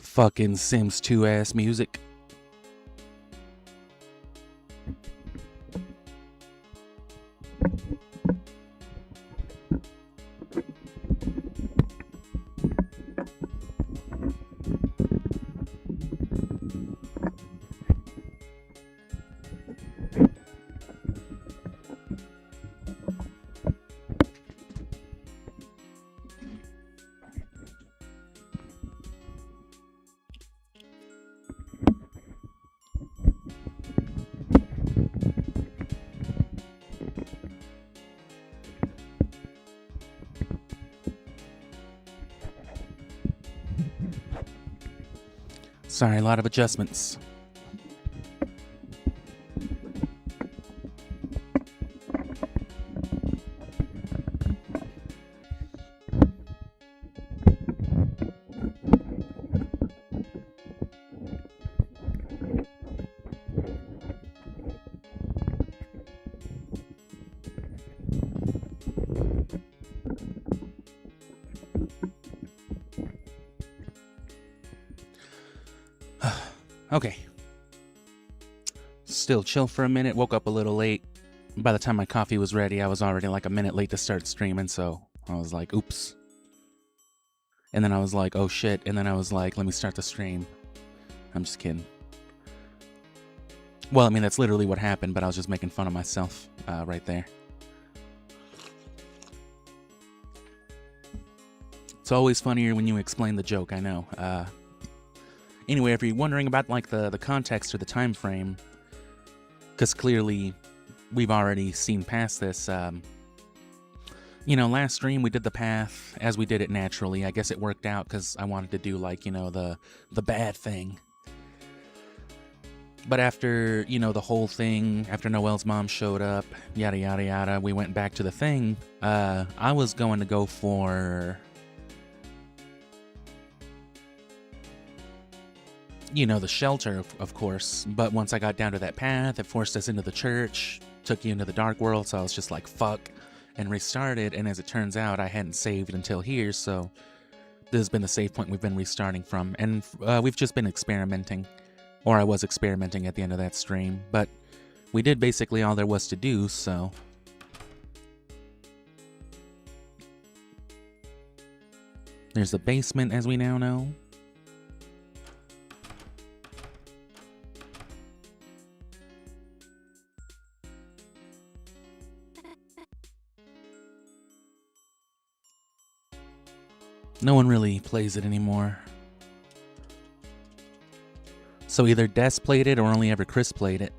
Fucking Sims 2 ass music. Sorry, a lot of adjustments. Okay. Still chill for a minute, woke up a little late. By the time my coffee was ready, I was already like a minute late to start streaming, so I was like, oops. And then I was like, oh shit, and then I was like, let me start the stream. I'm just kidding. Well, I mean, that's literally what happened, but I was just making fun of myself right there. It's always funnier when you explain the joke, I know. Anyway, if you're wondering about like the context or the time frame, because clearly we've already seen past this. You know, last stream we did the path as we did it naturally. I guess it worked out because I wanted to do like, you know, the bad thing. But after, you know, the whole thing, after Noelle's mom showed up, yada yada yada, we went back to the thing. I was going to go for, you know, the shelter, of course, but once I got down to that path, it forced us into the church, took you into the dark world, so I was just like, fuck, and restarted, and as it turns out, I hadn't saved until here, so this has been the save point we've been restarting from, and we've just been experimenting, or I was experimenting at the end of that stream, but we did basically all there was to do, so... There's the basement, as we now know. No one really plays it anymore. So either Des played it or only ever Chris played it.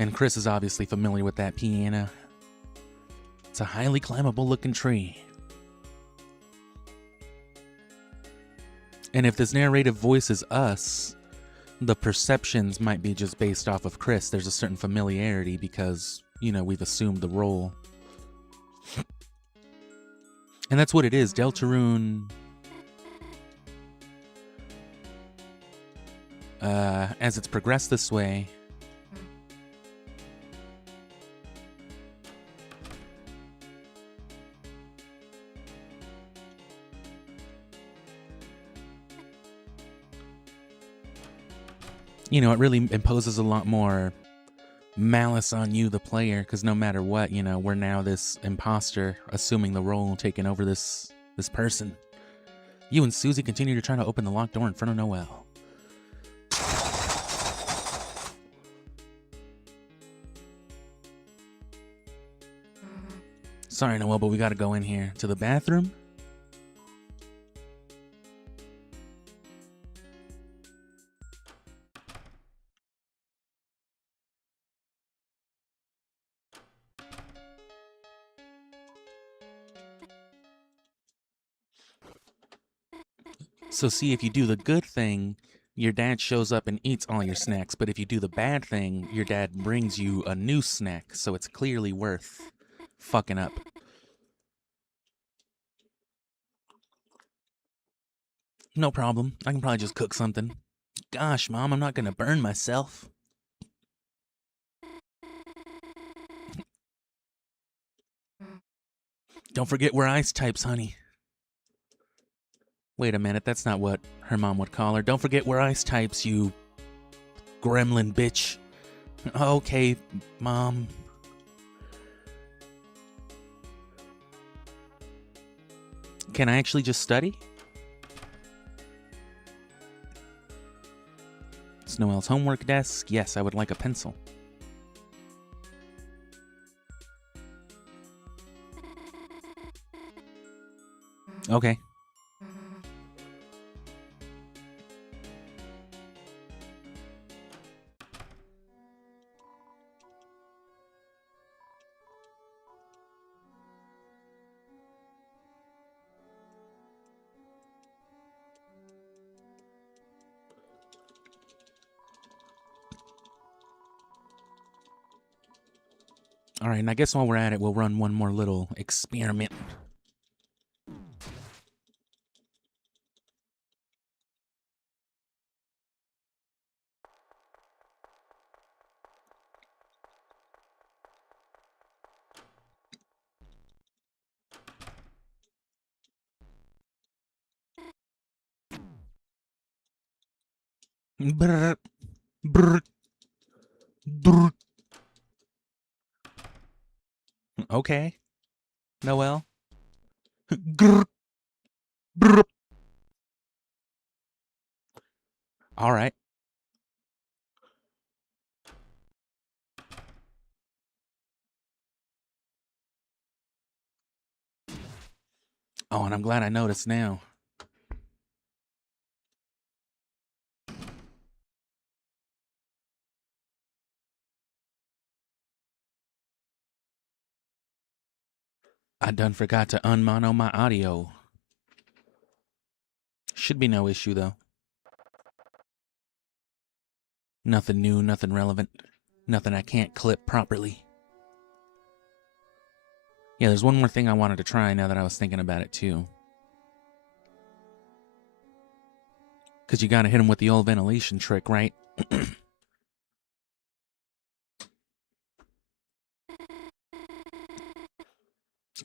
And Chris is obviously familiar with that piano. It's a highly climbable looking tree. And if this narrative voice is us, the perceptions might be just based off of Chris. There's a certain familiarity because, you know, we've assumed the role. And that's what it is. DELTARUNE, as it's progressed this way, you know, it really imposes a lot more malice on you, the player, because no matter what, you know, we're now this imposter assuming the role, taking over this person. You and Susie continue to try to open the locked door in front of Noelle. Sorry, Noelle, but we gotta go in here. To the bathroom? So see, if you do the good thing, your dad shows up and eats all your snacks, but if you do the bad thing, your dad brings you a new snack, so it's clearly worth fucking up. No problem. I can probably just cook something. Gosh, Mom, I'm not gonna burn myself. Don't forget we're ice types, honey. Wait a minute, that's not what her mom would call her. Don't forget we're ice types, you gremlin bitch. Okay, Mom. Can I actually just study? It's Noelle's homework desk. Yes, I would like a pencil. Okay. All right, and I guess while we're at it, we'll run one more little experiment. Brr, brr, brr. Okay, Noelle. Grr, brr. All right. Oh, and I'm glad I noticed now. I done forgot to unmono my audio. Should be no issue, though. Nothing new, nothing relevant. Nothing I can't clip properly. Yeah, there's one more thing I wanted to try now that I was thinking about it, too. Because you gotta hit him with the old ventilation trick, right?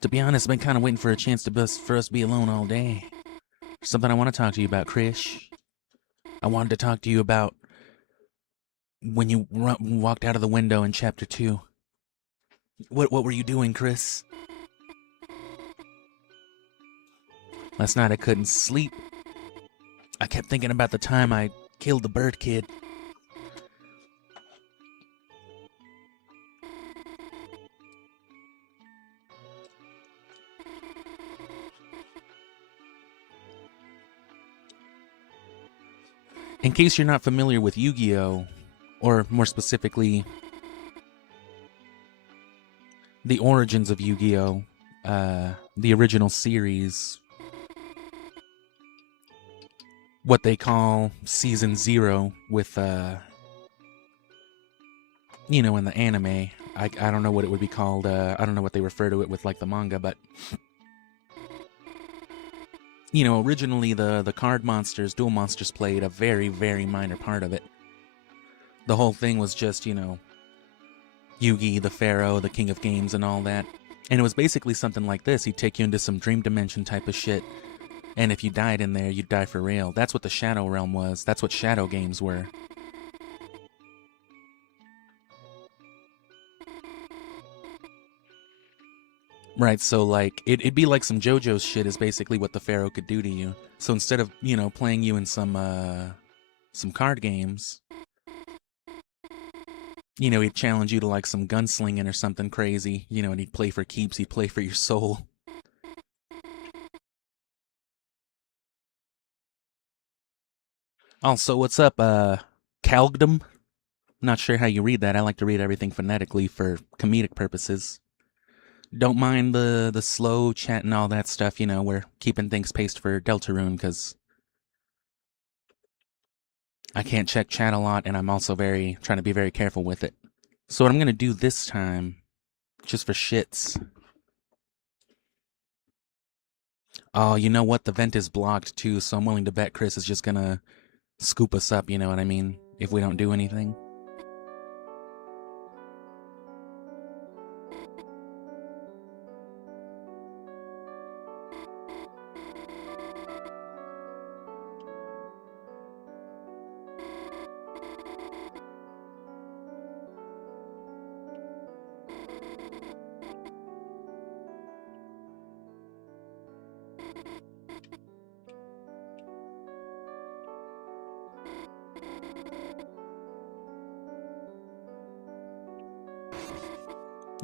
To be honest, I've been kind of waiting for a chance for us to be alone all day. Something I want to talk to you about, Krish. I wanted to talk to you about when you walked out of the window in Chapter 2. What were you doing, Chris? Last night I couldn't sleep. I kept thinking about the time I killed the bird kid. In case you're not familiar with Yu-Gi-Oh, or more specifically, the origins of Yu-Gi-Oh, the original series, what they call Season 0 with, you know, in the anime. I don't know what it would be called. I don't know what they refer to it with, like the manga, but you know, originally the card monsters, duel monsters, played a very, very minor part of it. The whole thing was just, you know, Yugi, the Pharaoh, the King of Games, and all that. And it was basically something like this. He'd take you into some dream dimension type of shit. And if you died in there, you'd die for real. That's what the Shadow Realm was. That's what Shadow games were. Right, so like, it'd be like some JoJo's shit is basically what the Pharaoh could do to you. So instead of, you know, playing you in some card games, you know, he'd challenge you to like some gunslinging or something crazy, you know, and he'd play for keeps, he'd play for your soul. Also, what's up, Calgdom? Not sure how you read that. I like to read everything phonetically for comedic purposes. Don't mind the slow chat and all that stuff, you know, we're keeping things paced for Deltarune, because I can't check chat a lot, and I'm also trying to be very careful with it. So what I'm going to do this time, just for shits. Oh, you know what? The vent is blocked, too, so I'm willing to bet Chris is just going to scoop us up, you know what I mean? If we don't do anything.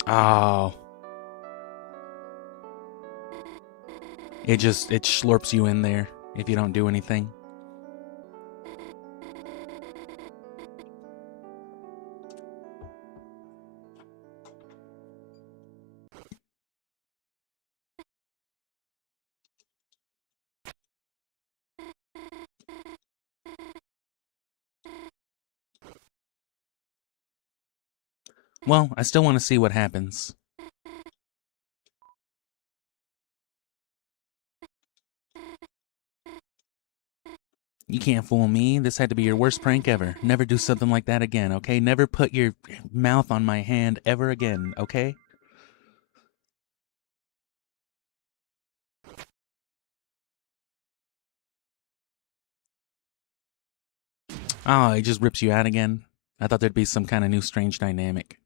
Oh. It slurps you in there if you don't do anything. Well, I still want to see what happens. You can't fool me. This had to be your worst prank ever. Never do something like that again, okay? Never put your mouth on my hand ever again, okay? Oh, it just rips you out again. I thought there'd be some kind of new strange dynamic.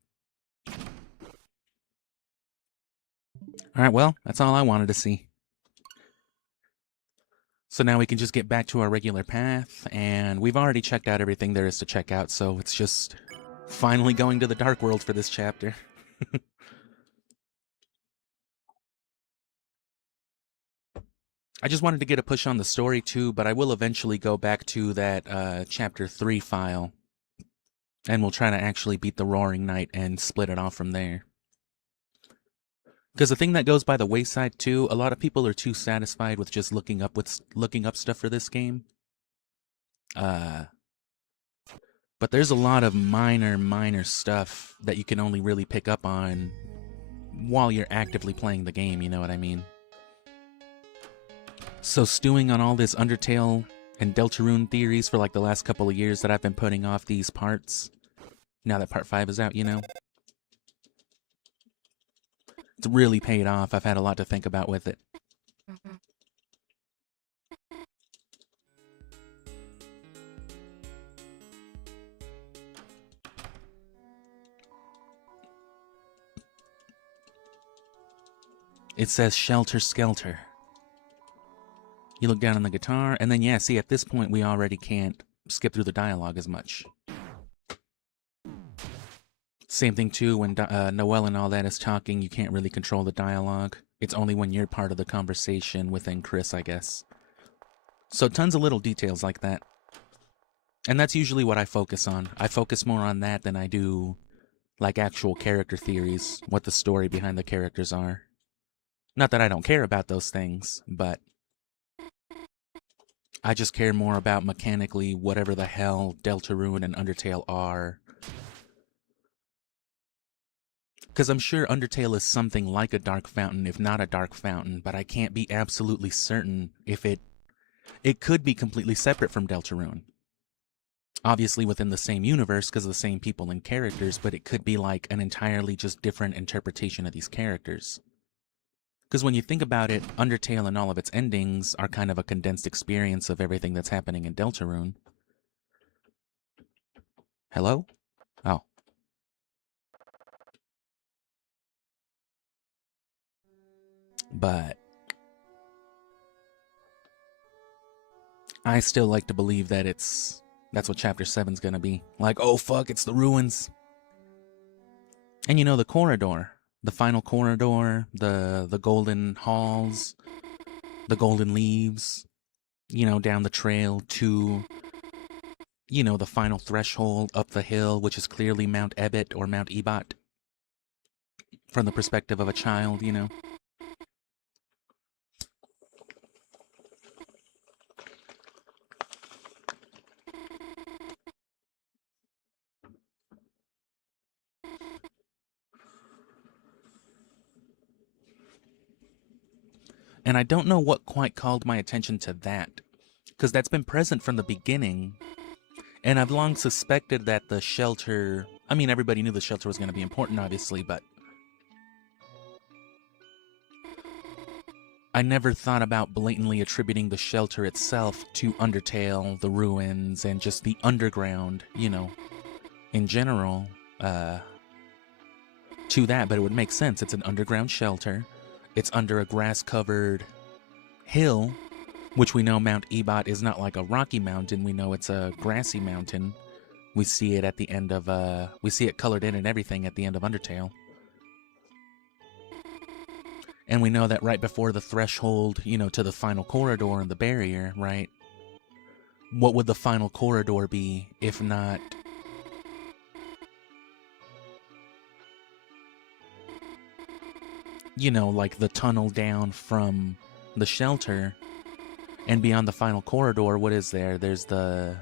Alright, well, that's all I wanted to see. So now we can just get back to our regular path, and we've already checked out everything there is to check out, so it's just finally going to the Dark World for this chapter. I just wanted to get a push on the story too, but I will eventually go back to that chapter 3 file, and we'll try to actually beat the Roaring Knight and split it off from there. Because the thing that goes by the wayside too, a lot of people are too satisfied with just looking up stuff for this game. But there's a lot of minor stuff that you can only really pick up on while you're actively playing the game, you know what I mean? So stewing on all this Undertale and Deltarune theories for like the last couple of years that I've been putting off these parts, now that part 5 is out, you know? It's really paid off. I've had a lot to think about with it. It says Shelter Skelter. You look down on the guitar, and then yeah, see, at this point we already can't skip through the dialogue as much. Same thing too, when Noelle and all that is talking, you can't really control the dialogue. It's only when you're part of the conversation within Chris, I guess. So tons of little details like that. And that's usually what I focus on. I focus more on that than I do, like, actual character theories, what the story behind the characters are. Not that I don't care about those things, but I just care more about mechanically whatever the hell Deltarune and Undertale are. Because I'm sure Undertale is something like a Dark Fountain, if not a Dark Fountain, but I can't be absolutely certain if it could be completely separate from Deltarune. Obviously within the same universe because of the same people and characters, but it could be like an entirely just different interpretation of these characters. Because when you think about it, Undertale and all of its endings are kind of a condensed experience of everything that's happening in Deltarune. Hello? Oh. But I still like to believe that that's what Chapter 7's gonna be. Like, oh fuck, it's the ruins. And you know, the corridor, the final corridor, the golden halls, the golden leaves, you know, down the trail to, you know, the final threshold up the hill, which is clearly Mount Ebott or Mount Ebott from the perspective of a child, you know. And I don't know what quite called my attention to that, because that's been present from the beginning. And I've long suspected that the shelter, I mean, everybody knew the shelter was going to be important, obviously, but I never thought about blatantly attributing the shelter itself to Undertale, the ruins, and just the underground, you know, in general, to that, but it would make sense. It's an underground shelter. It's under a grass-covered hill, which we know Mount Ebot is not like a rocky mountain. We know it's a grassy mountain. We see it at the end of, we see it colored in and everything at the end of Undertale. And we know that right before the threshold, you know, to the final corridor and the barrier, right? What would the final corridor be if not... you know, like the tunnel down from the shelter, and beyond the final corridor, what is there? There's the...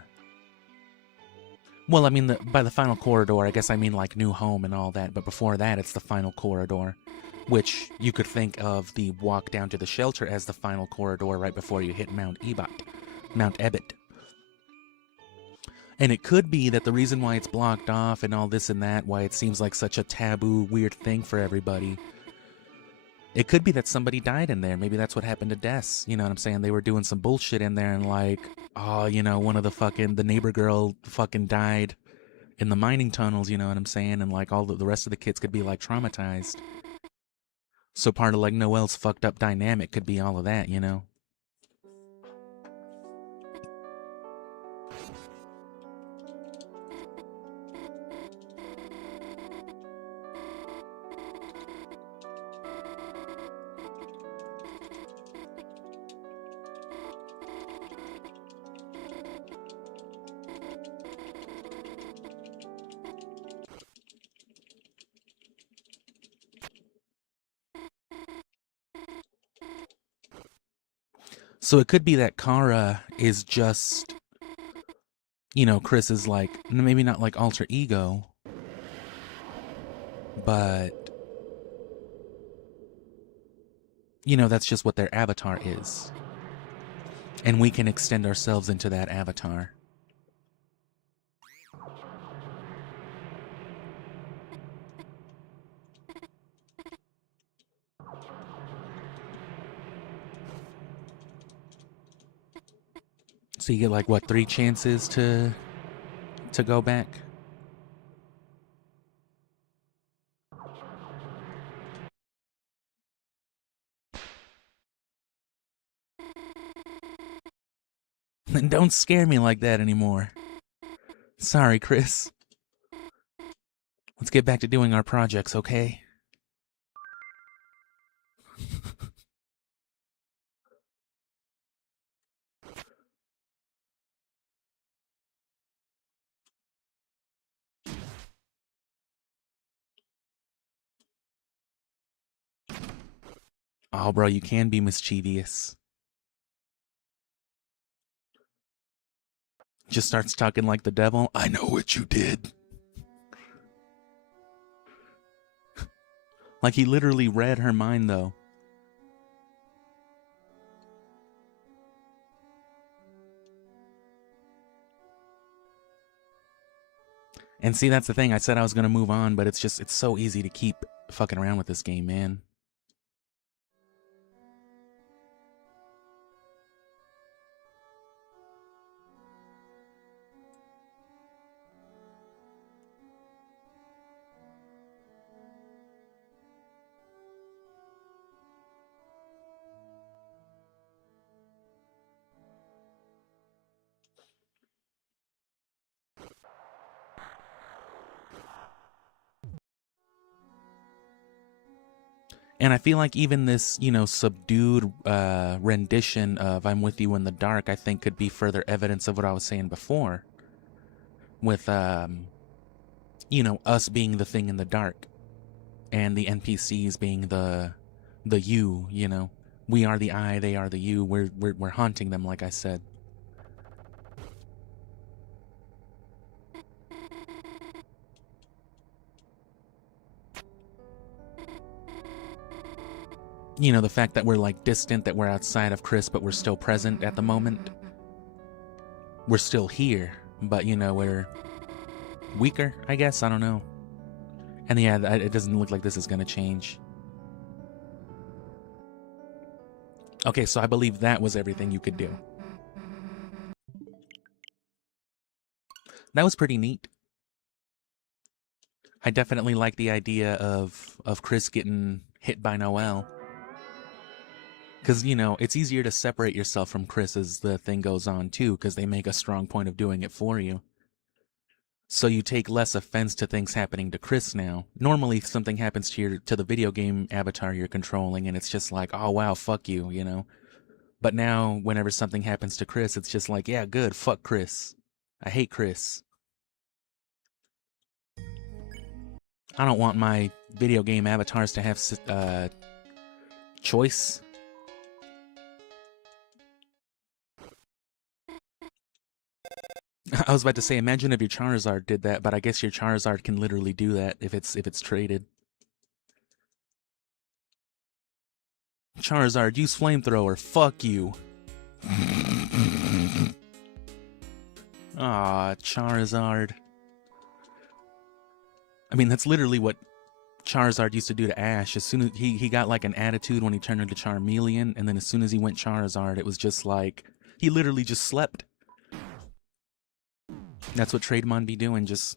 well, I mean, by the final corridor, I guess I mean like New Home and all that, but before that, it's the final corridor, which you could think of the walk down to the shelter as the final corridor right before you hit Mount Ebot. And it could be that the reason why it's blocked off and all this and that, why it seems like such a taboo, weird thing for everybody, it could be that somebody died in there. Maybe that's what happened to Des. You know what I'm saying? They were doing some bullshit in there and like, oh, you know, the neighbor girl fucking died in the mining tunnels, you know what I'm saying? And like all the rest of the kids could be like traumatized. So part of like Noelle's fucked up dynamic could be all of that, you know? So it could be that Kara is just, you know, Chris is like, maybe not like alter ego, but, you know, that's just what their avatar is. And we can extend ourselves into that avatar. So you get like, what, 3 chances to go back? Then don't scare me like that anymore. Sorry, Chris. Let's get back to doing our projects, okay? Oh, bro, you can be mischievous. Just starts talking like the devil. I know what you did. Like he literally read her mind, though. And see, that's the thing. I said I was gonna move on, but it's so easy to keep fucking around with this game, man. And I feel like even this, you know, subdued rendition of I'm With You in the Dark, I think could be further evidence of what I was saying before. With, you know, us being the thing in the dark. And the NPCs being the you, you know. We are the I, they are the you. We're haunting them, like I said. You know, the fact that we're like distant, that we're outside of Chris, but we're still present at the moment. We're still here, but you know, we're weaker, I guess. I don't know. And yeah, it doesn't look like this is gonna change. Okay, so I believe that was everything you could do. That was pretty neat. I definitely like the idea of Chris getting hit by Noelle. Because, you know, it's easier to separate yourself from Chris as the thing goes on, too, because they make a strong point of doing it for you. So you take less offense to things happening to Chris now. Normally, something happens to the video game avatar you're controlling, and it's just like, oh, wow, fuck you, you know? But now, whenever something happens to Chris, it's just like, yeah, good, fuck Chris. I hate Chris. I don't want my video game avatars to have choice. I was about to say, imagine if your Charizard did that, but I guess your Charizard can literally do that if it's traded. Charizard, use flamethrower. Fuck you. Ah, Charizard. I mean, that's literally what Charizard used to do to Ash. As soon as he got like an attitude when he turned into Charmeleon, and then as soon as he went Charizard, it was just like he literally just slept. That's what Trademon be doing, just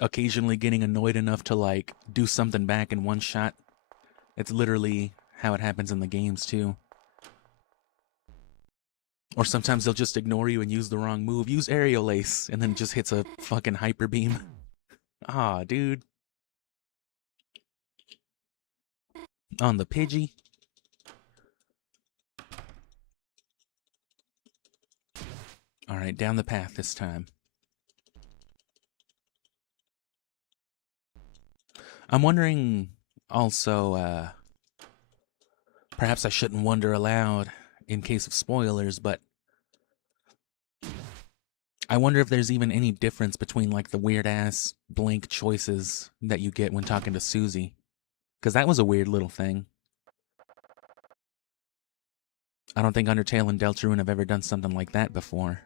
occasionally getting annoyed enough to like do something back in one shot. It's literally how it happens in the games too. Or sometimes they'll just ignore you and use the wrong move. Use Aerial Ace, and then just hits a fucking Hyper Beam. Ah, dude. On the Pidgey. Alright, down the path this time. I'm wondering also, perhaps I shouldn't wonder aloud in case of spoilers, but I wonder if there's even any difference between like the weird-ass blank choices that you get when talking to Susie. Because that was a weird little thing. I don't think Undertale and Deltarune have ever done something like that before.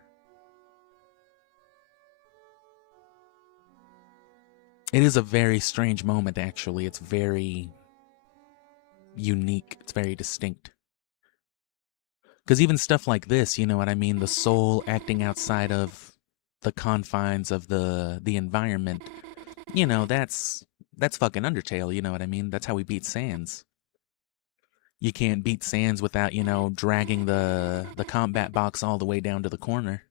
It is a very strange moment, actually. It's very unique. It's very distinct. Because even stuff like this, you know what I mean? The soul acting outside of the confines of the environment. You know, that's fucking Undertale, you know what I mean? That's how we beat Sans. You can't beat Sans without, you know, dragging the combat box all the way down to the corner.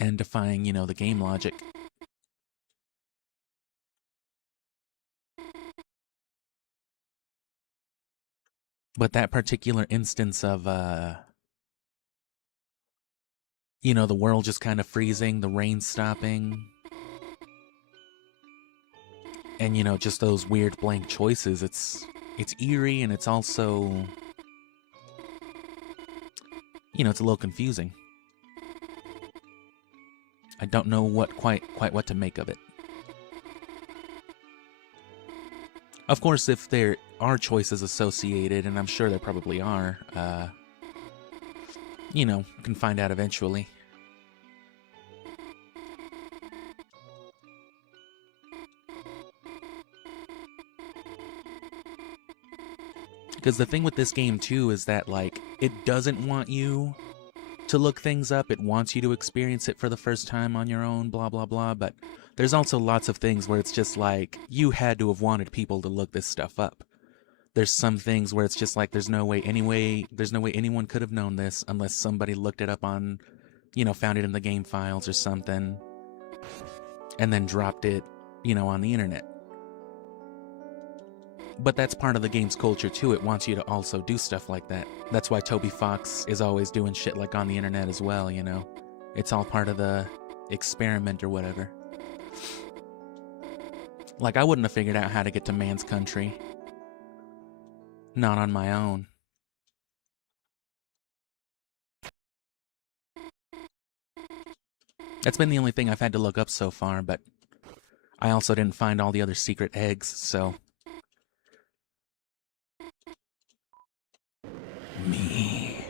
And defying, you know, the game logic. But that particular instance of, you know, the world just kind of freezing, the rain stopping, and, you know, just those weird blank choices, it's eerie, and it's also, you know, it's a little confusing. I don't know quite what to make of it. Of course, if there are choices associated, and I'm sure there probably are, you know, can find out eventually. Because the thing with this game, too, is that, like, it doesn't want you to look things up. It wants you to experience it for the first time on your own, blah, blah, blah. But there's also lots of things where it's just like, you had to have wanted people to look this stuff up. There's some things where it's just like, there's no way anyone could have known this unless somebody looked it up on, you know, found it in the game files or something, and then dropped it, you know, on the internet. But that's part of the game's culture too. It wants you to also do stuff like that. That's why Toby Fox is always doing shit like on the internet as well, you know? It's all part of the experiment or whatever. Like, I wouldn't have figured out how to get to Man's Country. Not on my own. That's been the only thing I've had to look up so far, but I also didn't find all the other secret eggs, so... Me.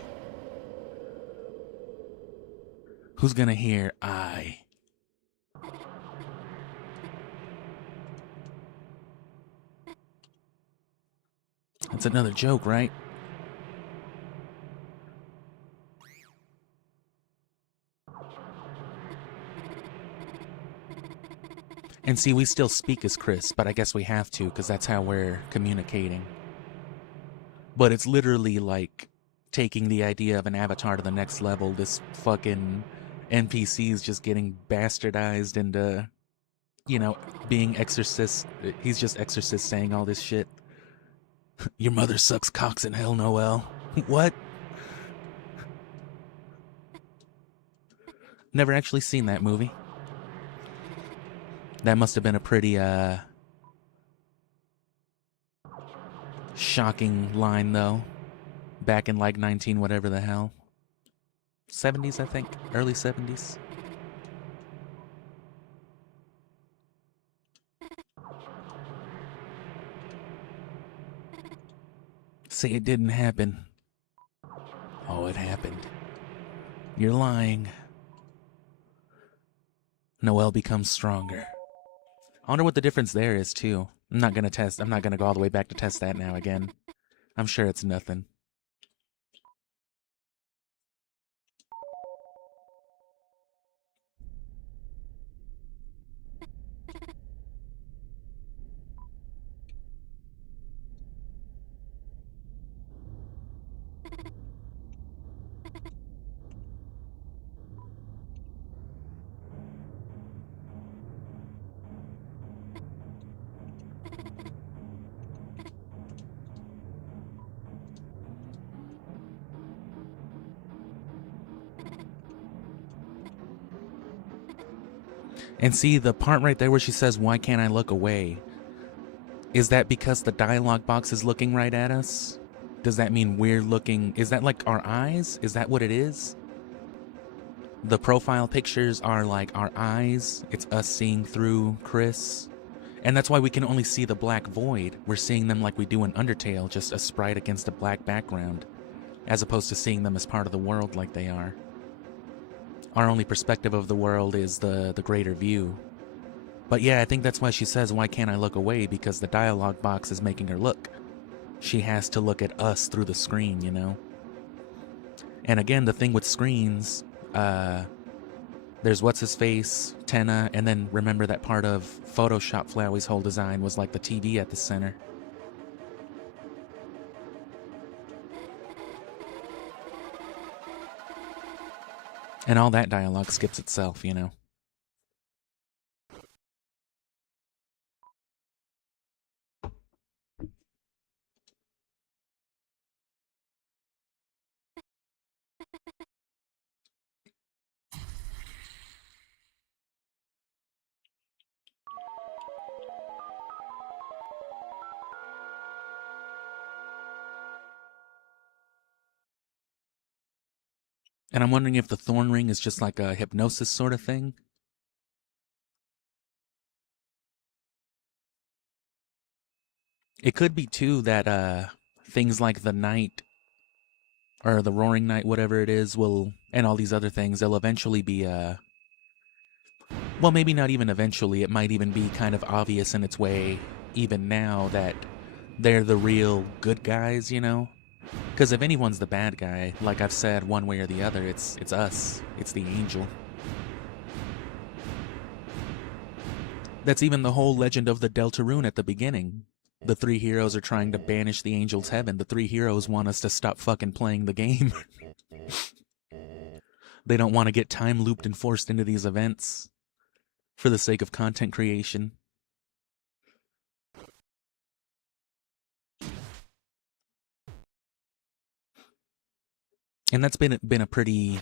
Who's gonna hear I? That's another joke, right? And see, we still speak as Chris, but I guess we have to, because that's how we're communicating. But it's literally like taking the idea of an avatar to the next level. This fucking NPC is just getting bastardized into, you know, being Exorcist. He's just Exorcist saying all this shit. Your mother sucks cocks in hell, Noel. What? Never actually seen that movie. That must have been a pretty, shocking line, though. Back in, like, 19 whatever the hell. 70s, I think. Early 70s. Say it didn't happen. Oh, it happened. You're lying. Noel becomes stronger. I wonder what the difference there is, too. I'm not gonna go all the way back to test that now again. I'm sure it's nothing. And see, the part right there where she says, "Why can't I look away?" Is that because the dialogue box is looking right at us? Does that mean we're looking... Is that like our eyes? Is that what it is? The profile pictures are like our eyes. It's us seeing through Chris. And that's why we can only see the black void. We're seeing them like we do in Undertale, just a sprite against a black background, as opposed to seeing them as part of the world like they are. Our only perspective of the world is the greater view. But yeah, I think that's why she says, "Why can't I look away?" Because the dialogue box is making her look. She has to look at us through the screen, you know? And again, the thing with screens, there's what's-his-face, Tenna, and then remember that part of Photoshop Flowey's whole design was like the TV at the center. And all that dialogue skips itself, you know? And I'm wondering if the thorn ring is just like a hypnosis sort of thing. It could be, too, that things like the night, or the roaring night, whatever it is, will, and all these other things, they'll eventually be, well, maybe not even eventually. It might even be kind of obvious in its way, even now, that they're the real good guys, you know? Because if anyone's the bad guy, like I've said one way or the other, it's us. It's the angel. That's even the whole legend of the Deltarune at the beginning. The three heroes are trying to banish the angel's heaven. The three heroes want us to stop fucking playing the game. They don't want to get time looped and forced into these events for the sake of content creation. And that's been a pretty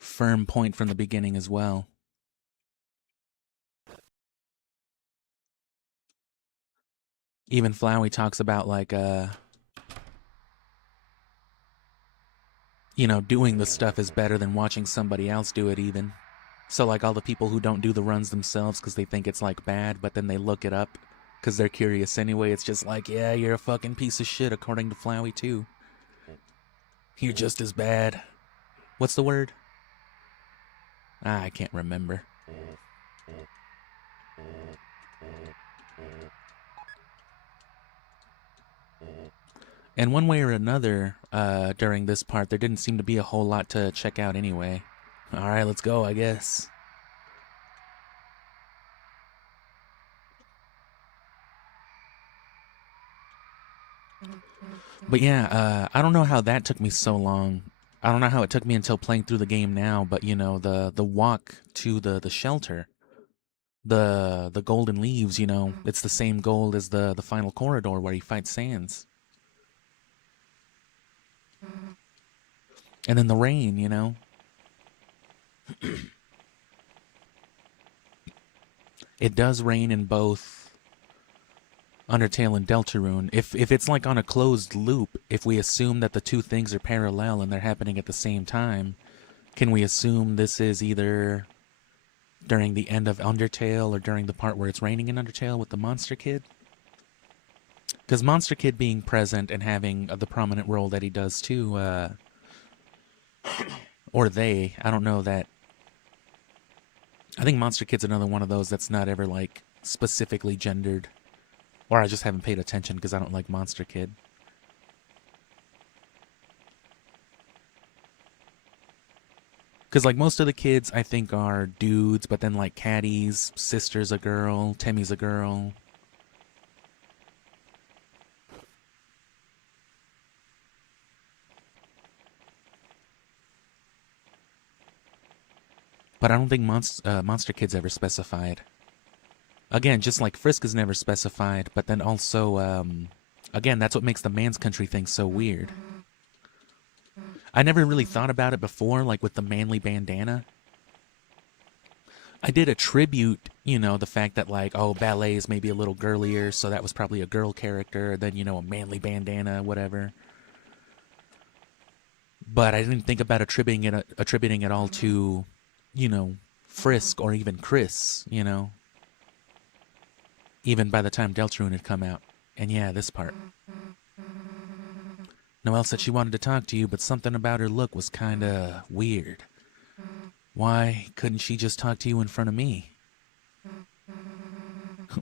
firm point from the beginning as well. Even Flowey talks about, like, you know, doing the stuff is better than watching somebody else do it even. So, like, all the people who don't do the runs themselves because they think it's, like, bad, but then they look it up because they're curious anyway, it's just like, yeah, you're a fucking piece of shit according to Flowey, too. You're just as bad. What's the word? I can't remember. And one way or another, during this part, there didn't seem to be a whole lot to check out anyway. Alright, let's go, I guess. But yeah, I don't know how that took me so long. I don't know how it took me until playing through the game now, but you know, the walk to the shelter, the golden leaves, you know, it's the same gold as the final corridor where he fights Sans. And then the rain, you know. It does rain in both Undertale and Deltarune. If it's like on a closed loop, if we assume that the two things are parallel and they're happening at the same time, can we assume this is either during the end of Undertale or during the part where it's raining in Undertale with the Monster Kid? Because Monster Kid being present and having the prominent role that he does too, or they, I don't know that. I think Monster Kid's another one of those that's not ever like specifically gendered. Or I just haven't paid attention because I don't like Monster Kid. Because like most of the kids I think are dudes, but then like Caddy's sister's a girl, Temmy's a girl. But I don't think Monster Kid's ever specified. Again, just like Frisk is never specified, but then also, again, that's what makes the man's country thing so weird. I never really thought about it before, like with the manly bandana. I did attribute, you know, the fact that like, oh, ballet is maybe a little girlier, so that was probably a girl character, then, you know, a manly bandana, whatever. But I didn't think about attributing it all to, you know, Frisk or even Chris, you know. Even by the time Deltarune had come out. And yeah, this part. Noelle said she wanted to talk to you, but something about her look was kinda weird. Why couldn't she just talk to you in front of me?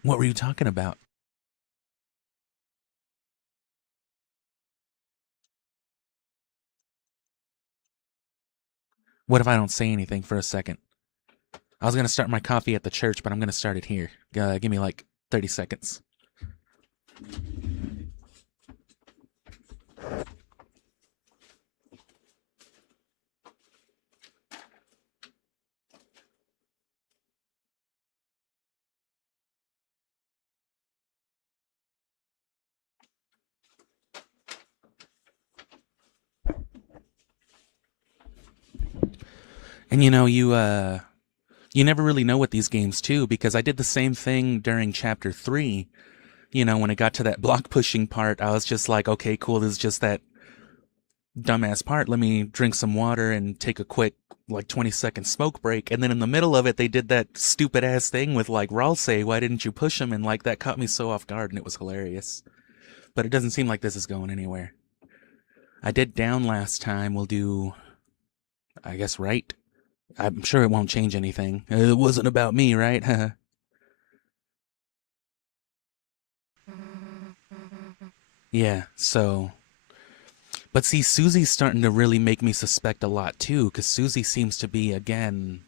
What were you talking about? What if I don't say anything for a second? I was gonna start my coffee at the church, but I'm gonna start it here. Give me like 30 seconds. And you know, you never really know with these games too, because I did the same thing during chapter 3. You know, when it got to that block pushing part, I was just like, okay, cool, this is just that dumbass part. Let me drink some water and take a quick like 20-second smoke break. And then in the middle of it, they did that stupid ass thing with like Ralsei, why didn't you push him? And like that caught me so off guard and it was hilarious. But it doesn't seem like this is going anywhere. I did down last time. We'll do, I guess, right. I'm sure it won't change anything. It wasn't about me, right? Yeah, so. But see, Susie's starting to really make me suspect a lot too, because Susie seems to be, again,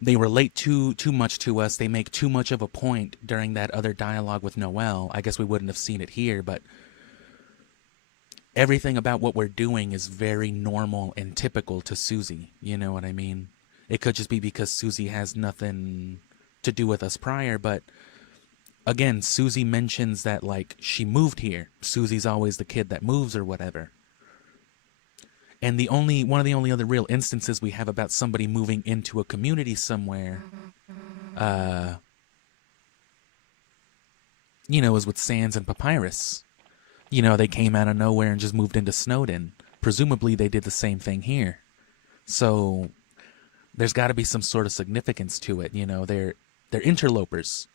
they relate too much to us. They make too much of a point during that other dialogue with Noelle. I guess we wouldn't have seen it here, but everything about what we're doing is very normal and typical to Susie. You know what I mean? It could just be because Susie has nothing to do with us prior, but again, Susie mentions that like she moved here. Susie's always the kid that moves or whatever. And one of the only other real instances we have about somebody moving into a community somewhere, you know, is with Sans and Papyrus. You know, they came out of nowhere and just moved into Snowden. Presumably they did the same thing here. So there's got to be some sort of significance to it. You know, they're interlopers.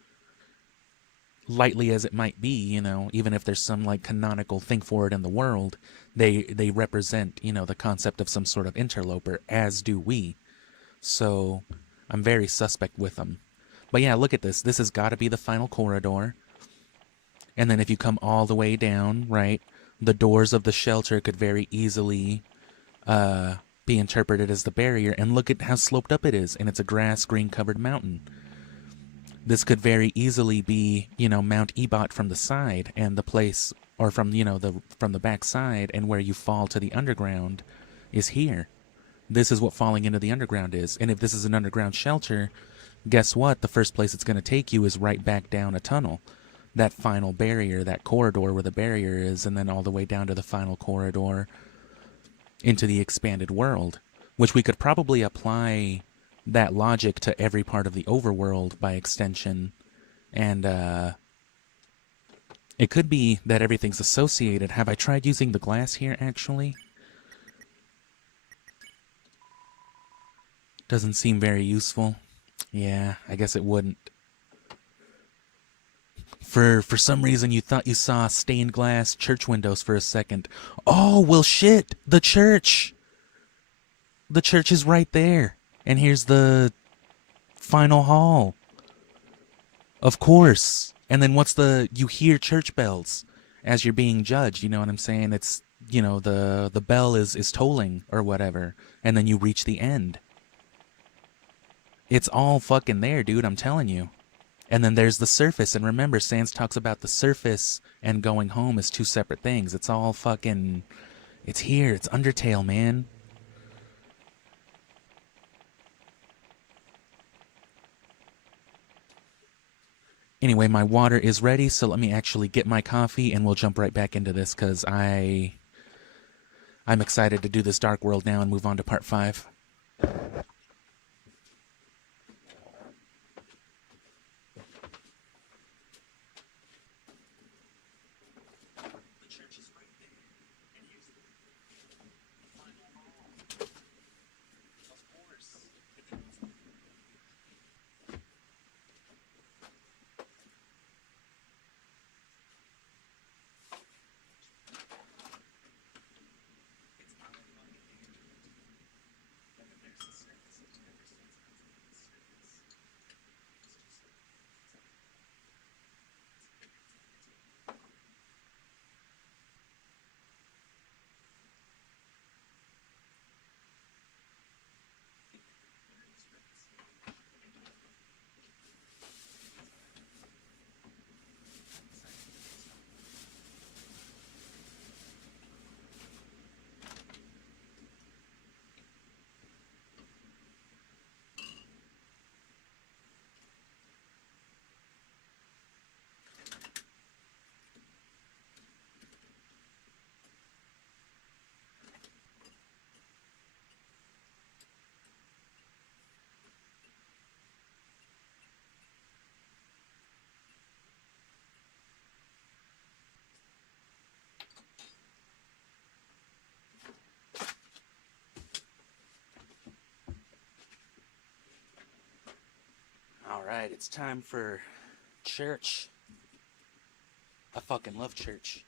Lightly as it might be, you know, even if there's some like canonical thing for it in the world, they represent, you know, the concept of some sort of interloper, as do we. So I'm very suspect with them. But yeah, look at this. This has got to be the final corridor. And then if you come all the way down, right, the doors of the shelter could very easily be interpreted as the barrier. And look at how sloped up it is. And it's a grass green covered mountain. This could very easily be, you know, Mount Ebot from the side and the place, or from, you know, from the back side, and where you fall to the underground is here. This is what falling into the underground is. And if this is an underground shelter, guess what? The first place it's going to take you is right back down a tunnel. That final barrier, that corridor where the barrier is, and then all the way down to the final corridor into the expanded world, which we could probably apply that logic to every part of the overworld by extension. And it could be that everything's associated. Have I tried using the glass here, actually? Doesn't seem very useful. Yeah, I guess it wouldn't. For some reason you thought you saw stained glass church windows for a second. Oh, well shit! The church! The church is right there. And here's the final hall. Of course. And then you hear church bells as you're being judged, you know what I'm saying? It's, you know, the bell is tolling or whatever. And then you reach the end. It's all fucking there, dude, I'm telling you. And then there's the surface, and remember, Sans talks about the surface and going home as two separate things. It's all fucking... It's here. It's Undertale, man. Anyway, my water is ready, so let me actually get my coffee, and we'll jump right back into this, because I'm excited to do this Dark World now and move on to part 5. Alright, it's time for church. I fucking love church.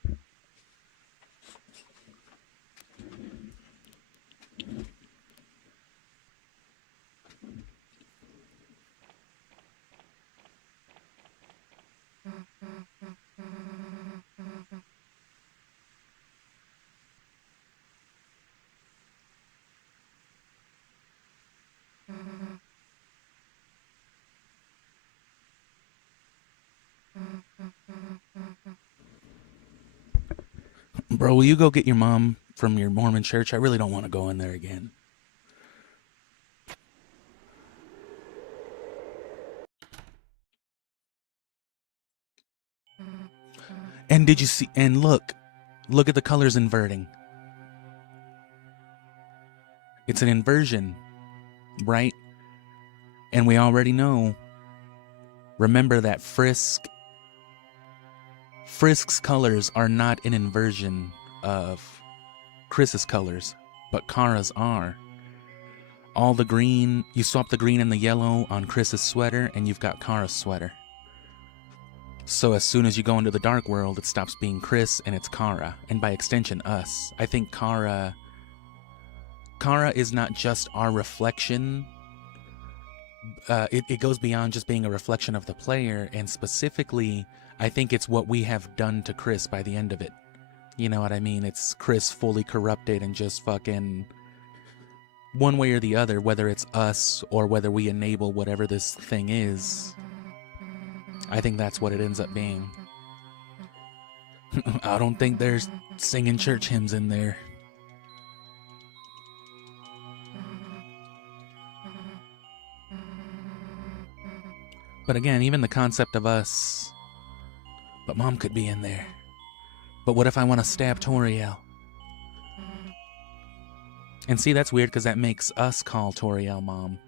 Bro, will you go get your mom from your Mormon church? I really don't want to go in there again. And did you see, and look at the colors inverting. It's an inversion, right? And we already know, remember that Frisk's colors are not an inversion of Chris's colors, but Kara's are. All the green, you swap the green and the yellow on Chris's sweater, and you've got Kara's sweater. So as soon as you go into the Dark World, it stops being Chris and it's Kara, and by extension, us. I think Kara is not just our reflection. It goes beyond just being a reflection of the player, and specifically, I think it's what we have done to Chris by the end of it. You know what I mean? It's Chris fully corrupted and just fucking... One way or the other, whether it's us or whether we enable whatever this thing is, I think that's what it ends up being. I don't think there's singing church hymns in there. But again, even the concept of us. But Mom could be in there. But what if I want to stab Toriel? And see, that's weird because that makes us call Toriel Mom.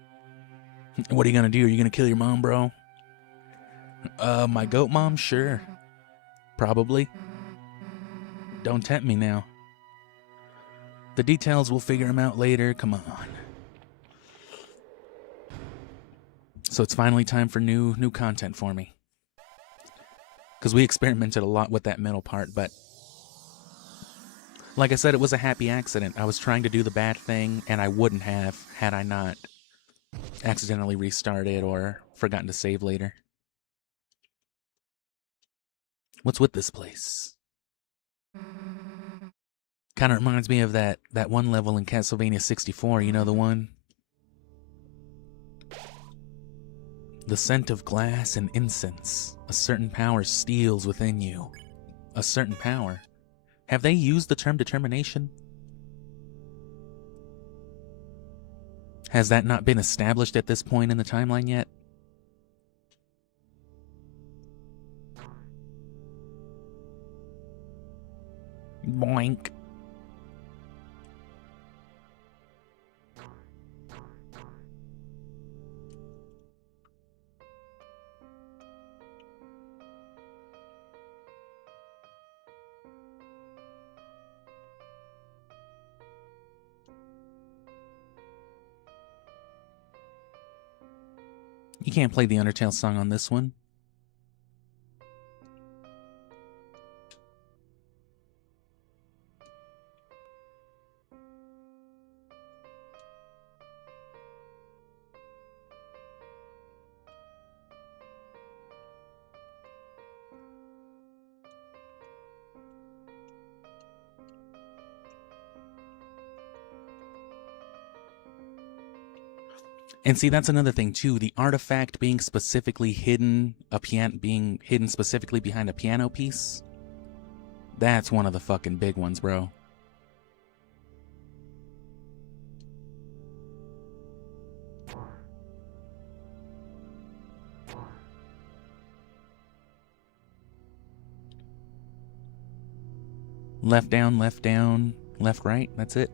What are you gonna do? Are you gonna kill your mom, bro? My goat mom? Sure. Probably. Don't tempt me now. The details, we'll figure them out later. Come on. So it's finally time for new content for me. Because we experimented a lot with that middle part, but like I said, it was a happy accident. I was trying to do the bad thing, and I wouldn't have had I not accidentally restarted or forgotten to save later. What's with this place? Kind of reminds me of that one level in Castlevania 64, you know the one? The scent of glass and incense. A certain power steals within you. A certain power. Have they used the term determination? Has that not been established at this point in the timeline yet? Boink. You can't play the Undertale song on this one. And see, that's another thing too. The artifact being specifically hidden, being hidden specifically behind a piano piece. That's one of the fucking big ones, bro. Left down, left right. That's it.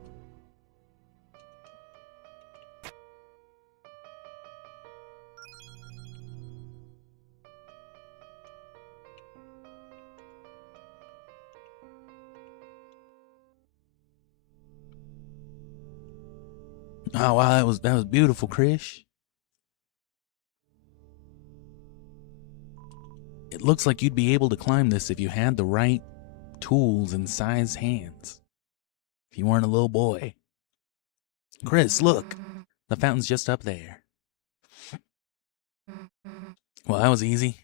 Oh wow, that was beautiful, Krish. It looks like you'd be able to climb this if you had the right tools and size hands. If you weren't a little boy. Chris, look. The fountain's just up there. Well, that was easy.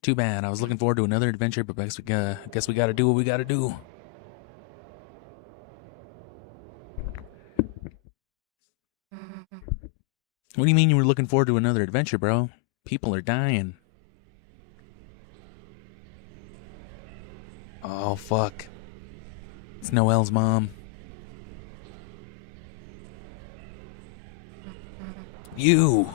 Too bad. I was looking forward to another adventure, but I guess we gotta do what we gotta do. What do you mean you were looking forward to another adventure, bro? People are dying. Oh, fuck. It's Noelle's mom. You!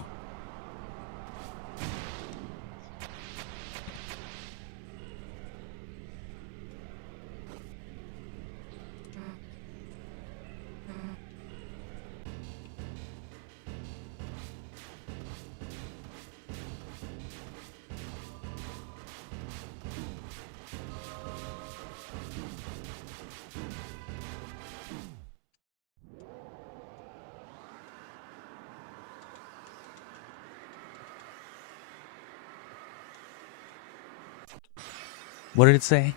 What did it say?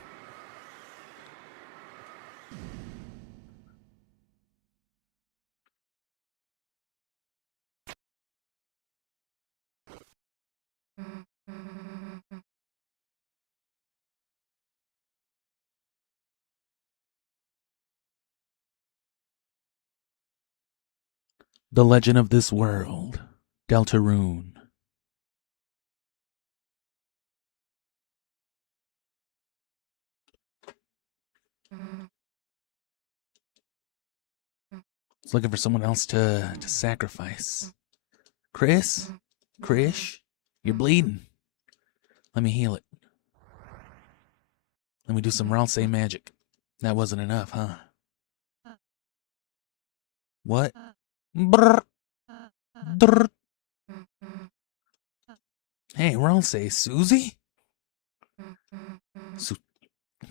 The legend of this world. Deltarune. It's looking for someone else to sacrifice. Chris? Krish? You're bleeding. Let me heal it. Let me do some Ralsei magic. That wasn't enough, huh? What? Brr. Brr. Hey, Ralsei, Susie?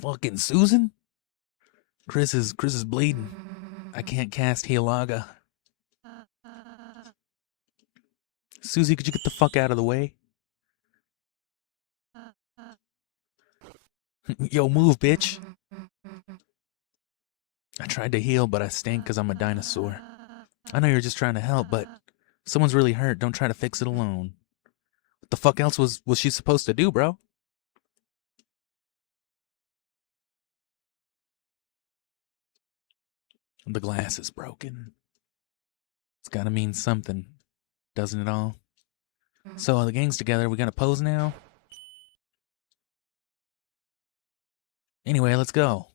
Fucking Susan? Chris is bleeding. I can't cast Healaga. Susie, could you get the fuck out of the way? Yo, move, bitch. I tried to heal, but I stink because I'm a dinosaur. I know you're just trying to help, but if someone's really hurt, don't try to fix it alone. What the fuck else was she supposed to do, bro? The glass is broken. It's gotta mean something, doesn't it all? So the gang's together. We gonna pose now? Anyway, let's go.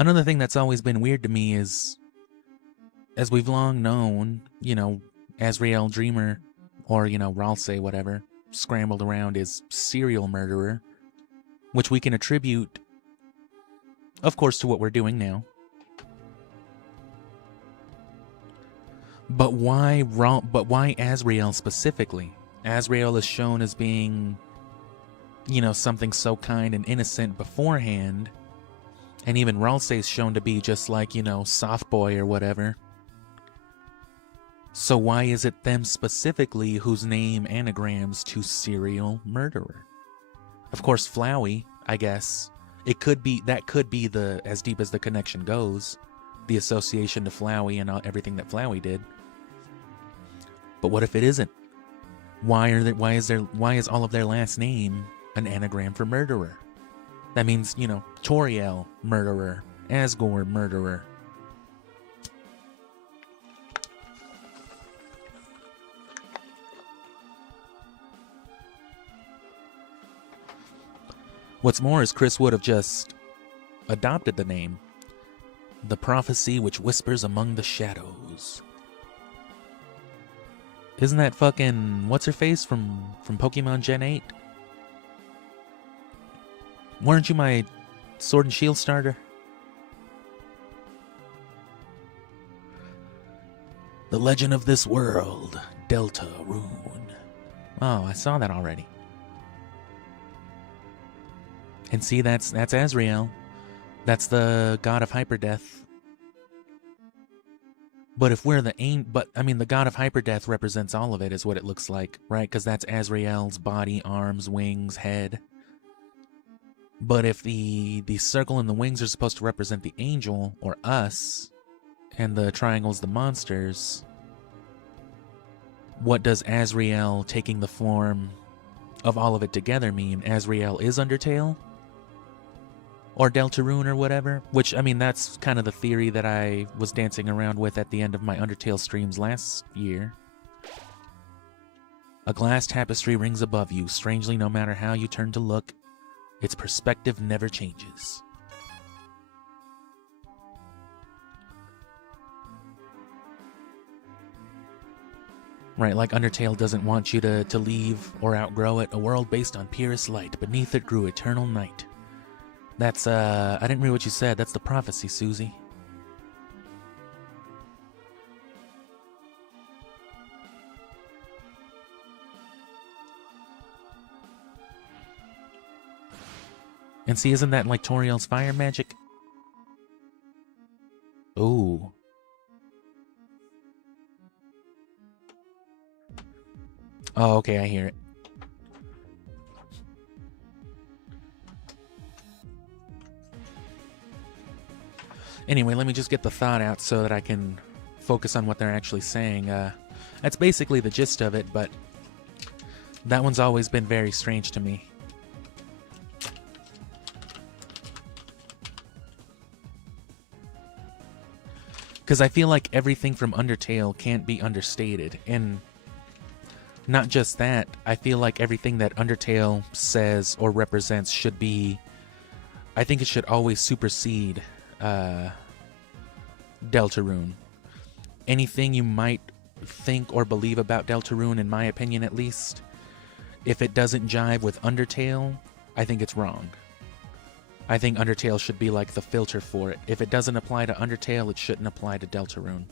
Another thing that's always been weird to me is, as we've long known, you know, Azrael Dreamer, or, you know, Ralsei, whatever, scrambled around is serial murderer, which we can attribute, of course, to what we're doing now. But why Azrael specifically? Azrael is shown as being, you know, something so kind and innocent beforehand, and even Ralsei is shown to be just like, you know, soft boy or whatever. So why is it them specifically whose name anagrams to serial murderer? Of course, Flowey, I guess. That could be the, as deep as the connection goes, the association to Flowey and everything that Flowey did. But what if it isn't? Why is all of their last name an anagram for murderer? That means, you know, Toriel, murderer, Asgore, murderer. What's more is Chris would have just adopted the name. The prophecy which whispers among the shadows. Isn't that fucking what's-her-face from Pokemon Gen 8? Weren't you my Sword and Shield starter? The legend of this world, Deltarune. Oh, I saw that already. And see, that's Azrael. That's the god of hyperdeath. But if we're the god of hyperdeath represents all of it, is what it looks like, right? Because that's Azrael's body, arms, wings, head. But if the circle and the wings are supposed to represent the angel, or us, and the triangle's the monsters, what does Azrael taking the form of all of it together mean? Azrael is Undertale? Or Deltarune or whatever? Which, I mean, that's kind of the theory that I was dancing around with at the end of my Undertale streams last year. A glass tapestry rings above you. Strangely, no matter how you turn to look, its perspective never changes. Right, like Undertale doesn't want you to leave or outgrow it. A world based on purest light. Beneath it grew eternal night. That's, I didn't read what you said. That's the prophecy, Susie. And see, isn't that like Toriel's fire magic? Ooh. Oh, okay, I hear it. Anyway, let me just get the thought out so that I can focus on what they're actually saying. That's basically the gist of it, but that one's always been very strange to me. Because I feel like everything from Undertale can't be understated, and Not just that, I feel like everything that Undertale says or represents should be, I think it should always supersede Deltarune. Anything you might think or believe about Deltarune, in my opinion at least, if it doesn't jive with Undertale, I think it's wrong. I think Undertale should be like the filter for it. If it doesn't apply to Undertale, it shouldn't apply to Deltarune.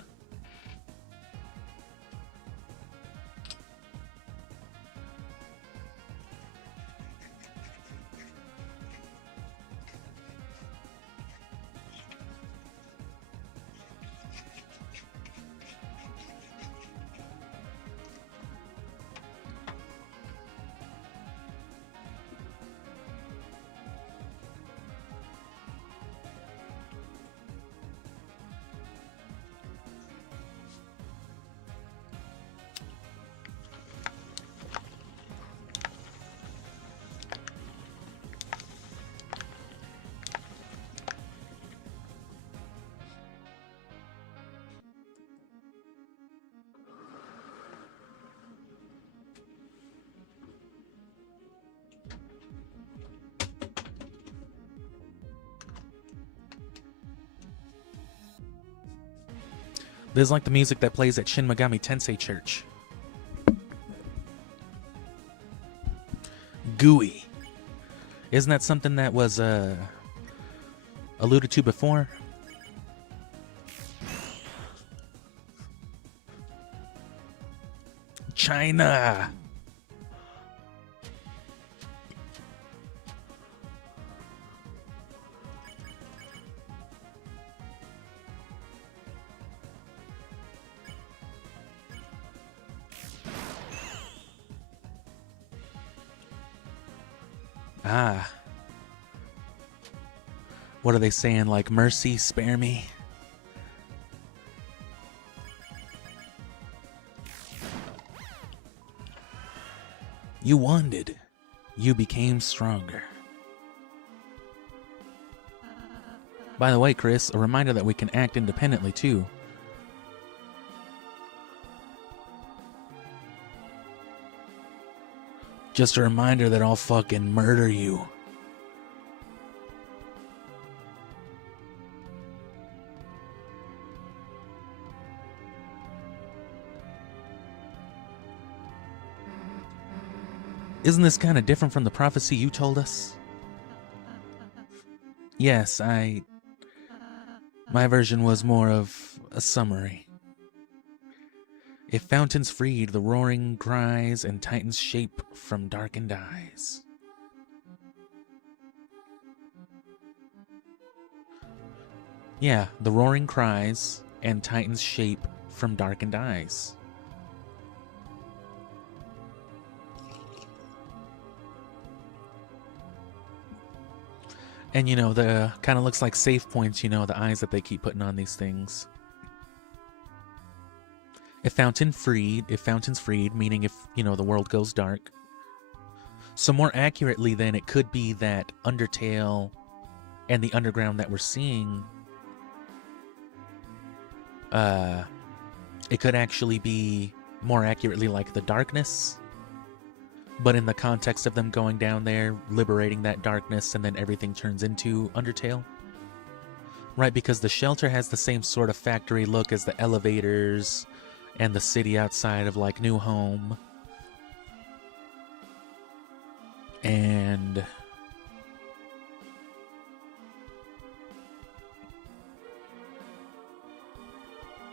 This is like the music that plays at Shin Megami Tensei Church. Gooey. Isn't that something that was alluded to before? China. Ah. What are they saying? Like, mercy, spare me? You wounded. You became stronger. By the way, Chris, a reminder that we can act independently, too. Just a reminder that I'll fucking murder you. Isn't this kind of different from the prophecy you told us? Yes, my version was more of a summary. If fountains freed, the roaring cries, and titans shape from darkened eyes. Yeah, the roaring cries, and titans shape from darkened eyes. And, you know, the kind of looks like save points, you know, the eyes that they keep putting on these things. If fountains freed, meaning if, you know, the world goes dark. So more accurately then, it could be that Undertale and the underground that we're seeing, it could actually be more accurately like the darkness. But in the context of them going down there, liberating that darkness, and then everything turns into Undertale. Right, because the shelter has the same sort of factory look as the elevators and the city outside of, like, New Home. And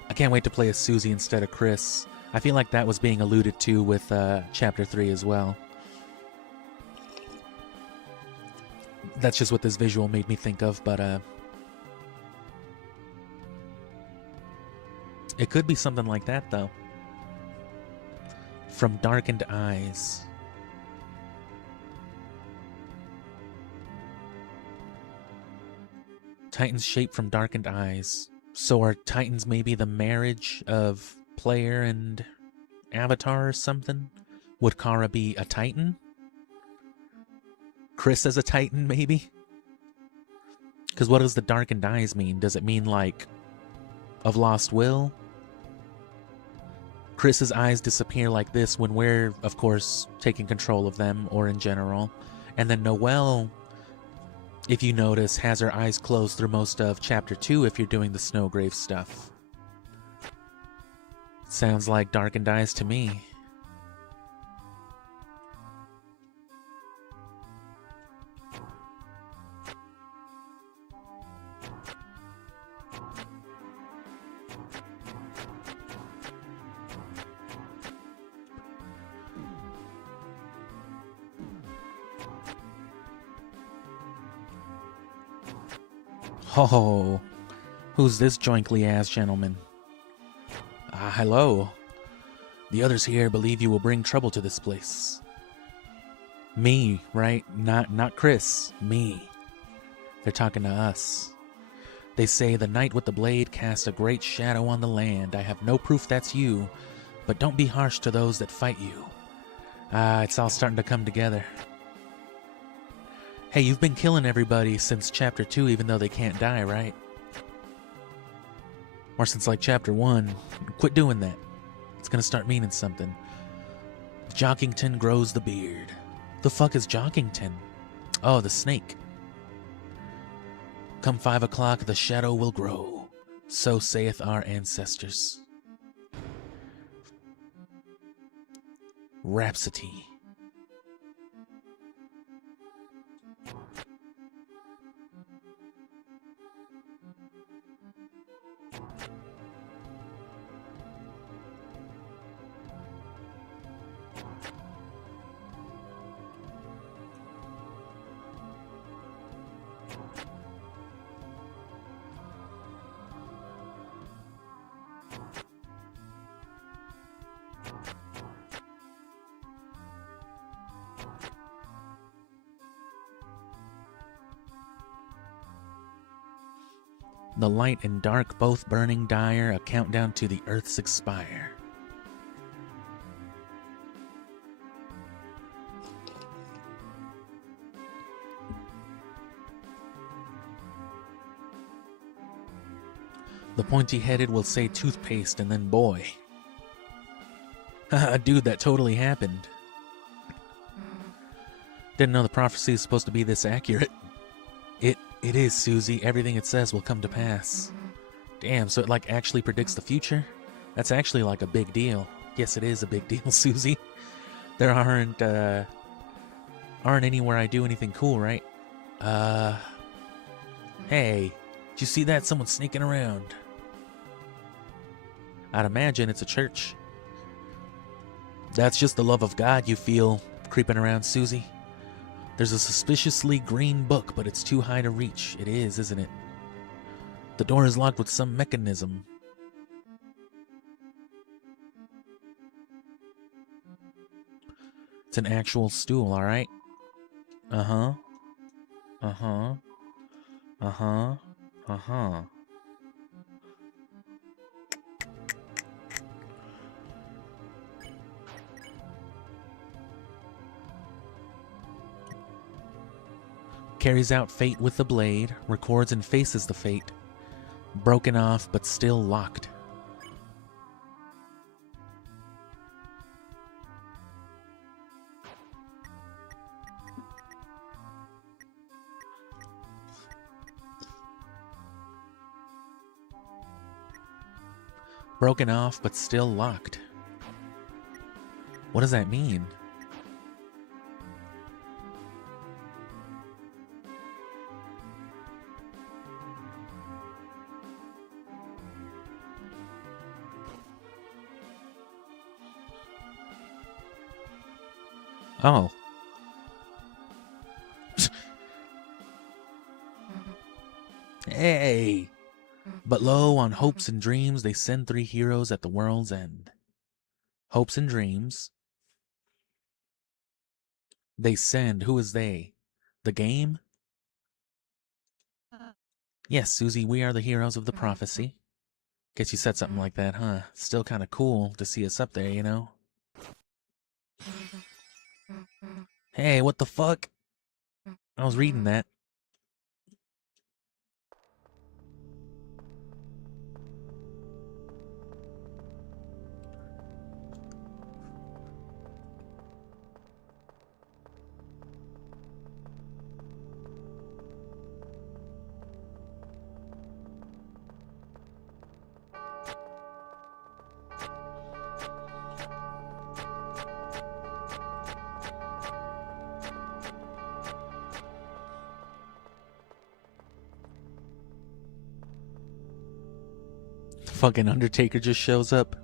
I can't wait to play as Susie instead of Chris. I feel like that was being alluded to with Chapter 3 as well. That's just what this visual made me think of, but it could be something like that, though. From darkened eyes. Titans shape from darkened eyes. So are Titans maybe the marriage of player and avatar or something? Would Kara be a Titan? Chris as a Titan, maybe? Because what does the darkened eyes mean? Does it mean, like, of lost will? Chris's eyes disappear like this when we're, of course, taking control of them or in general. And then Noelle, if you notice, has her eyes closed through most of Chapter 2 if you're doing the Snowgrave stuff. Sounds like darkened eyes to me. Oh, who's this joinkly-ass gentleman? Hello. The others here believe you will bring trouble to this place. Me, right? Not Chris. Me. They're talking to us. They say the knight with the blade cast a great shadow on the land. I have no proof that's you, but don't be harsh to those that fight you. It's all starting to come together. Hey, you've been killing everybody since Chapter 2, even though they can't die, right? Or since, like, Chapter 1. Quit doing that. It's gonna start meaning something. Jockington grows the beard. The fuck is Jockington? Oh, the snake. Come 5 o'clock, the shadow will grow. So saith our ancestors. Rhapsody. The light and dark both burning dire, a countdown to the earth's expire. The pointy-headed will say toothpaste and then boy. Haha, dude, that totally happened. Didn't know the prophecy is supposed to be this accurate. It is, Susie. Everything it says will come to pass. Damn, so it like actually predicts the future? That's actually like a big deal. Yes, it is a big deal, Susie. There aren't anywhere I do anything cool, right? Hey, did you see that? Someone's sneaking around. I'd imagine it's a church. That's just the love of God you feel creeping around, Susie. There's a suspiciously green book, but it's too high to reach. It is, isn't it? The door is locked with some mechanism. It's an actual stool, alright? Uh-huh. Uh-huh. Uh-huh. Uh-huh. Carries out fate with the blade, records and faces the fate. Broken off, but still locked. Broken off, but still locked. What does that mean? Oh. Hey! But lo, on hopes and dreams, they send 3 heroes at the world's end. Hopes and dreams. They send. Who is they? The game? Yes, Susie, we are the heroes of the prophecy. Guess you said something like that, huh? Still kind of cool to see us up there, you know? Hey, what the fuck? I was reading that. Fucking Undertaker just shows up.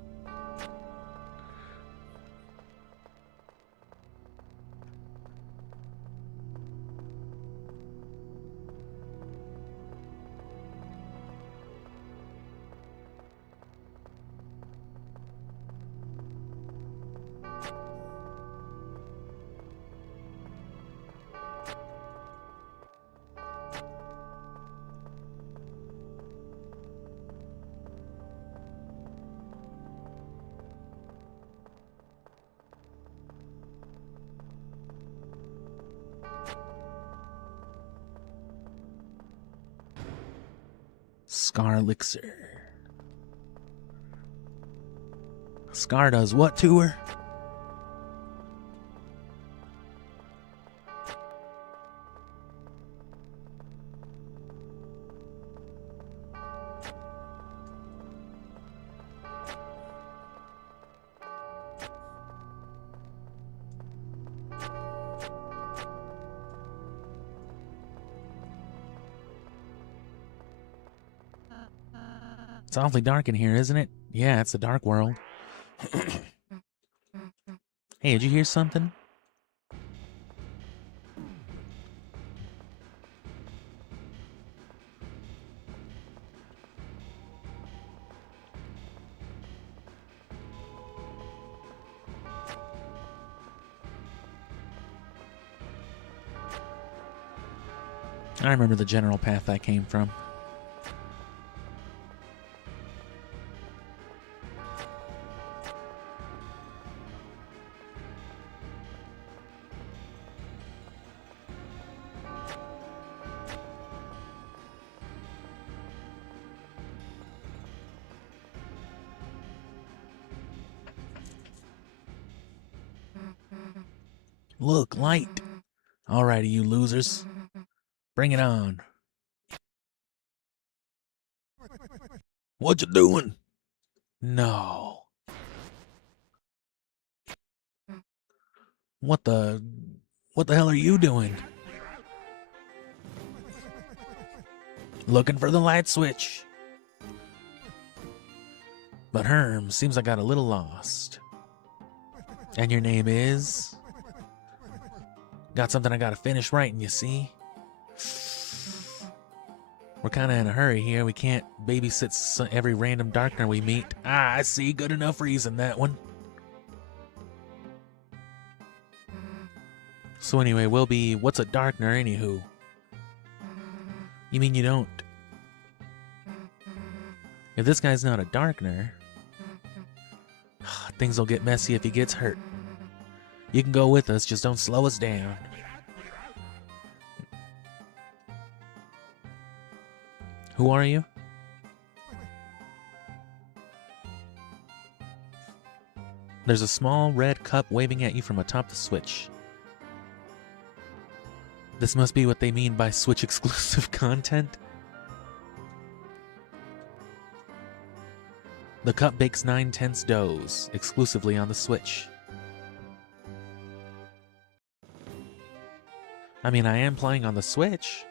Scar Elixir. Scar does what to her? It's awfully dark in here, isn't it? Yeah, it's a dark world. Hey, did you hear something? I remember the general path I came from. Look, light. Alrighty, you losers. Bring it on. What you doing? No. What the hell are you doing? Looking for the light switch. But Herm, seems I got a little lost. And your name is? Got something I gotta finish writing, you see? We're kinda in a hurry here. We can't babysit every random Darkner we meet. Ah, I see. Good enough reason, that one. So anyway, we'll be... What's a Darkner, anywho? You mean you don't? If this guy's not a Darkner... things will get messy if he gets hurt. You can go with us, just don't slow us down. Who are you? There's a small red cup waving at you from atop the switch. This must be what they mean by Switch exclusive content. The cup bakes 9 tense doughs, exclusively on the Switch. I mean, I am playing on the Switch.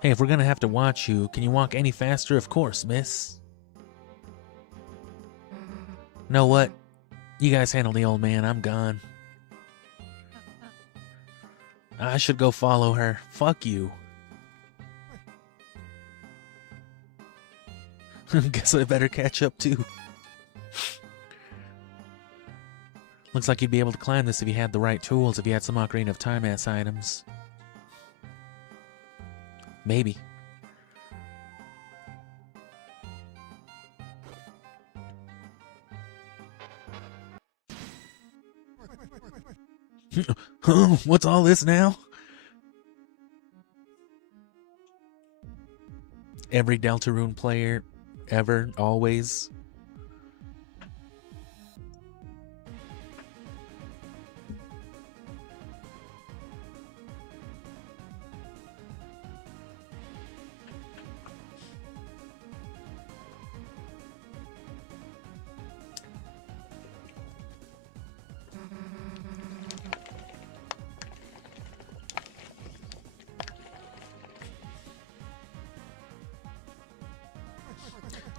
Hey, if we're gonna have to watch you, can you walk any faster? Of course, miss. Know what? You guys handle the old man, I'm gone. I should go follow her. Fuck you. Guess I better catch up too. Looks like you'd be able to climb this if you had the right tools, if you had some Ocarina of Time-ass items. Maybe. Huh? What's all this now? Every Deltarune player, ever, always.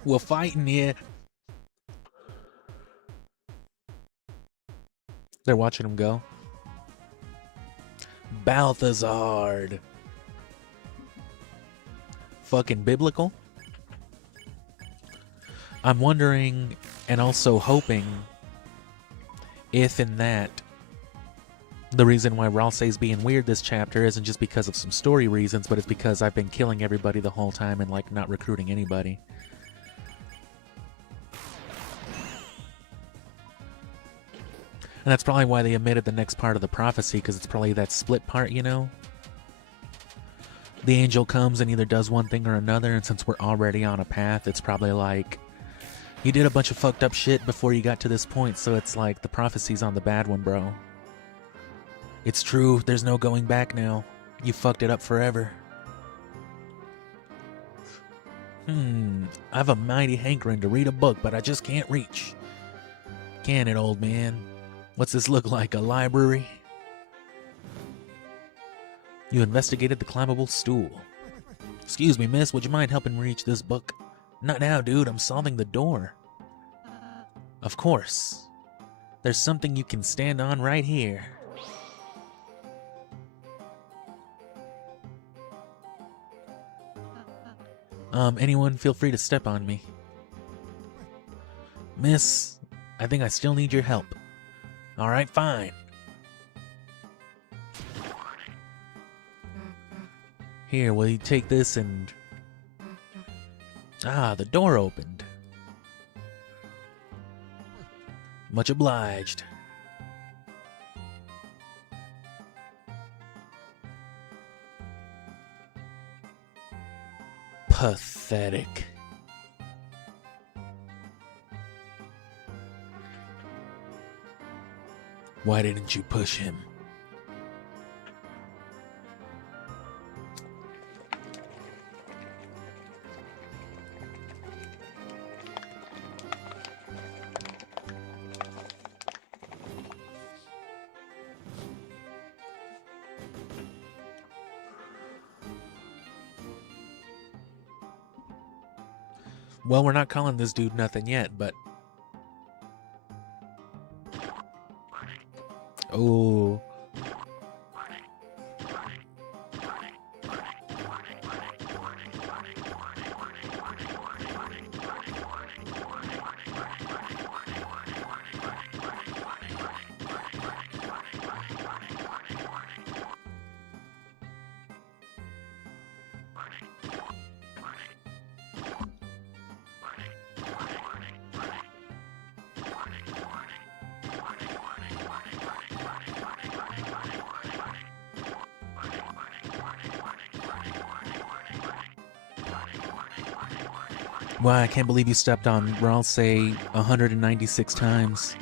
We're fighting here. They're watching him go. Balthazar. Fucking biblical. I'm wondering and also hoping if in that the reason why Ralsei's being weird this chapter isn't just because of some story reasons, but it's because I've been killing everybody the whole time and like not recruiting anybody. And that's probably why they omitted the next part of the prophecy, because it's probably that split part, you know? The angel comes and either does one thing or another, and since we're already on a path, it's probably like, you did a bunch of fucked up shit before you got to this point, so it's like the prophecy's on the bad one, bro. It's true, there's no going back now. You fucked it up forever. I have a mighty hankering to read a book, but I just can't reach. Can it, old man? What's this look like, a library? You investigated the climbable stool. Excuse me, miss, would you mind helping me reach this book? Not now, dude, I'm solving the door. Of course. There's something you can stand on right here. Anyone feel free to step on me. Miss, I think I still need your help. Alright, fine. Here, will you take this and... Ah, the door opened. Much obliged. Pathetic. Why didn't you push him? Well, we're not calling this dude nothing yet, but... Oh... Wow, I can't believe you stepped on Ralsei 196 times.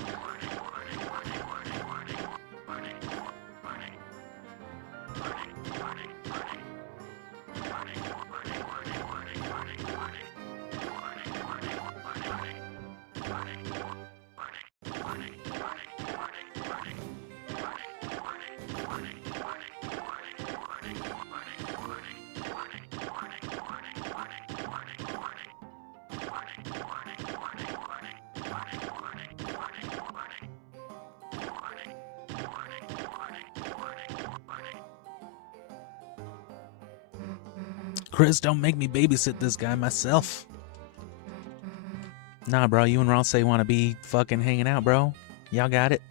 Chris, don't make me babysit this guy myself. Nah, bro, you and Ralsei want to be fucking hanging out, bro. Y'all got it.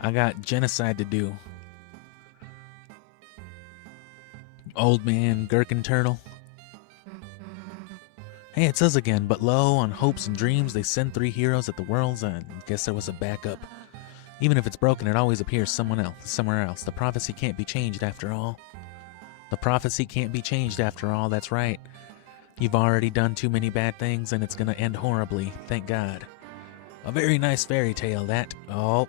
I got genocide to do. Old man, gherkin turtle. Hey, it's us again, but lo, on hopes and dreams, they send 3 heroes at the world's end. Guess there was a backup. Even if it's broken, it always appears somewhere else. The prophecy can't be changed after all. The prophecy can't be changed after all, that's right. You've already done too many bad things and it's gonna end horribly, thank God. A very nice fairy tale, that. Oh,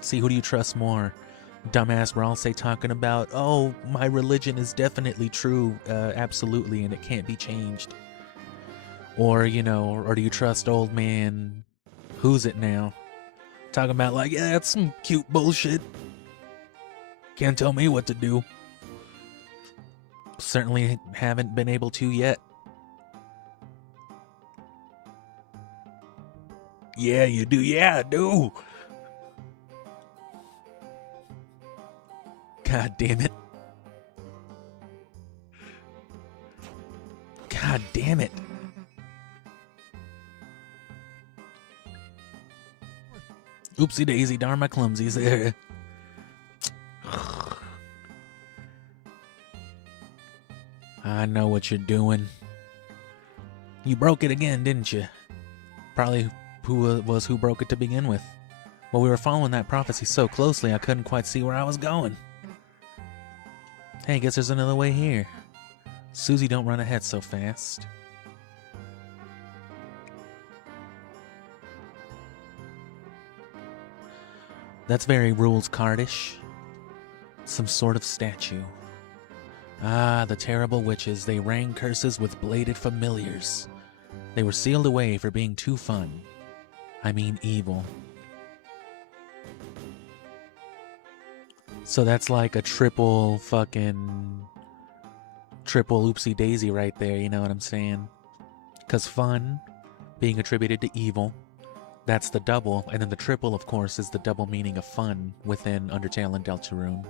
see, who do you trust more? Dumbass Ralsei talking about, oh, my religion is definitely true, absolutely, and it can't be changed. Or, you know, or do you trust old man, who's it now? Talking about like, yeah, that's some cute bullshit. Can't tell me what to do. Certainly haven't been able to yet. Yeah, you do. Yeah, I do. God damn it. God damn it. Oopsie daisy, darn my clumsies there. I know what you're doing. You broke it again, didn't you? Probably who broke it to begin with. Well, we were following that prophecy so closely I couldn't quite see where I was going. Hey, guess there's another way here. Susie, don't run ahead so fast. That's very rules cardish. Some sort of statue. Ah, the terrible witches. They rang curses with bladed familiars. They were sealed away for being too fun. I mean evil. So that's like a triple oopsie daisy right there, you know what I'm saying? Because fun being attributed to evil, that's the double, and then the triple, of course, is the double meaning of fun within Undertale and Deltarune.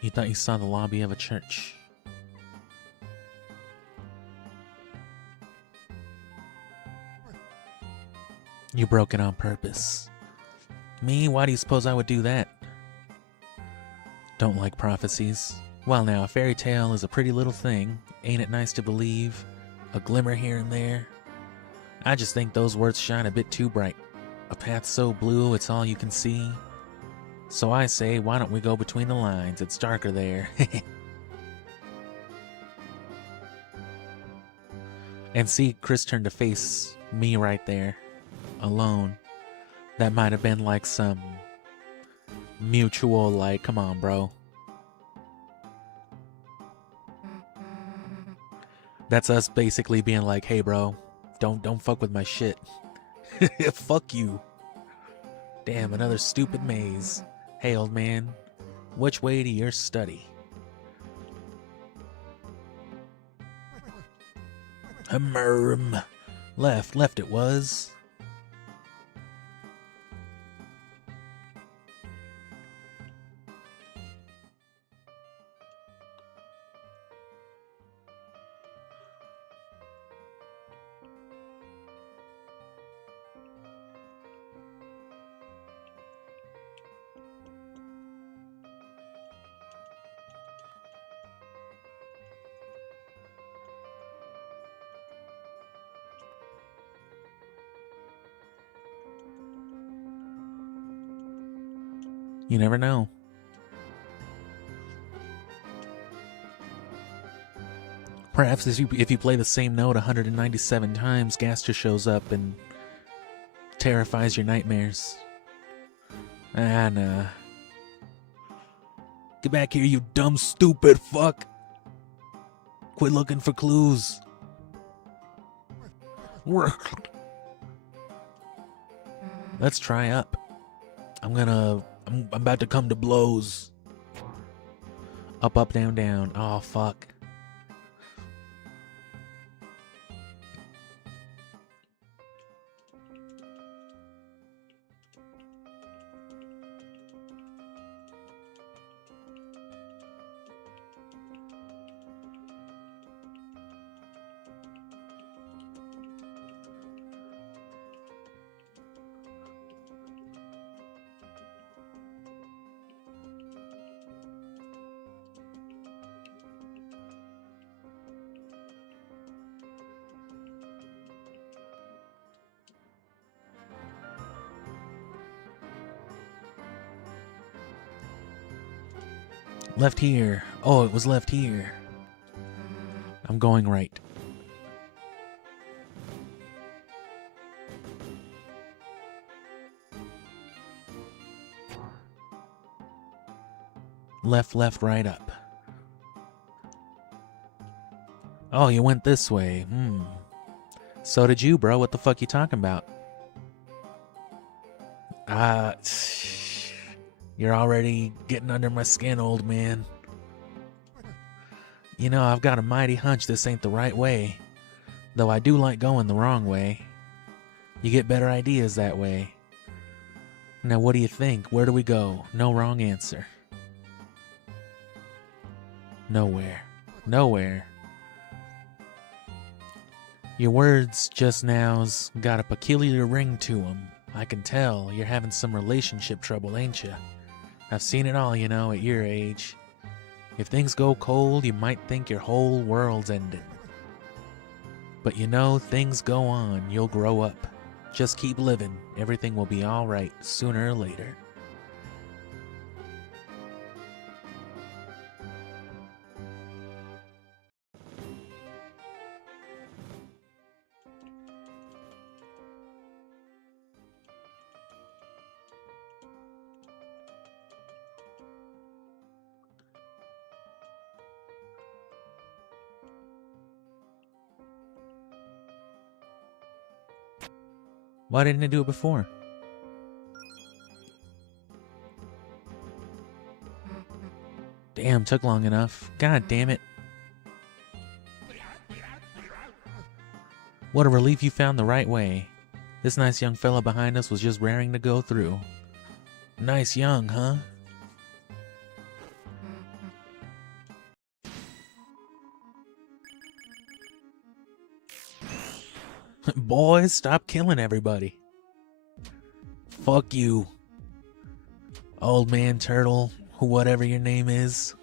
You thought you saw the lobby of a church. You broke it on purpose. Me? Why do you suppose I would do that? Don't like prophecies. Well now, a fairy tale is a pretty little thing. Ain't it nice to believe? A glimmer here and there. I just think those words shine a bit too bright. A path so blue it's all you can see. So I say, why don't we go between the lines? It's darker there. And see, Chris turned to face me right there. Alone. That might have been like some mutual, like, come on, bro. That's us basically being like, hey, bro, don't fuck with my shit. Fuck you. Damn, another stupid maze. Hey, old man, which way to your study? Left it was. You never know. Perhaps if you play the same note 197 times, Gaster shows up and terrifies your nightmares. Ah, nah. Get back here, you dumb, stupid fuck! Quit looking for clues. Let's try up. I'm about to come to blows. Up, down, down. Oh, fuck. Left here. Oh, it was left here. I'm going right. Left, right, up. Oh, you went this way. So did you, bro. What the fuck you talking about? Uh, you're already getting under my skin, old man. You know, I've got a mighty hunch this ain't the right way. Though I do like going the wrong way. You get better ideas that way. Now what do you think? Where do we go? No wrong answer. Nowhere. Nowhere. Your words just now's got a peculiar ring to 'em. I can tell you're having some relationship trouble, ain't you? I've seen it all, you know, at your age. If things go cold, you might think your whole world's ended. But you know, things go on, you'll grow up. Just keep living, everything will be alright sooner or later. Why didn't I do it before? Damn, took long enough. God damn it. What a relief you found the right way. This nice young fella behind us was just raring to go through. Nice young, huh? Boys, stop killing everybody. Fuck you. Old man turtle, whatever your name is.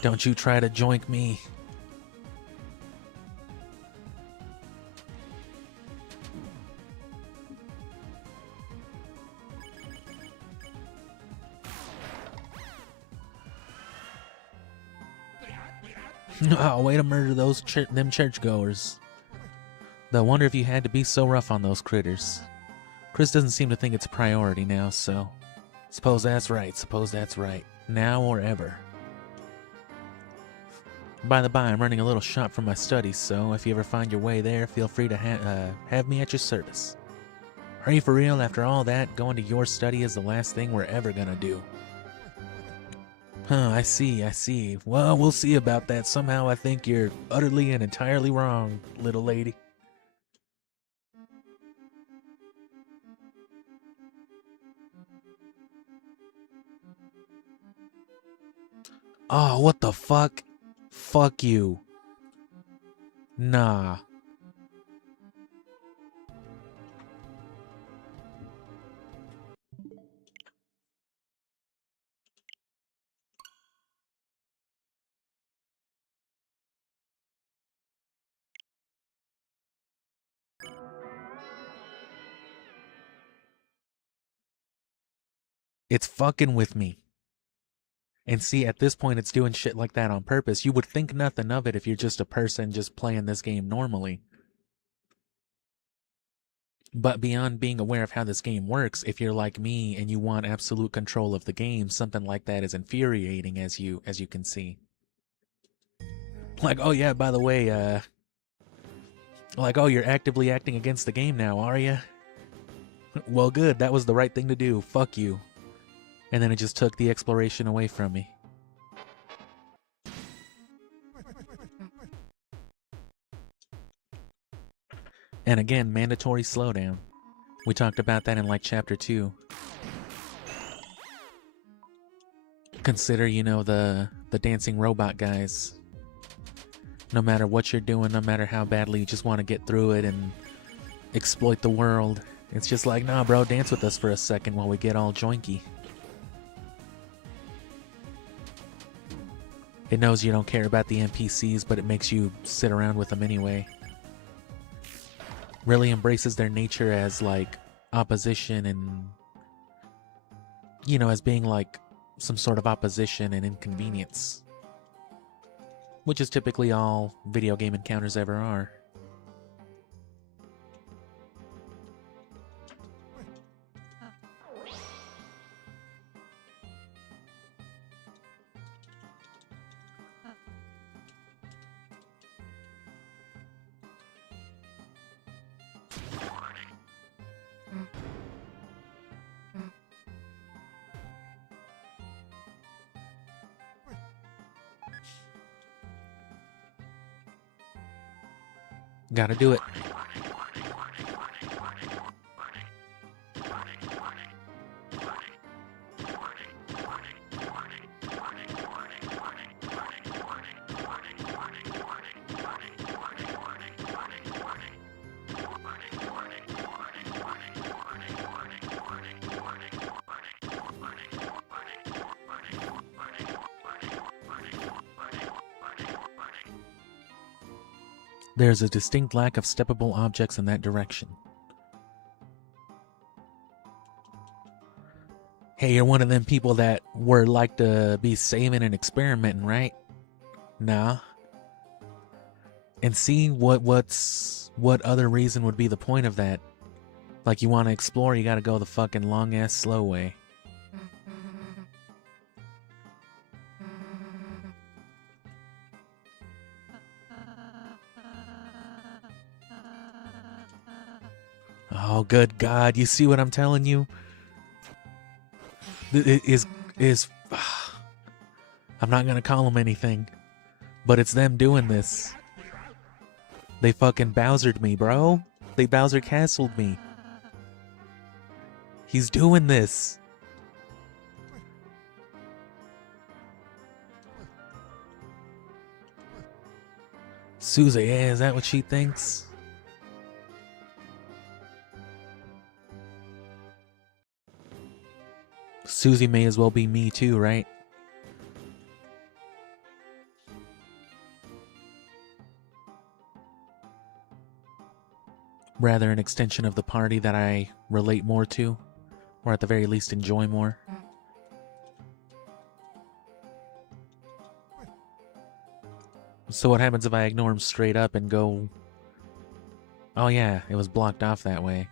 Don't you try to joink me. Oh, way to murder those them churchgoers. Though I wonder if you had to be so rough on those critters. Chris doesn't seem to think it's a priority now, so... Suppose that's right. Now or ever. By the by, I'm running a little shop for my studies, so if you ever find your way there, feel free to have me at your service. Are you for real? After all that, going to your study is the last thing we're ever gonna do. Huh, I see. Well, we'll see about that. Somehow I think you're utterly and entirely wrong, little lady. Oh, what the fuck? Fuck you. Nah. It's fucking with me. And see, at this point, it's doing shit like that on purpose. You would think nothing of it if you're just a person just playing this game normally. But beyond being aware of how this game works, if you're like me and you want absolute control of the game, something like that is infuriating, as you can see. Like, oh yeah, by the way, like, oh, you're actively acting against the game now, are you? Well, good, that was the right thing to do. Fuck you. And then it just took the exploration away from me. And again, mandatory slowdown. We talked about that in like chapter 2. Consider, you know, the dancing robot guys. No matter what you're doing, no matter how badly you just want to get through it and exploit the world, it's just like, nah bro, dance with us for a second while we get all joinky. It knows you don't care about the NPCs, but it makes you sit around with them anyway. Really embraces their nature as like opposition and, you know, as being like some sort of opposition and inconvenience. Which is typically all video game encounters ever are. Gotta do it. There's a distinct lack of steppable objects in that direction. Hey, you're one of them people that were like to be saving and experimenting, right? Nah. And see what other reason would be the point of that? Like, you want to explore, you gotta go the fucking long ass slow way. Oh, good God. You see what I'm telling you? Is I'm not gonna call them anything, but it's them doing this. They fucking Bowser'd me, bro. They Bowser Castled me. He's doing this. Susie, yeah, is that what she thinks? Susie may as well be me too, right? Rather an extension of the party that I relate more to, or at the very least enjoy more. So what happens if I ignore him straight up and go, oh yeah, it was blocked off that way.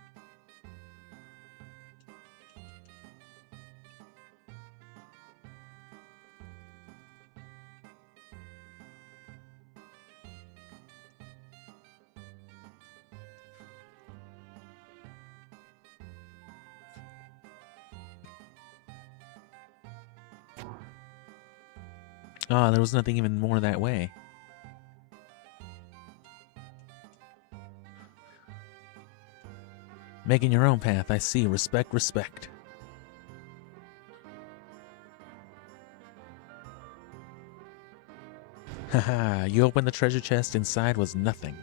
Oh, there was nothing even more that way. Making your own path, I see. Respect, respect. Haha, you opened the treasure chest, inside was nothing.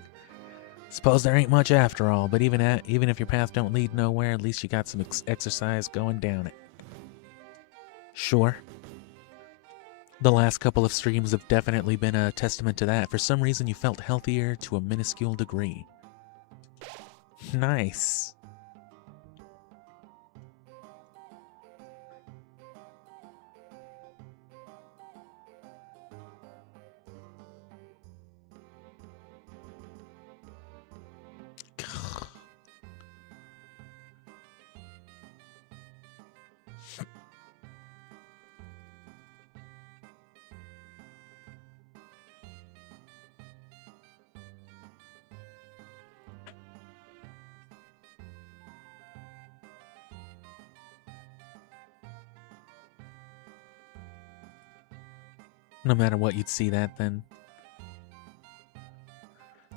Suppose there ain't much after all, but even if your path don't lead nowhere, at least you got some exercise going down it. Sure. The last couple of streams have definitely been a testament to that. For some reason, you felt healthier to a minuscule degree. Nice. No matter what, you'd see that then.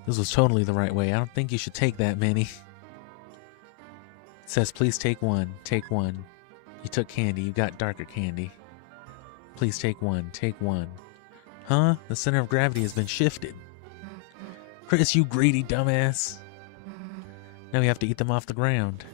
This was totally the right way. I don't think you should take that many. It says, please take one. Take one. You took candy. You got darker candy. Please take one. Take one. Huh? The center of gravity has been shifted. Chris, you greedy dumbass. Now we have to eat them off the ground.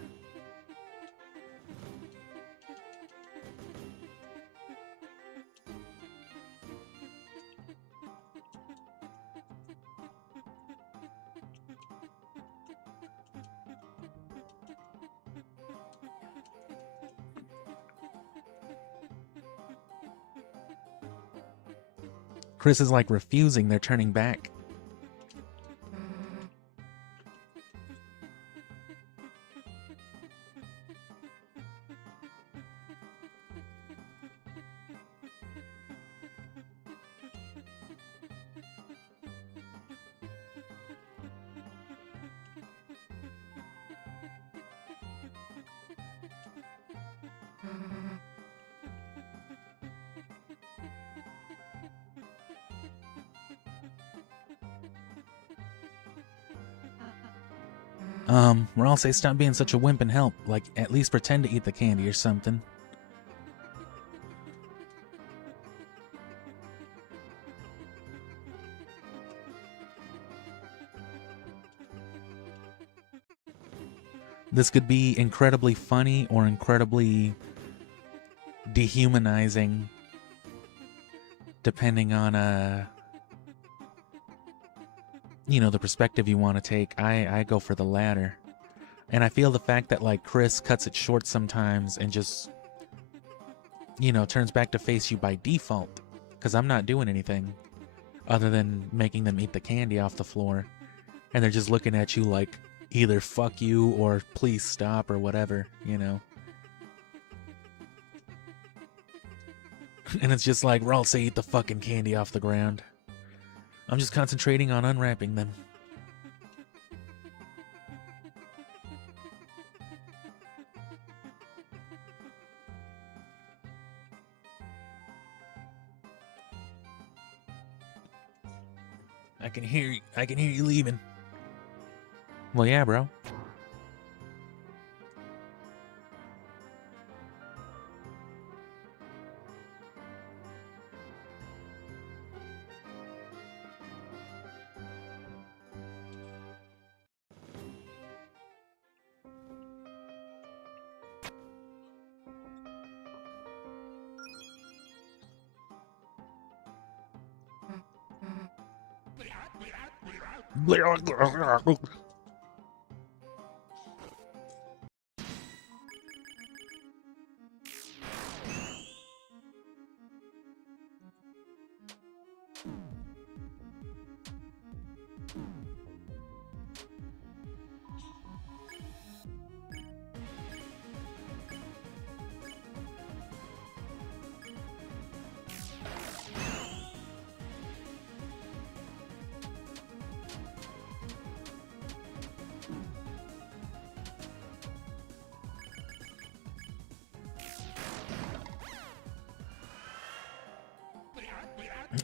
Chris is like refusing, they're turning back. Or I'll say stop being such a wimp and help. Like, at least pretend to eat the candy or something. This could be incredibly funny or incredibly dehumanizing, depending on, you know, the perspective you want to take. I go for the latter. And I feel the fact that, like, Chris cuts it short sometimes and just, you know, turns back to face you by default. Because I'm not doing anything other than making them eat the candy off the floor. And they're just looking at you like, either fuck you or please stop or whatever, you know. And it's just like, Ralph, say eat the fucking candy off the ground. I'm just concentrating on unwrapping them. I can hear you leaving. Well, yeah, bro.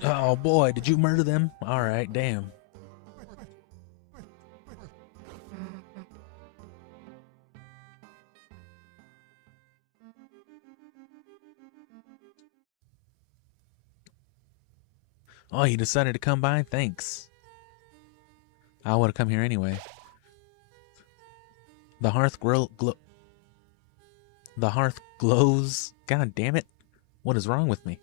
Oh boy, did you murder them? Alright, damn. Oh, you decided to come by? Thanks. I would have come here anyway. The hearth The hearth glows. God damn it. What is wrong with me?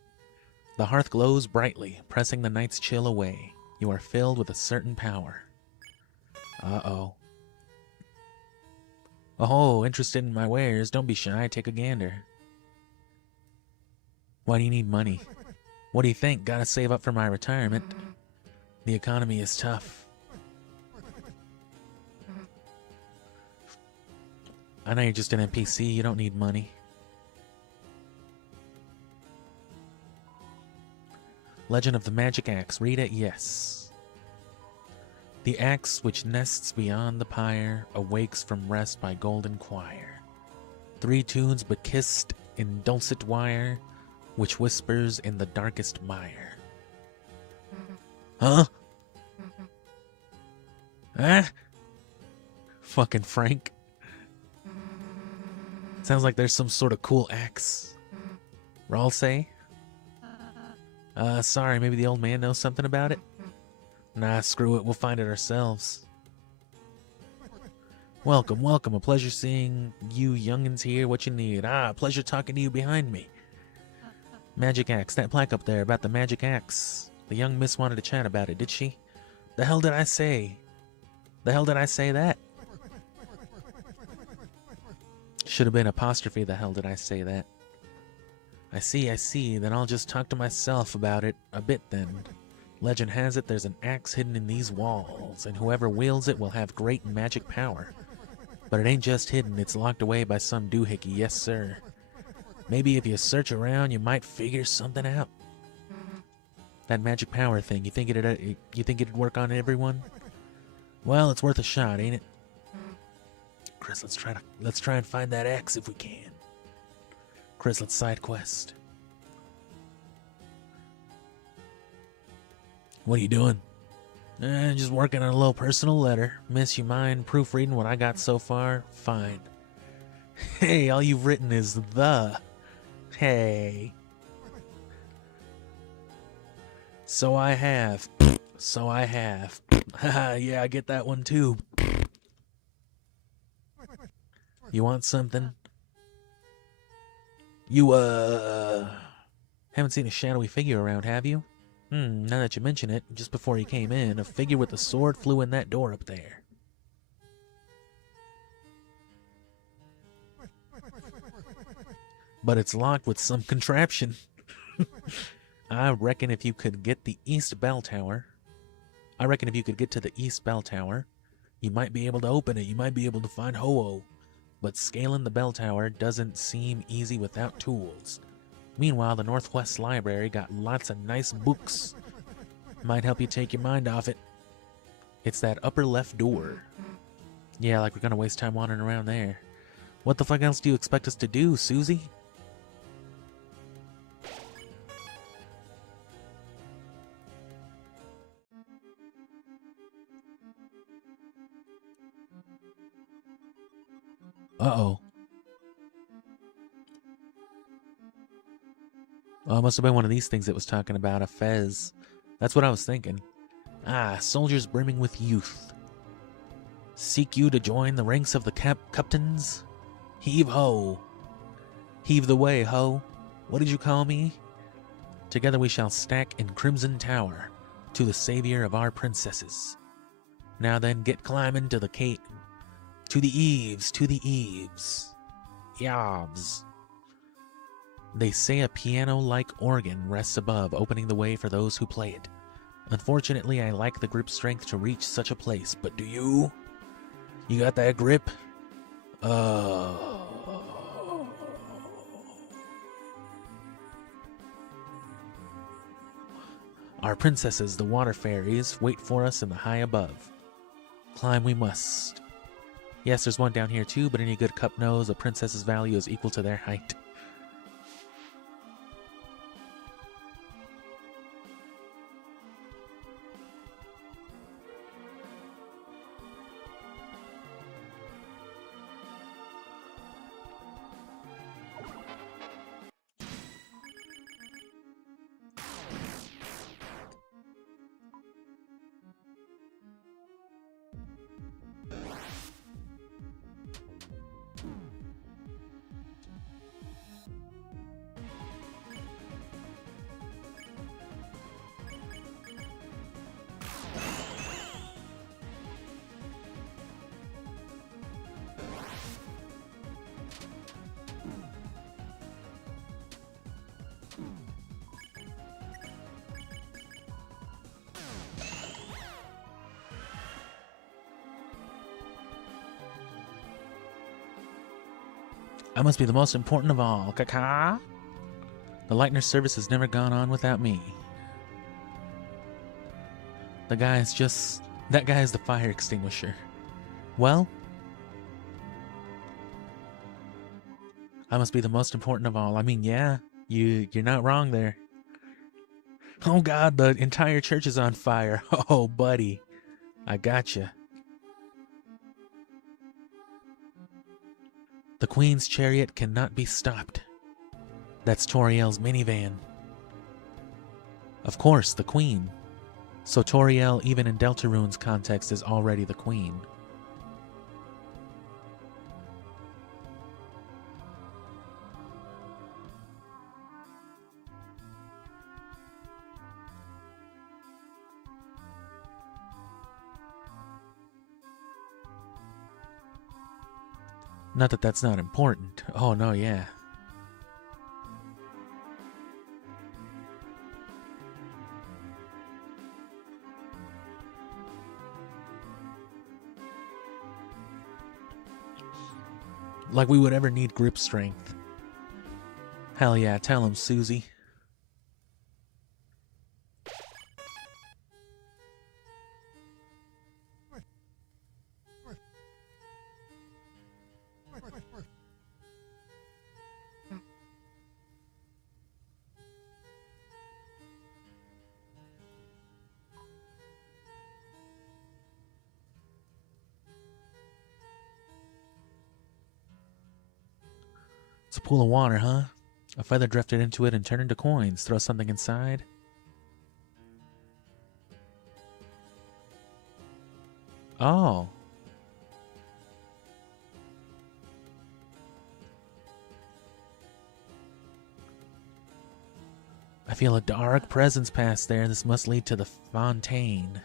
The hearth glows brightly, pressing the night's chill away. You are filled with a certain power. Uh-oh. Oh, interested in my wares? Don't be shy, take a gander. Why do you need money? What do you think? Gotta save up for my retirement. The economy is tough. I know you're just an NPC, you don't need money. Legend of the Magic Axe. Read it? Yes. The axe which nests beyond the pyre awakes from rest by golden choir. 3 tunes but kissed in dulcet wire, which whispers in the darkest mire. Huh? Huh? Fucking Frank. Sounds like there's some sort of cool axe. Rawl say? Sorry, maybe the old man knows something about it? Nah, screw it, we'll find it ourselves. Welcome, welcome, a pleasure seeing you youngins here. What you need? Pleasure talking to you behind me. Magic axe, that plaque up there about the magic axe. The young miss wanted to chat about it, did she? The hell did I say? The hell did I say that? Should have been apostrophe, the hell did I say that? I see, then I'll just talk to myself about it a bit then. Legend has it there's an axe hidden in these walls, and whoever wields it will have great magic power. But it ain't just hidden, it's locked away by some doohickey, yes sir. Maybe if you search around, you might figure something out. That magic power thing, you think it'd work on everyone? Well, it's worth a shot, ain't it? Chris, let's try and find that axe if we can. Chris, let's side quest. What are you doing? Just working on a little personal letter. Miss, you mind proofreading what I got so far? Fine. Hey, all you've written is the. Hey. So I have. So I have. Haha, yeah, I get that one too. You want something? You, haven't seen a shadowy figure around, have you? Now that you mention it, just before you came in, a figure with a sword flew in that door up there. But it's locked with some contraption. I reckon if you could get the East Bell Tower, you might be able to open it. You might be able to find Ho-Oh. But scaling the bell tower doesn't seem easy without tools. Meanwhile, the Northwest Library got lots of nice books. Might help you take your mind off it. It's that upper left door. Yeah, like we're gonna waste time wandering around there. What the fuck else do you expect us to do, Susie? Uh-oh. Oh, it must have been one of these things it was talking about, a fez. That's what I was thinking. Ah, soldiers brimming with youth. Seek you to join the ranks of the captains? Heave ho. Heave the way, ho. What did you call me? Together we shall stack in Crimson Tower to the savior of our princesses. Now then, get climbing to the cape. To the eaves, to the eaves. Yobs. They say a piano-like organ rests above, opening the way for those who play it. Unfortunately, I lack the grip strength to reach such a place, but do you? You got that grip? Our princesses, the water fairies, wait for us in the high above. Climb we must. Yes, there's one down here too, but any good cup knows a princess's value is equal to their height. I must be the most important of all. Caca? The Lightner service has never gone on without me. That guy is the fire extinguisher. Well, I must be the most important of all. I mean, yeah, you're not wrong there. Oh God, the entire church is on fire. Oh, buddy, I gotcha. The Queen's chariot cannot be stopped. That's Toriel's minivan. Of course, the Queen. So Toriel, even in Deltarune's context, is already the Queen. Not that that's not important. Oh, no, yeah. Like we would ever need grip strength. Hell yeah, tell him, Susie. It's a pool of water, huh? A feather drifted into it and turned into coins. Throw something inside. Oh. I feel a dark presence past there. This must lead to the fontaine.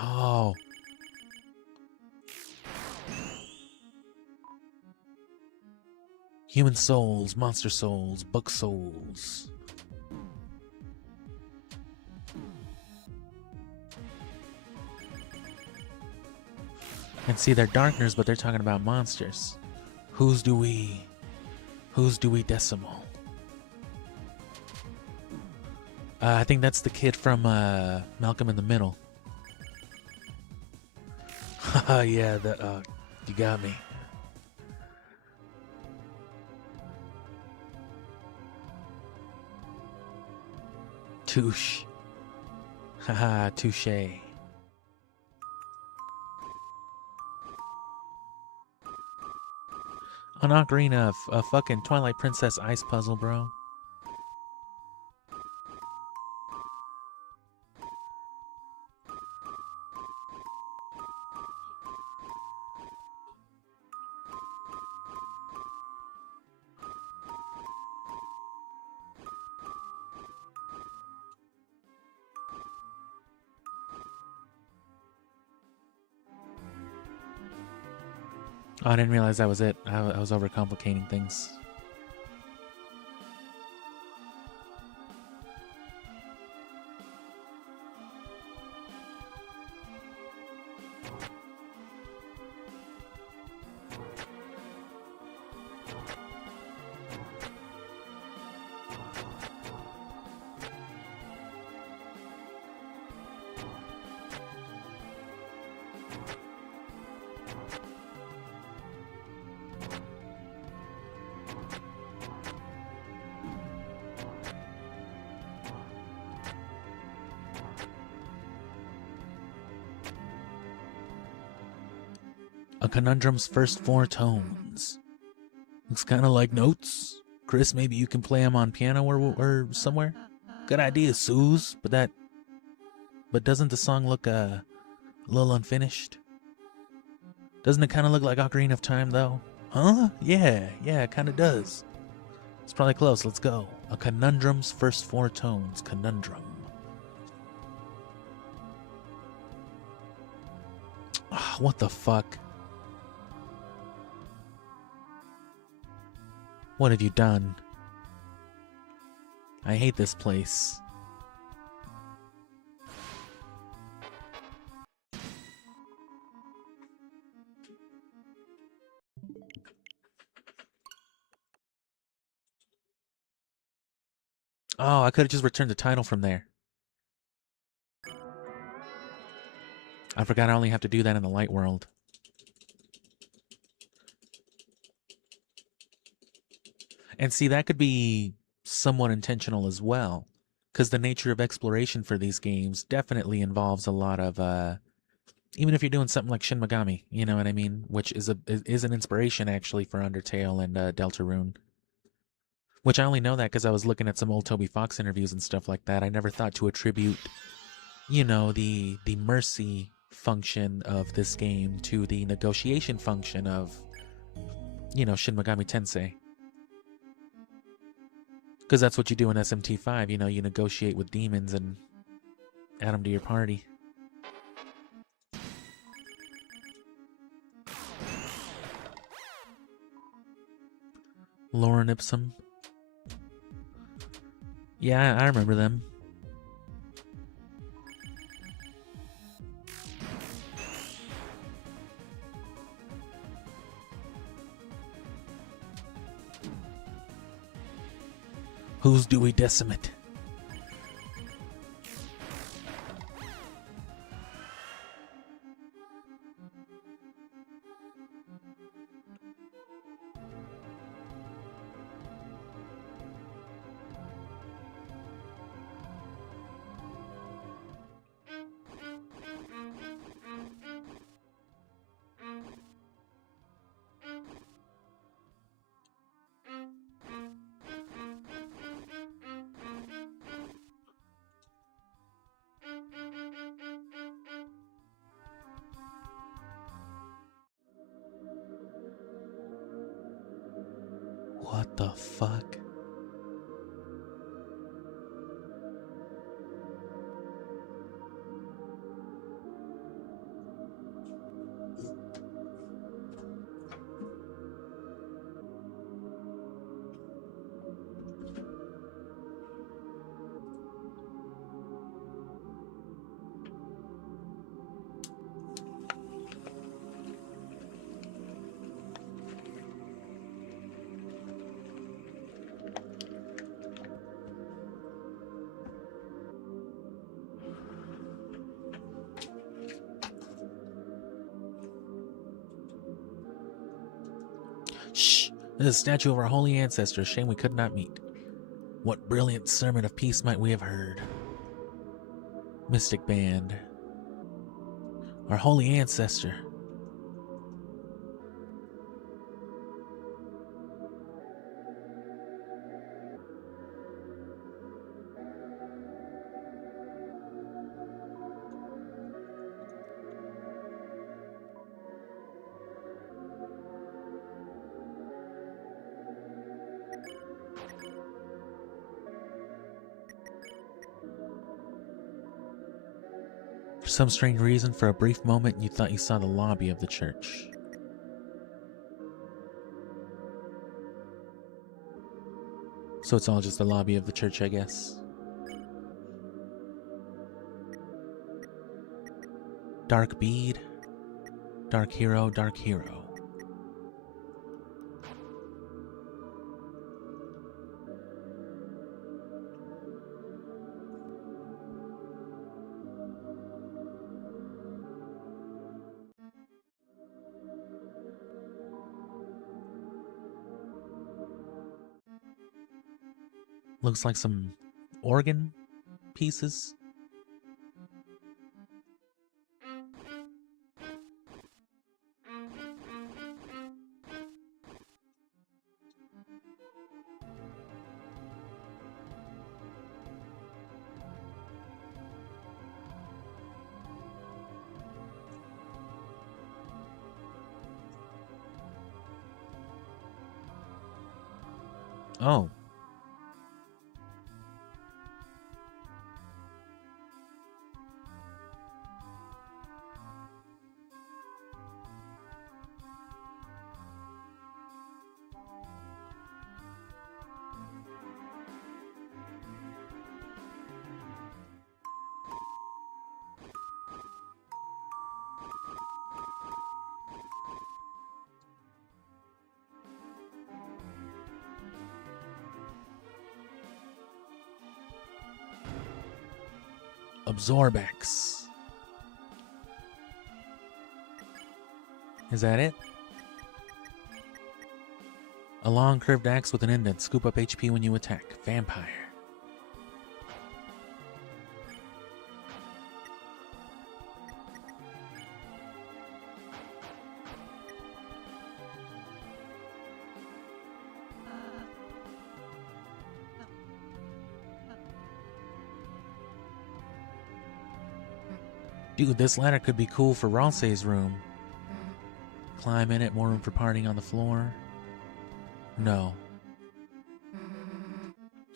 Oh. Human souls, monster souls, book souls. And see, they're darkners, but they're talking about monsters. Who's Dewey Decimal? I think that's the kid from Malcolm in the Middle. Haha, yeah, you got me. Touche. Haha, touche. An ocarina of a fucking Twilight Princess ice puzzle, bro. Oh, I didn't realize that was it. I was overcomplicating things. A conundrum's first 4 tones. Looks kind of like notes. Chris, maybe you can play them on piano or somewhere. Good idea, Suze. But doesn't the song look a little unfinished? Doesn't it kind of look like Ocarina of Time though? Huh? Yeah, it kind of does. It's probably close. Let's go. A conundrum's first 4 tones. Conundrum. Oh, what the fuck? What have you done? I hate this place. Oh, I could have just returned the title from there. I forgot I only have to do that in the light world. And see, that could be somewhat intentional as well, because the nature of exploration for these games definitely involves a lot of, even if you're doing something like Shin Megami, you know what I mean? Which is an inspiration actually for Undertale and Deltarune. Which I only know that because I was looking at some old Toby Fox interviews and stuff like that. I never thought to attribute, you know, the mercy function of this game to the negotiation function of, you know, Shin Megami Tensei. Because that's what you do in SMT5, you know, you negotiate with demons and add them to your party. Lauren Ipsum. Yeah, I remember them. Who's Dewey Decimate? What the fuck? Shh! This is a statue of our holy ancestors. Shame we could not meet. What brilliant sermon of peace might we have heard? Mystic Band. Our holy ancestor. For some strange reason, for a brief moment, you thought you saw the lobby of the church. So it's all just the lobby of the church, I guess. Dark bead. Dark hero, dark hero. Looks like some organ pieces. Oh. Absorbex. Is that it? A long curved axe with an indent. Scoop up HP when you attack. Vampire. Dude, this ladder could be cool for Ralsei's room. Climb in it, more room for partying on the floor. No.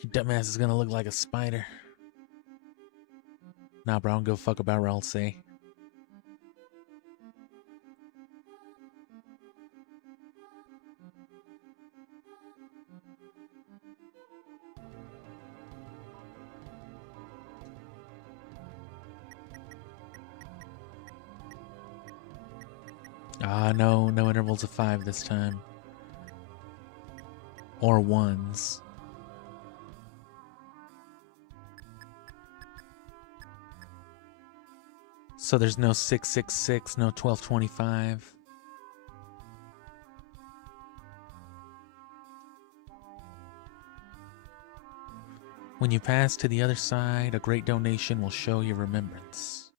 Your dumbass is gonna look like a spider. Nah, bro, I don't give a fuck about Ralsei. Ah, no intervals of 5 this time. Or 1s. So there's no 666, no 1225. When you pass to the other side, a great donation will show your remembrance.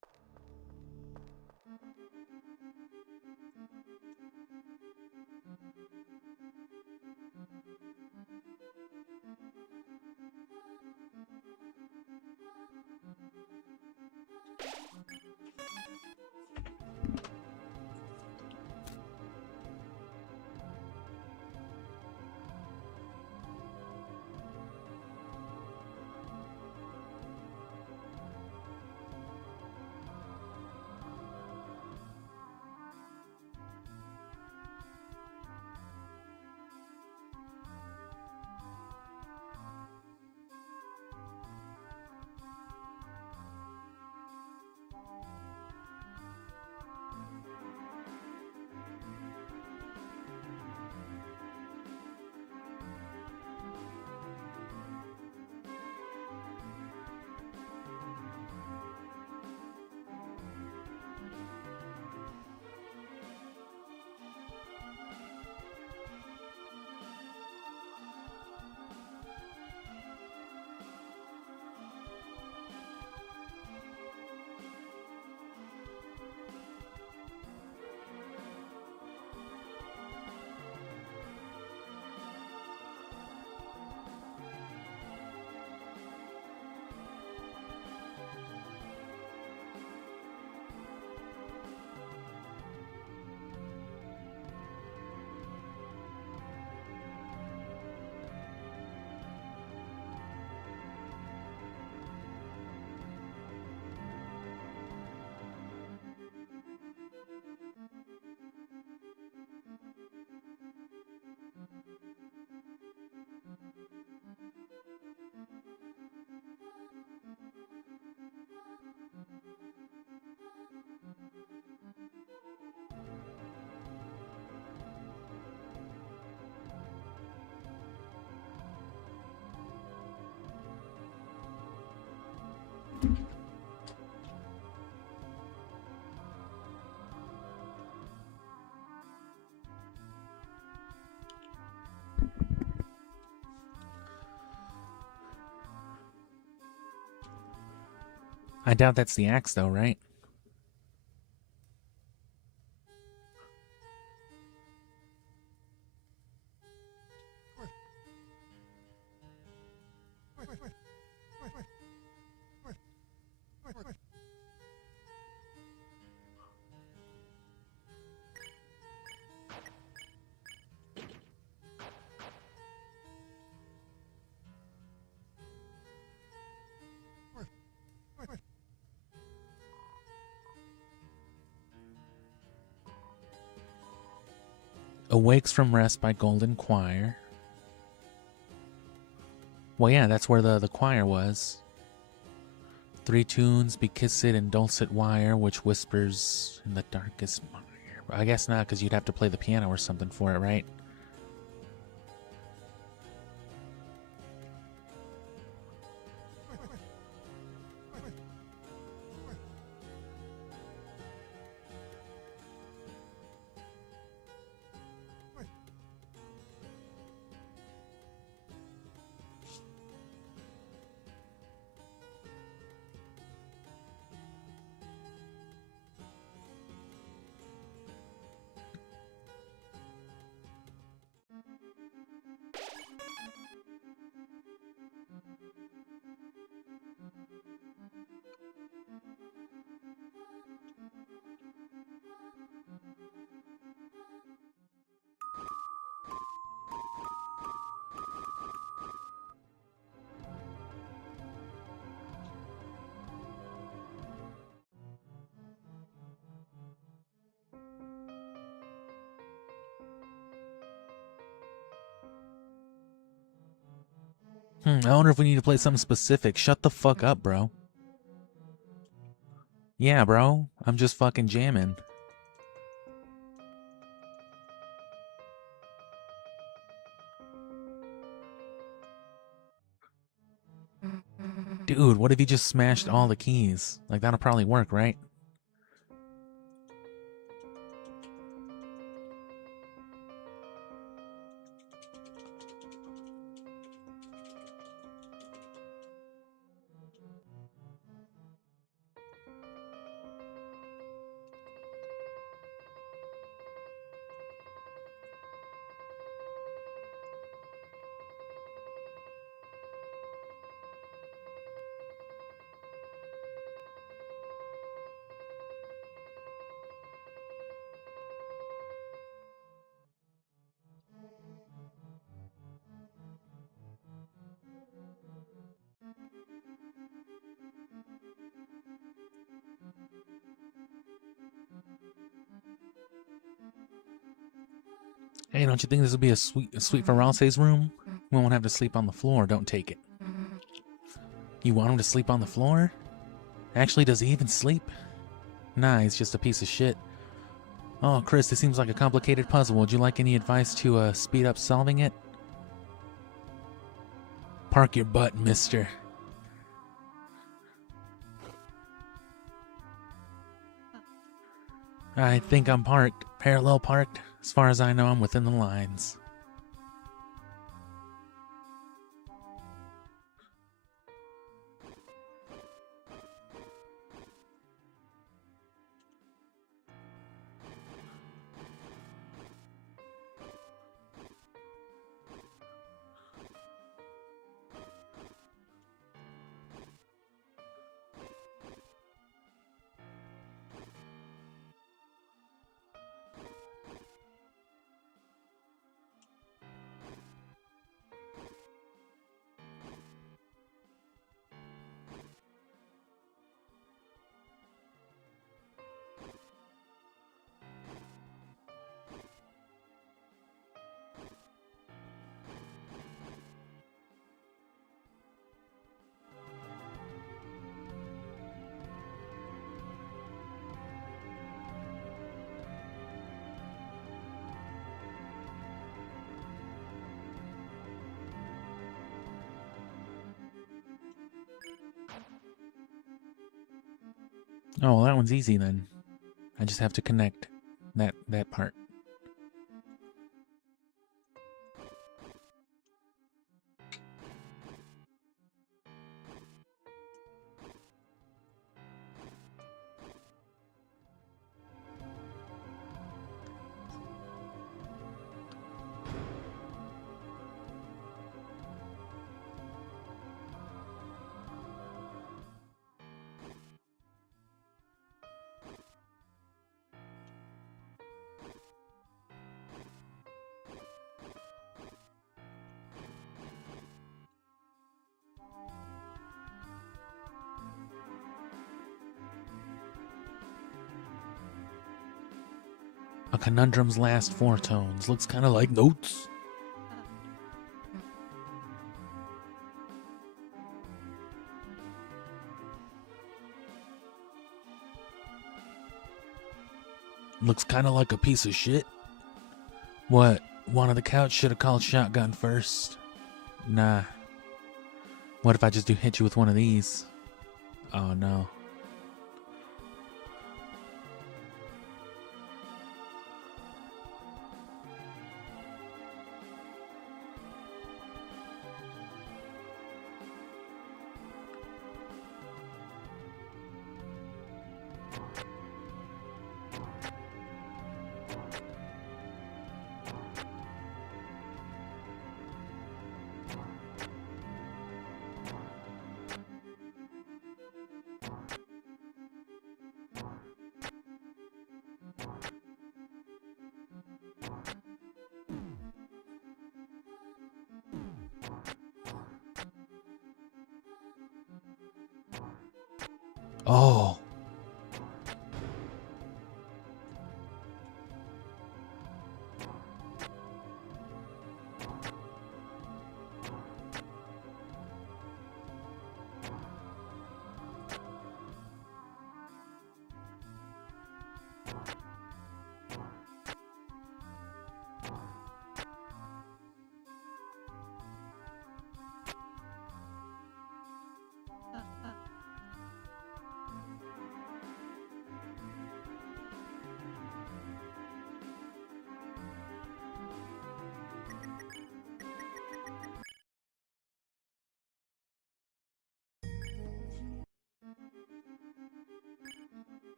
I doubt that's the axe though, right? Awakes from rest by golden choir. Well, yeah, that's where the choir was. 3 tunes, be kissed in dulcet wire, which whispers in the darkest mire. I guess not, because you'd have to play the piano or something for it, right? I wonder if we need to play something specific. Shut the fuck up, bro. Yeah, bro. I'm just fucking jamming. Dude, what if he just smashed all the keys? Like, that'll probably work, right? Hey, don't you think this would be a sweet for Ralsei's room? We won't have to sleep on the floor. Don't take it. You want him to sleep on the floor? Actually, does he even sleep? Nah, he's just a piece of shit. Oh, Chris, this seems like a complicated puzzle. Would you like any advice to speed up solving it? Park your butt, mister. I think I'm parked. Parallel parked. As far as I know, I'm within the lines. Oh, well, that one's easy then. I just have to connect that part. A conundrum's last four tones. Looks kind of like notes. Looks kind of like a piece of shit. What? One on the couch should have called shotgun first. Nah. What if I just do hit you with one of these? Oh no. Oh.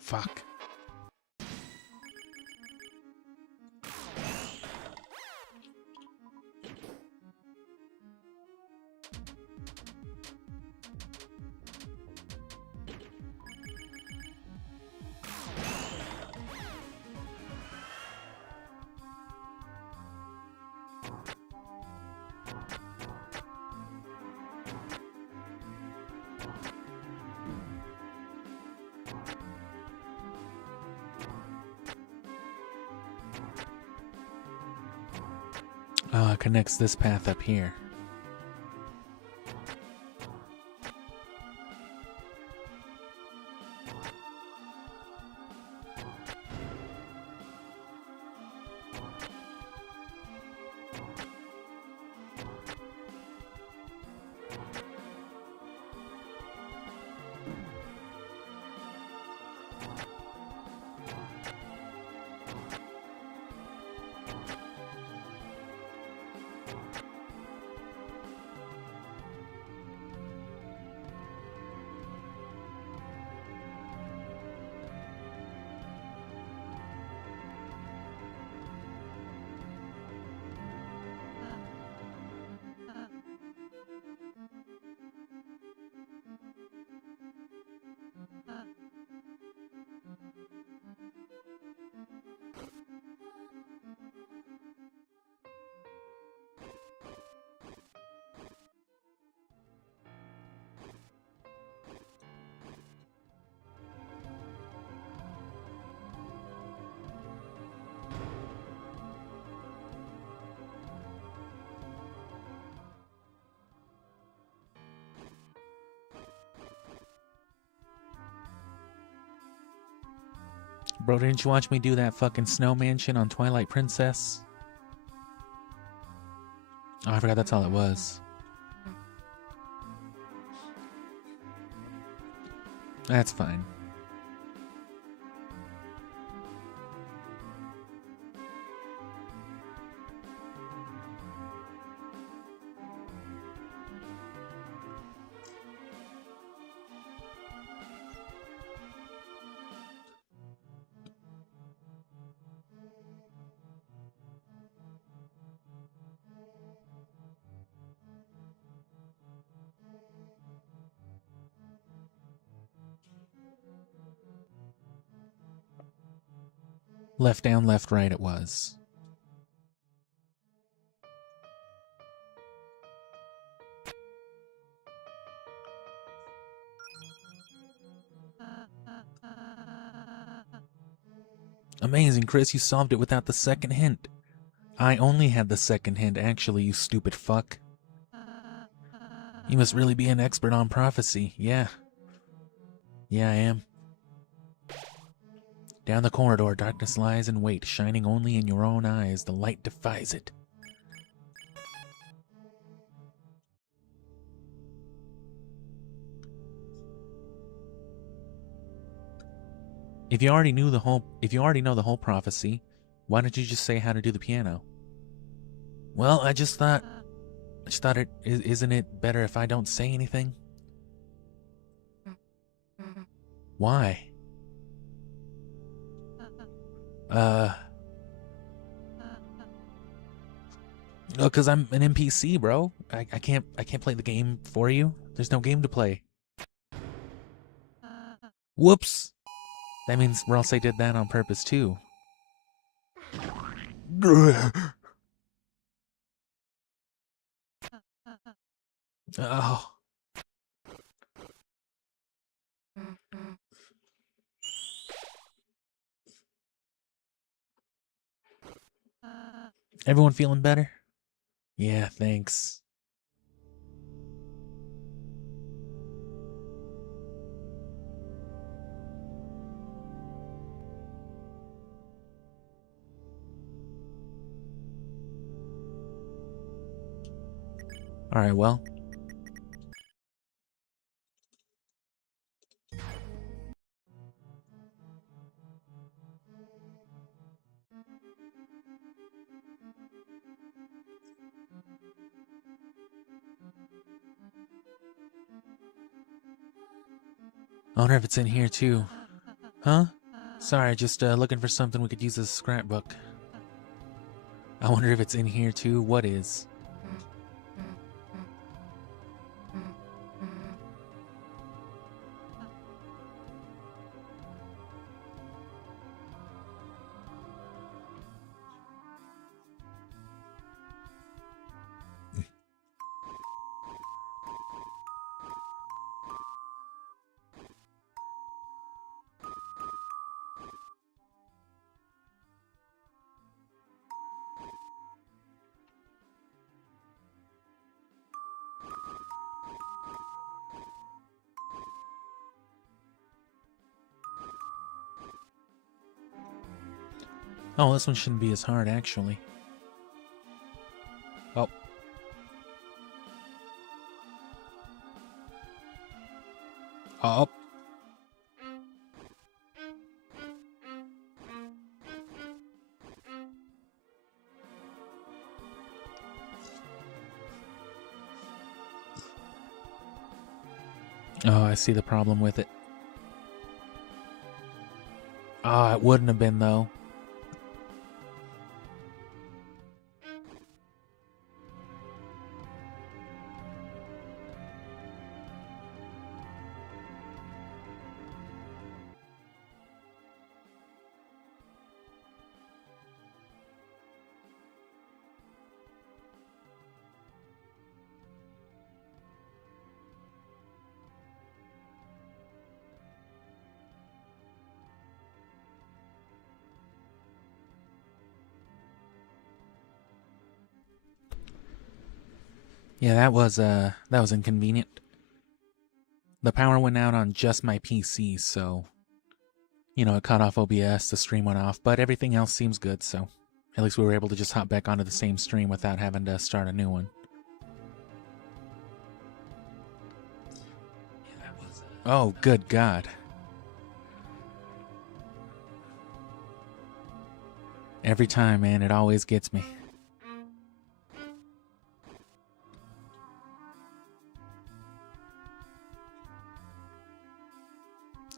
Fuck. Oh, it connects this path up here. Bro, didn't you watch me do that fucking snow mansion on Twilight Princess? Oh, I forgot that's all it was. That's fine. Left down, left right it was. Amazing, Chris, you solved it without the second hint. I only had the second hint, actually, you stupid fuck. You must really be an expert on prophecy. Yeah. Yeah, I am. Down the corridor, darkness lies in wait, shining only in your own eyes. The light defies it. If you already know the whole prophecy, why don't you just say how to do the piano? Well, I just thought isn't it better if I don't say anything? Why? No, because I'm an NPC, bro. I can't play the game for you. There's no game to play. Whoops. That means Ross did that on purpose too. Oh. Everyone feeling better? Yeah, thanks. Alright, well. I wonder if it's in here too. Huh? Sorry, just looking for something we could use as a scrapbook. I wonder if it's in here too. What is? Oh, this one shouldn't be as hard, actually. Oh. Oh. Oh, I see the problem with it. Oh, it wouldn't have been, though. Yeah, that was inconvenient. The power went out on just my PC, so you know, it cut off OBS, the stream went off, but everything else seems good, so at least we were able to just hop back onto the same stream without having to start a new one. Oh, good God. Every time, man, it always gets me.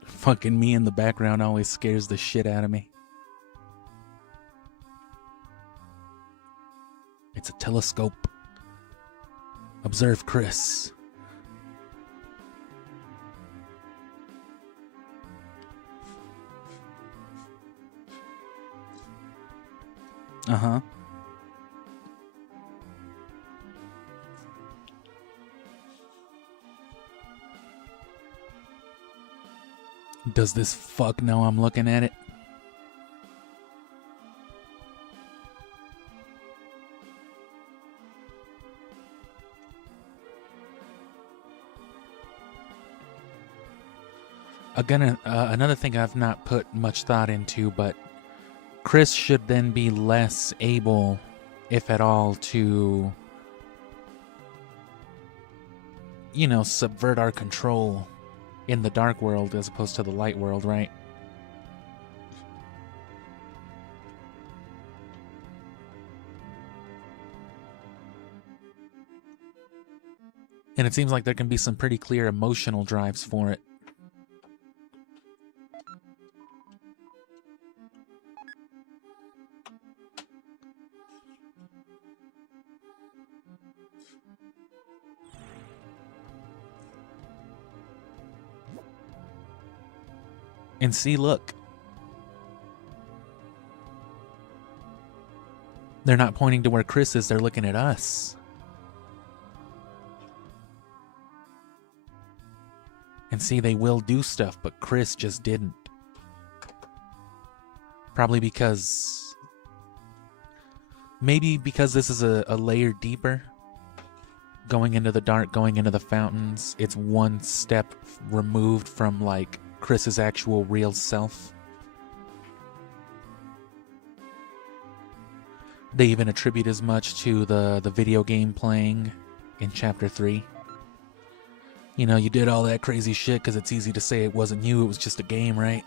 Fucking me in the background always scares the shit out of me. It's a telescope. Observe Chris. Uh-huh. Does this fuck know I'm looking at it? Again, another thing I've not put much thought into, but Chris should then be less able, if at all, to, you know, subvert our control in the dark world as opposed to the light world, right? And it seems like there can be some pretty clear emotional drives for it. And see, look. They're not pointing to where Chris is, they're looking at us. And see, they will do stuff, but Chris just didn't. Probably because... Maybe because this is a layer deeper. Going into the dark, going into the fountains. It's one step removed from, like, Chris's actual real self. They even attribute as much to the video game playing in Chapter 3. You know, you did all that crazy shit because it's easy to say it wasn't you, it was just a game, right?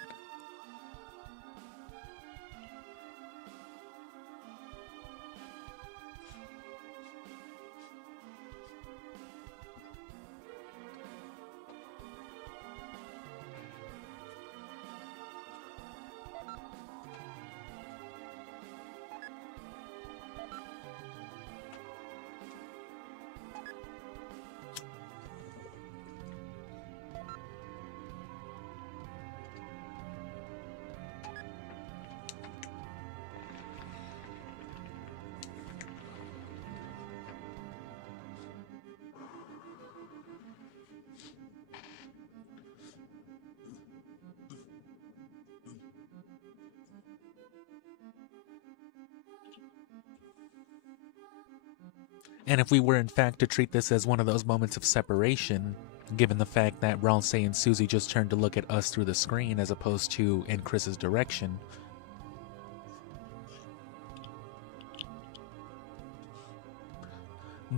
And if we were in fact to treat this as one of those moments of separation, given the fact that Ralsei and Susie just turned to look at us through the screen as opposed to in Chris's direction,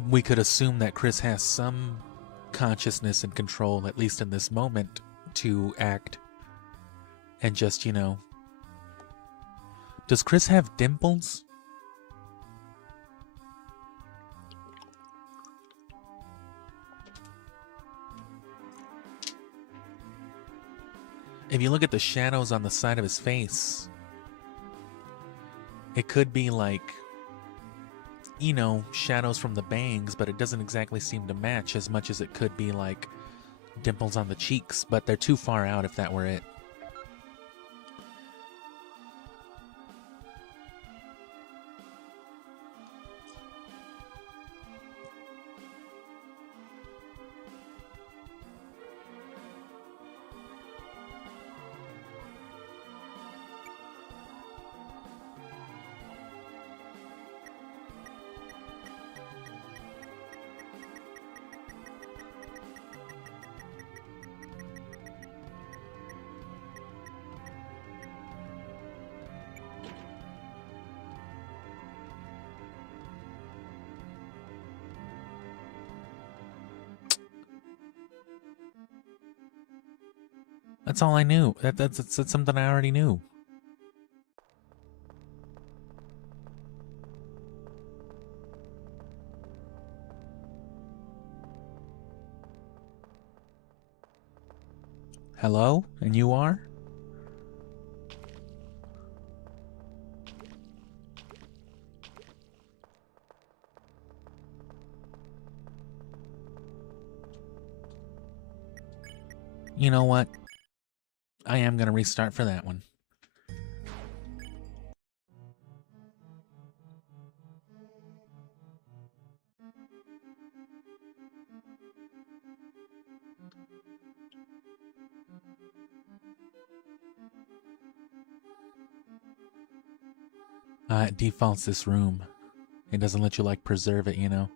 we could assume that Chris has some consciousness and control, at least in this moment, to act and just, you know... Does Chris have dimples? If you look at the shadows on the side of his face, it could be like, you know, shadows from the bangs, but it doesn't exactly seem to match as much as it could be like dimples on the cheeks, but they're too far out if that were it. That's all I knew. That's something I already knew. Hello? And you are? You know what? I am going to restart for that one. It defaults this room. It doesn't let you, like, preserve it, you know?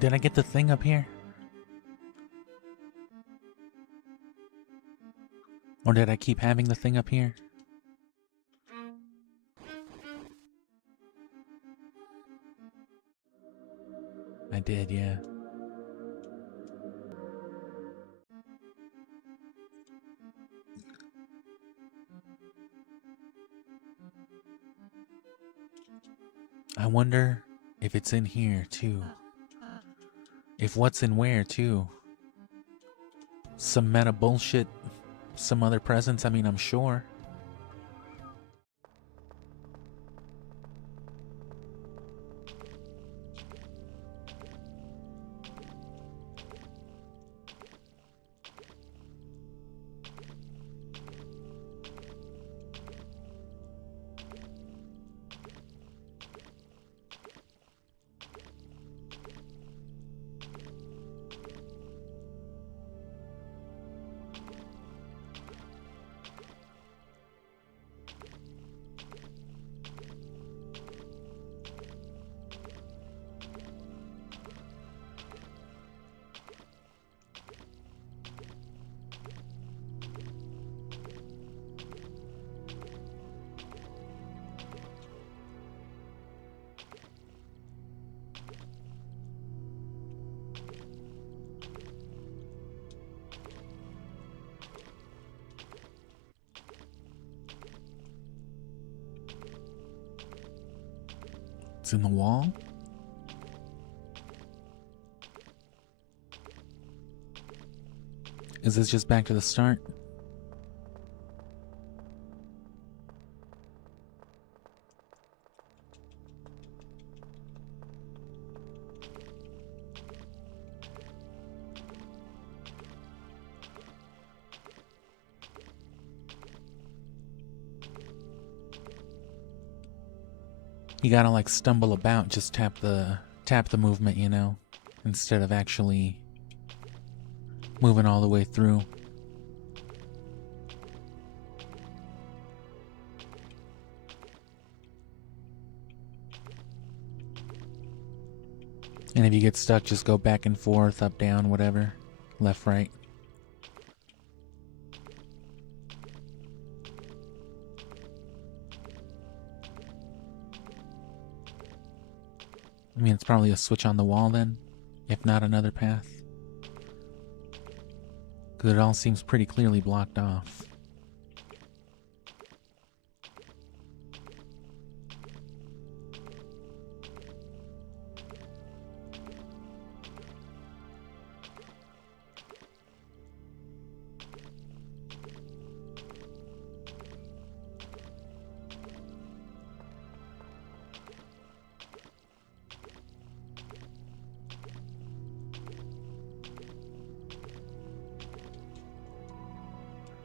Did I get the thing up here? Or did I keep having the thing up here? I did, yeah. I wonder if it's in here, too. If what's in where, too. Some meta bullshit, some other presence, I mean, I'm sure. It's in the wall? Is this just back to the start? You gotta like stumble about, just tap the movement, you know, instead of actually moving all the way through. And if you get stuck, just go back and forth, up, down, whatever, left, right. I mean, it's probably a switch on the wall then, if not another path. Because it all seems pretty clearly blocked off.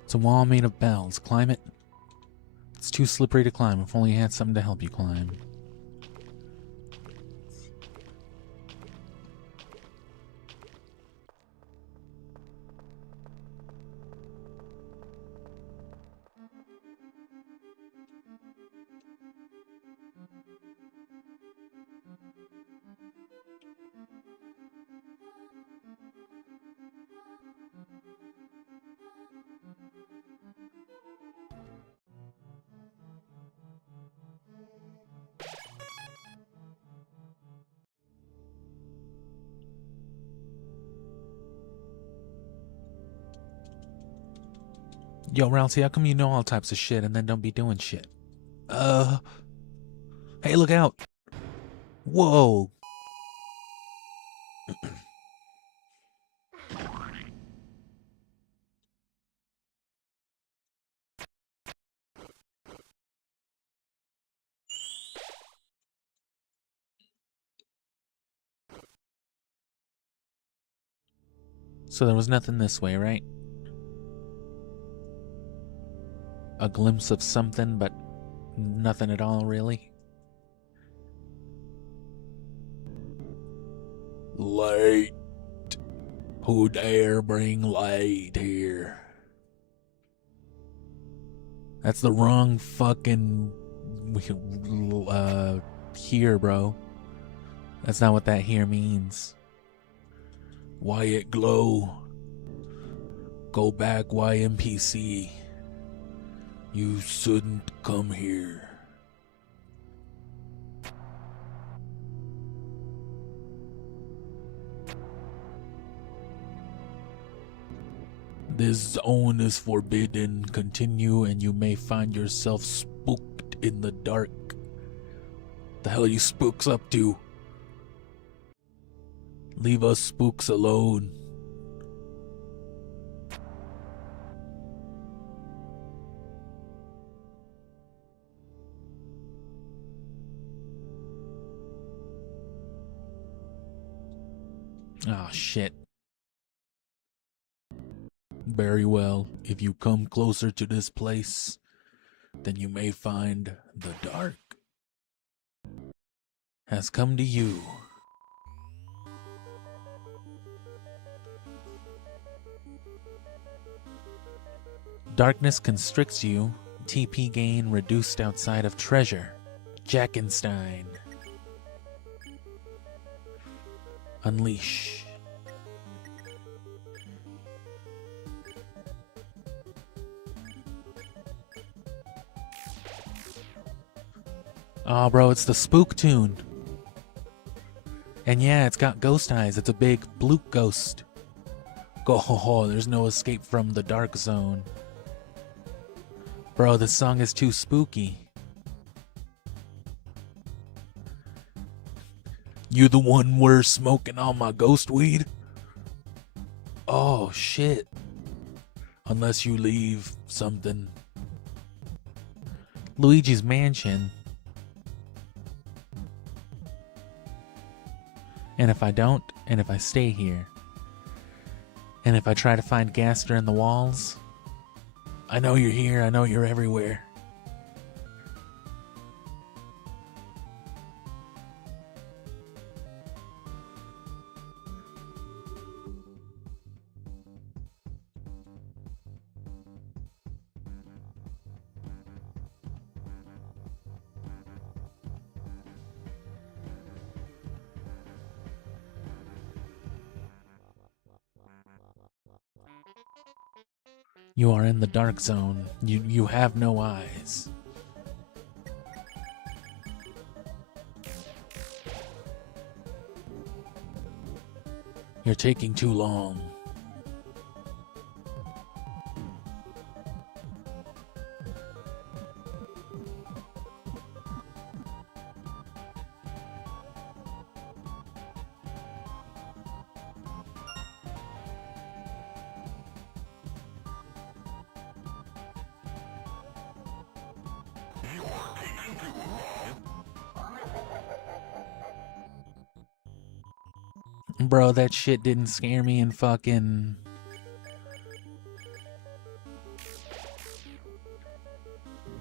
It's a wall made of bells. Climb it. It's too slippery to climb. If only you had something to help you climb. Yo, Ralsei, how come you know all types of shit and then don't be doing shit? Hey, look out. Whoa. So there was nothing this way, right? A glimpse of something, but nothing at all, really? Light. Who dare bring light here? That's the wrong fucking here, bro. That's not what that here means. Wyatt Glow. Go back, YMPC. You shouldn't come here. This zone is forbidden. Continue and you may find yourself spooked in the dark. The hell are you spooks up to? Leave us spooks alone. Ah, shit. Very well. If you come closer to this place, then you may find the dark has come to you. Darkness constricts you. TP gain reduced outside of treasure. Jackenstein. Unleash. Oh, bro, it's the spook tune. And yeah, it's got ghost eyes. It's a big blue ghost. Go ho ho, there's no escape from the dark zone. Bro, this song is too spooky. You the one where smoking all my ghost weed? Oh, shit. Unless you leave something. Luigi's Mansion. And if I don't, and if I stay here, and if I try to find Gaster in the walls, I know you're here, I know you're everywhere. You are in the dark zone. You have no eyes. You're taking too long. Bro, that shit didn't scare me in fucking...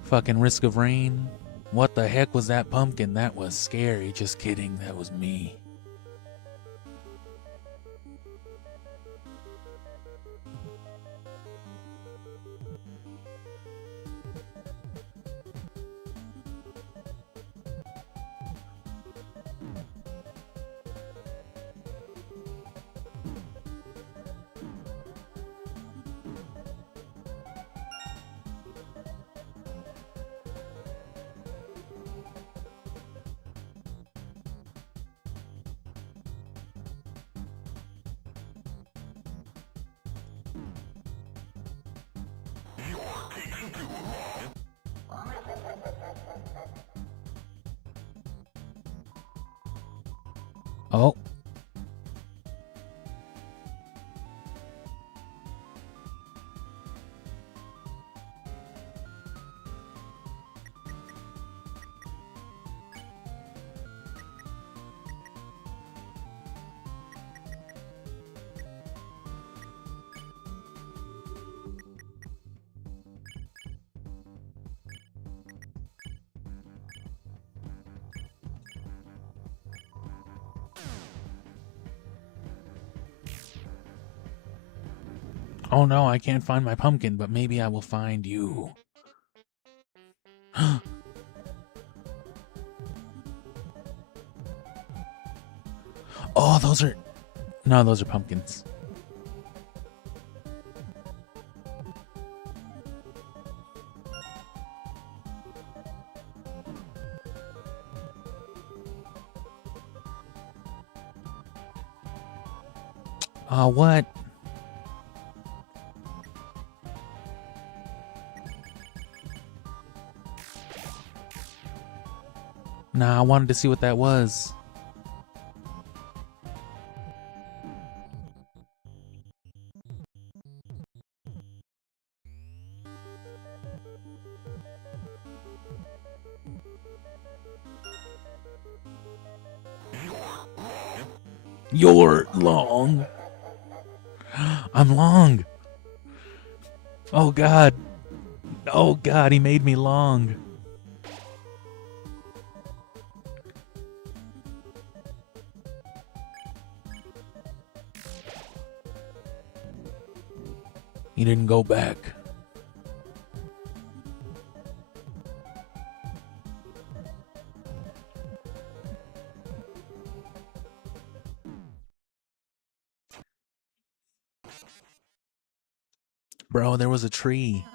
fucking Risk of Rain. What the heck was that pumpkin? That was scary. Just kidding, that was me. Oh. Oh no, I can't find my pumpkin, but maybe I will find you. Oh, those are... No, those are pumpkins. What? Nah, I wanted to see what that was. You're long. I'm long. Oh god. Oh god, he made me long. He didn't go back. Bro, there was a tree.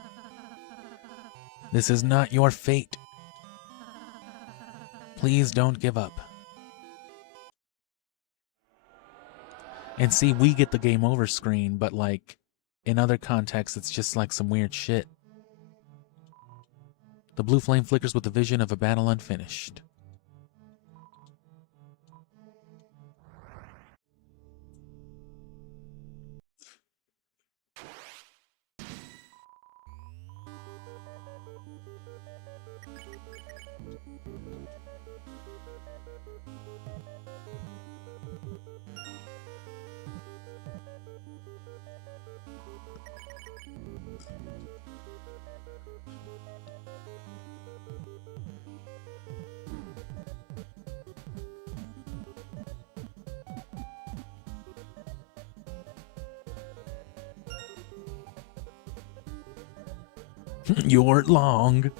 This is not your fate. Please don't give up. And see, we get the game over screen, but like, in other contexts, it's just like some weird shit. The blue flame flickers with the vision of a battle unfinished. You're long.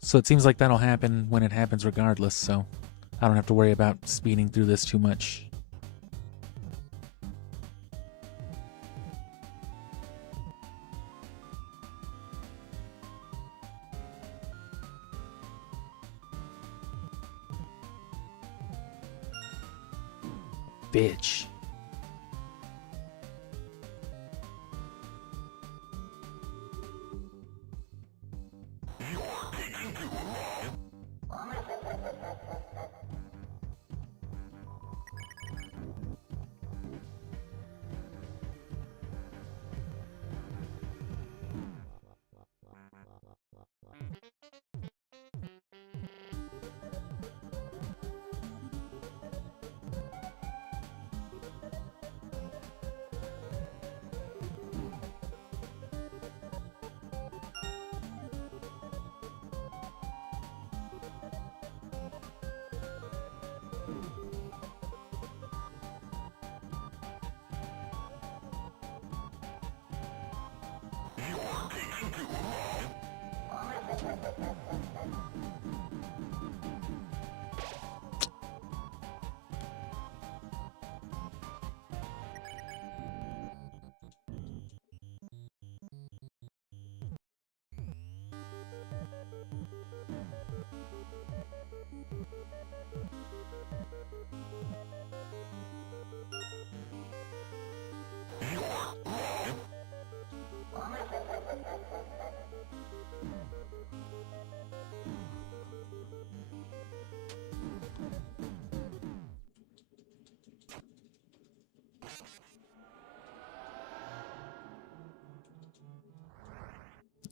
So it seems like that'll happen when it happens regardless, so I don't have to worry about speeding through this too much. Bitch.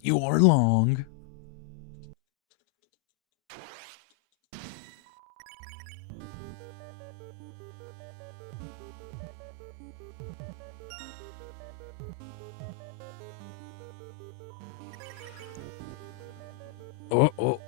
You're long. Oh, oh.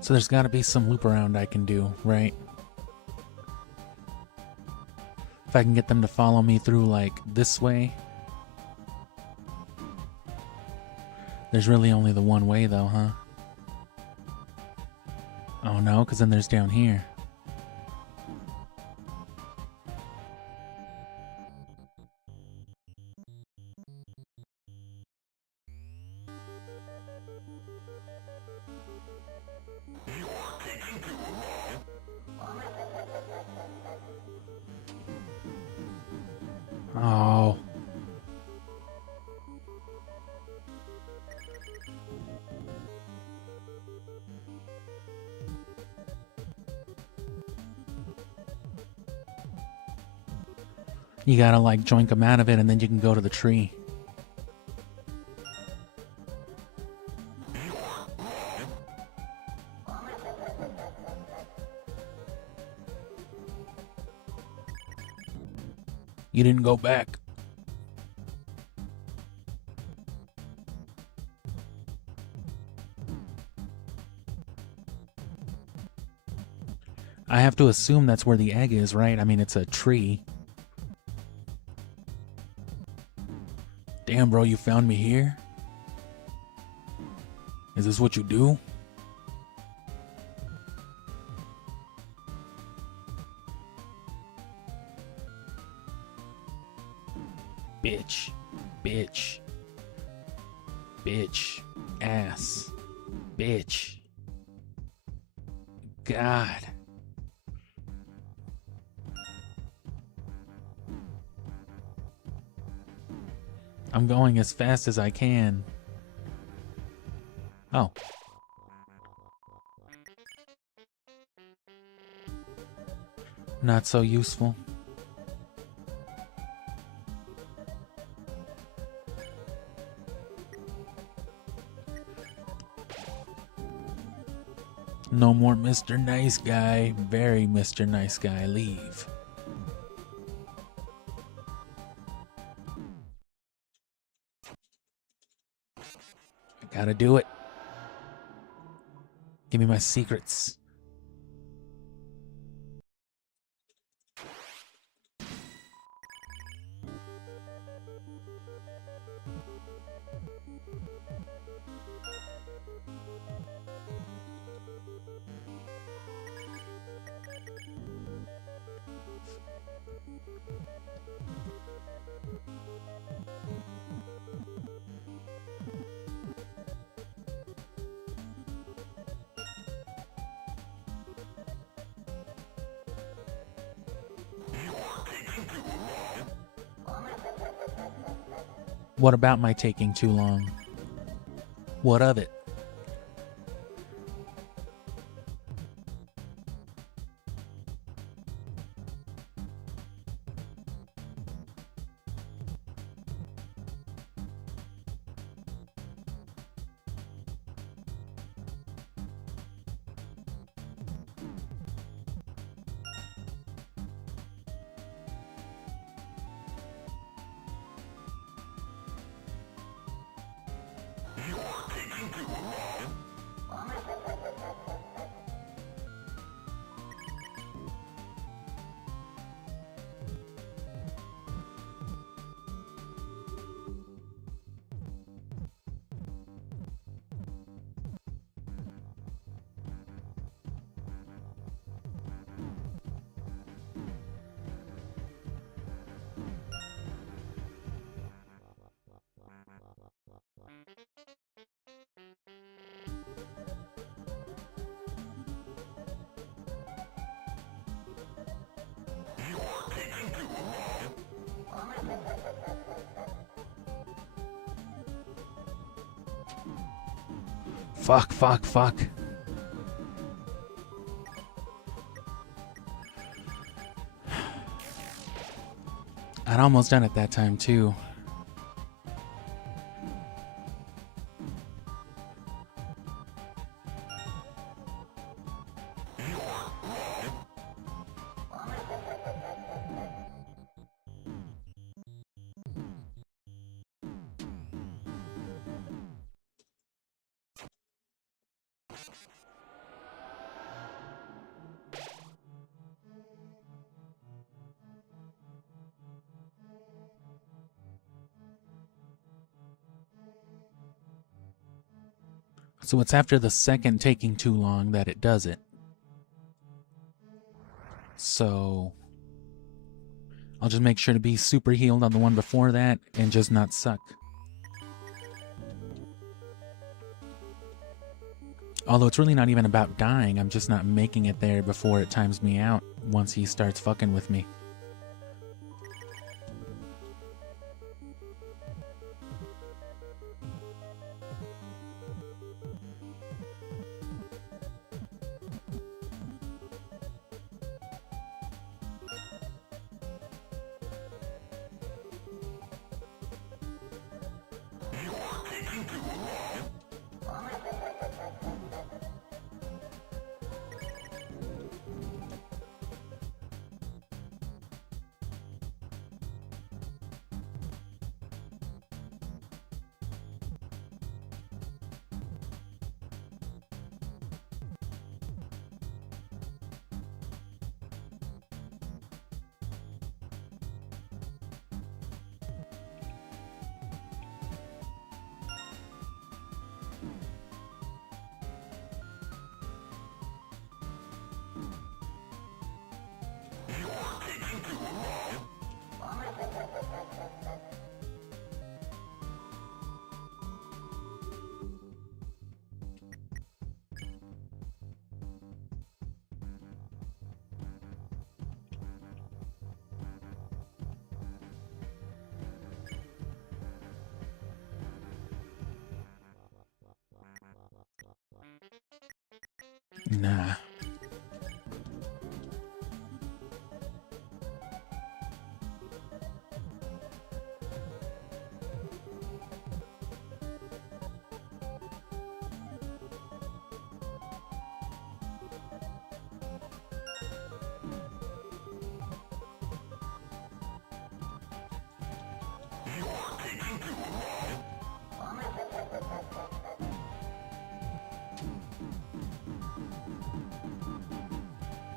So there's got to be some loop around I can do, right? If I can get them to follow me through, like, this way. There's really only the one way, though, huh? Oh, no, because then there's down here. Oh. You gotta, like, joink them out of it, and then you can go to the tree. You didn't go back. I have to assume that's where the egg is, right? I mean, it's a tree. Damn, bro, you found me here? Is this what you do? Bitch. Bitch. Bitch. Ass. Bitch. God. I'm going as fast as I can. Oh. Not so useful. No more Mr. Nice Guy. Very Mr. Nice Guy. Leave. I gotta do it. Give me my secrets. What about my taking too long? What of it? Fuck. I'd almost done it that time, too. So it's after the second taking too long that it does it. So I'll just make sure to be super healed on the one before that and just not suck. Although it's really not even about dying, I'm just not making it there before it times me out once he starts fucking with me. Nah.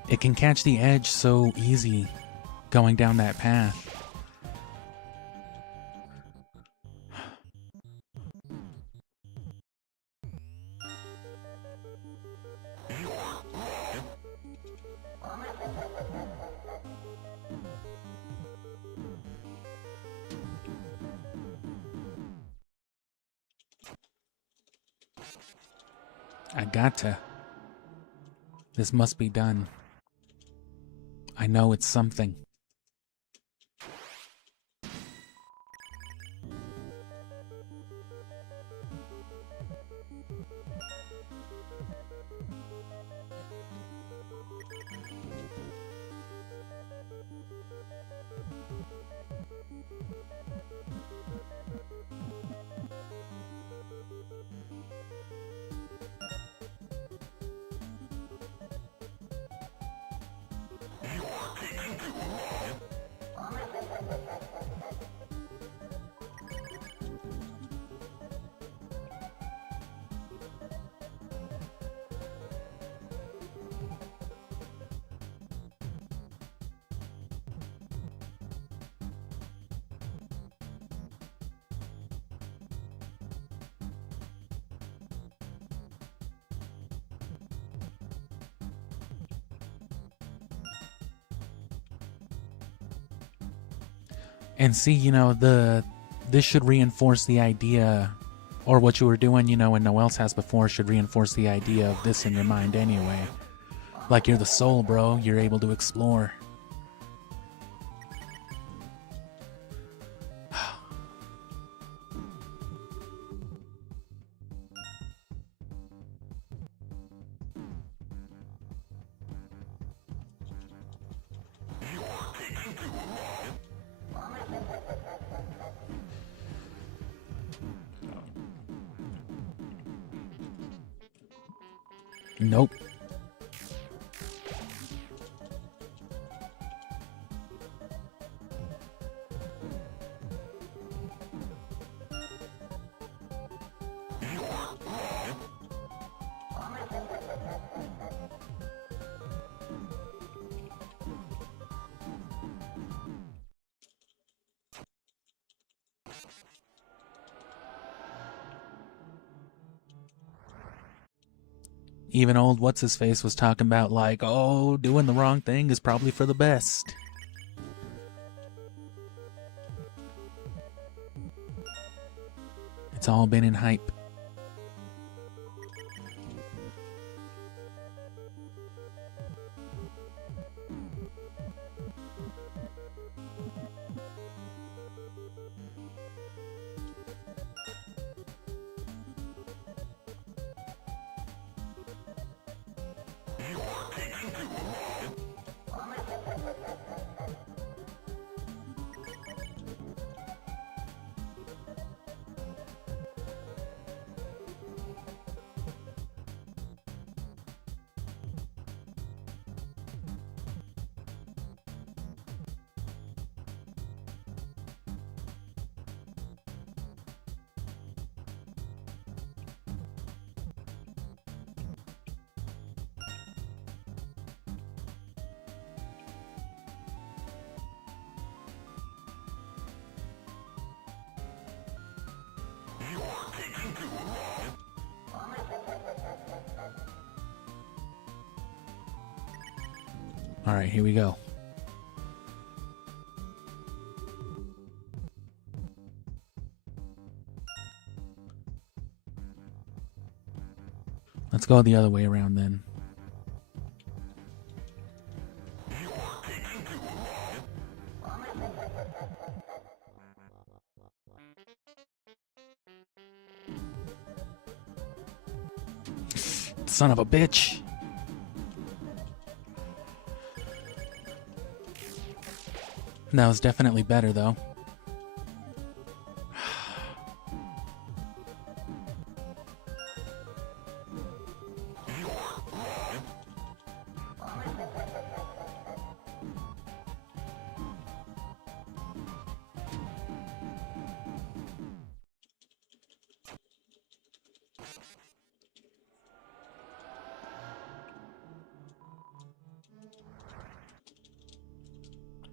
It can catch the edge so easy going down that path. I gotta. This must be done. I know it's something. And see, you know, this should reinforce the idea, or what you were doing, you know, in Noelle's house before should reinforce the idea of this in your mind anyway. Like you're the soul, bro. You're able to explore. Nope. Even old what's-his-face was talking about, like, oh, doing the wrong thing is probably for the best. It's all been in hype. All right, here we go. Let's go the other way around then. Son of a bitch. That was definitely better, though.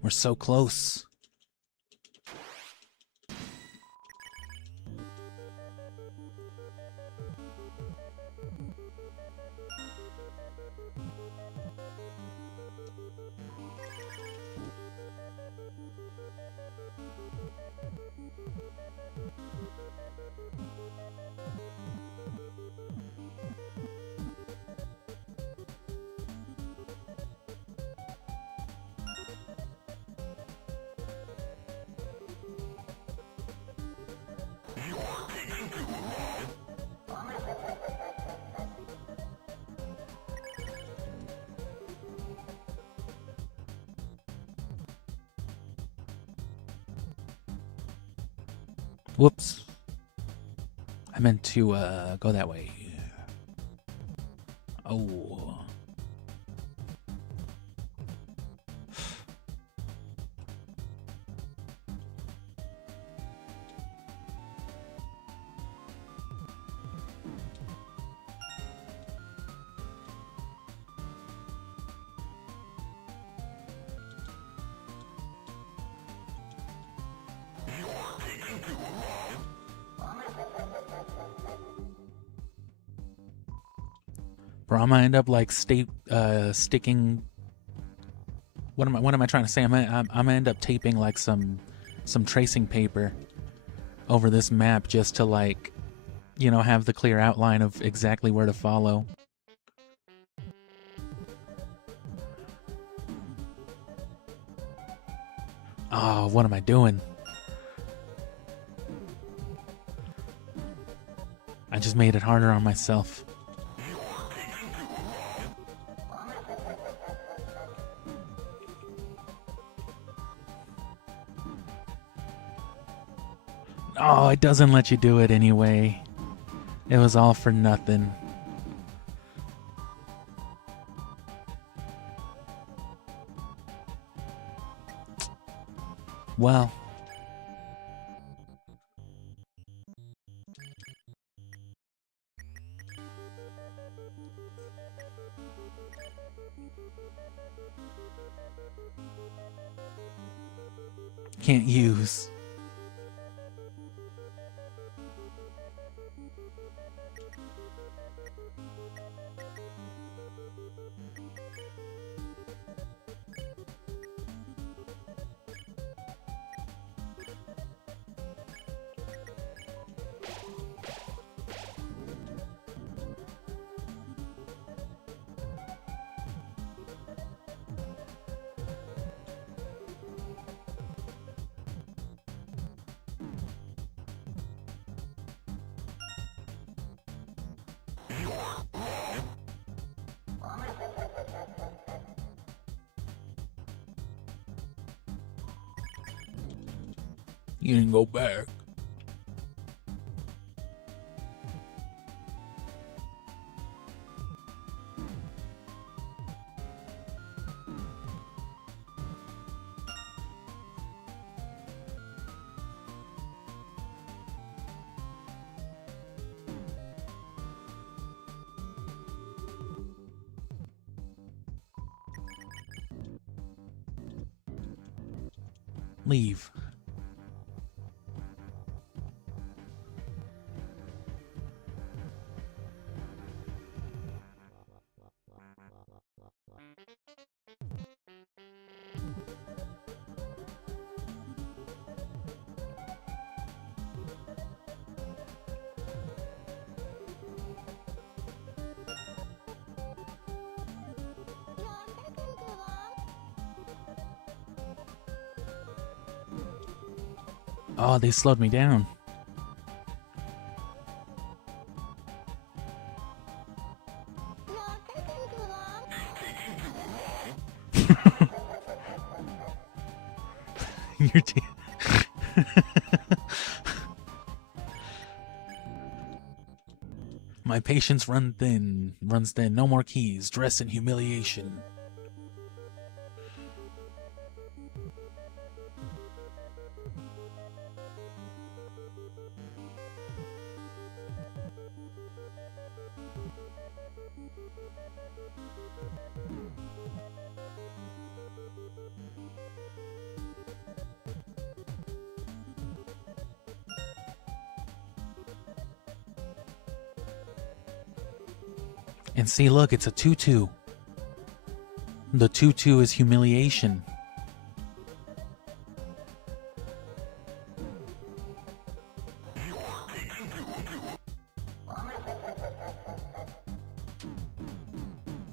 We're so close. Whoops. I meant to go that way. Oh. Bro, I'm gonna end up like sticking. What am I trying to say? I'm gonna end up taping like some tracing paper over this map just to like, you know, have the clear outline of exactly where to follow. Oh, what am I doing? I just made it harder on myself. Oh, it doesn't let you do it anyway. It was all for nothing. Well. Can't use. You didn't go back. Leave. Oh, they slowed me down. Your My patience runs thin. No more keys. Dress in humiliation. And see, look, it's a 2-2. The 2-2 is humiliation.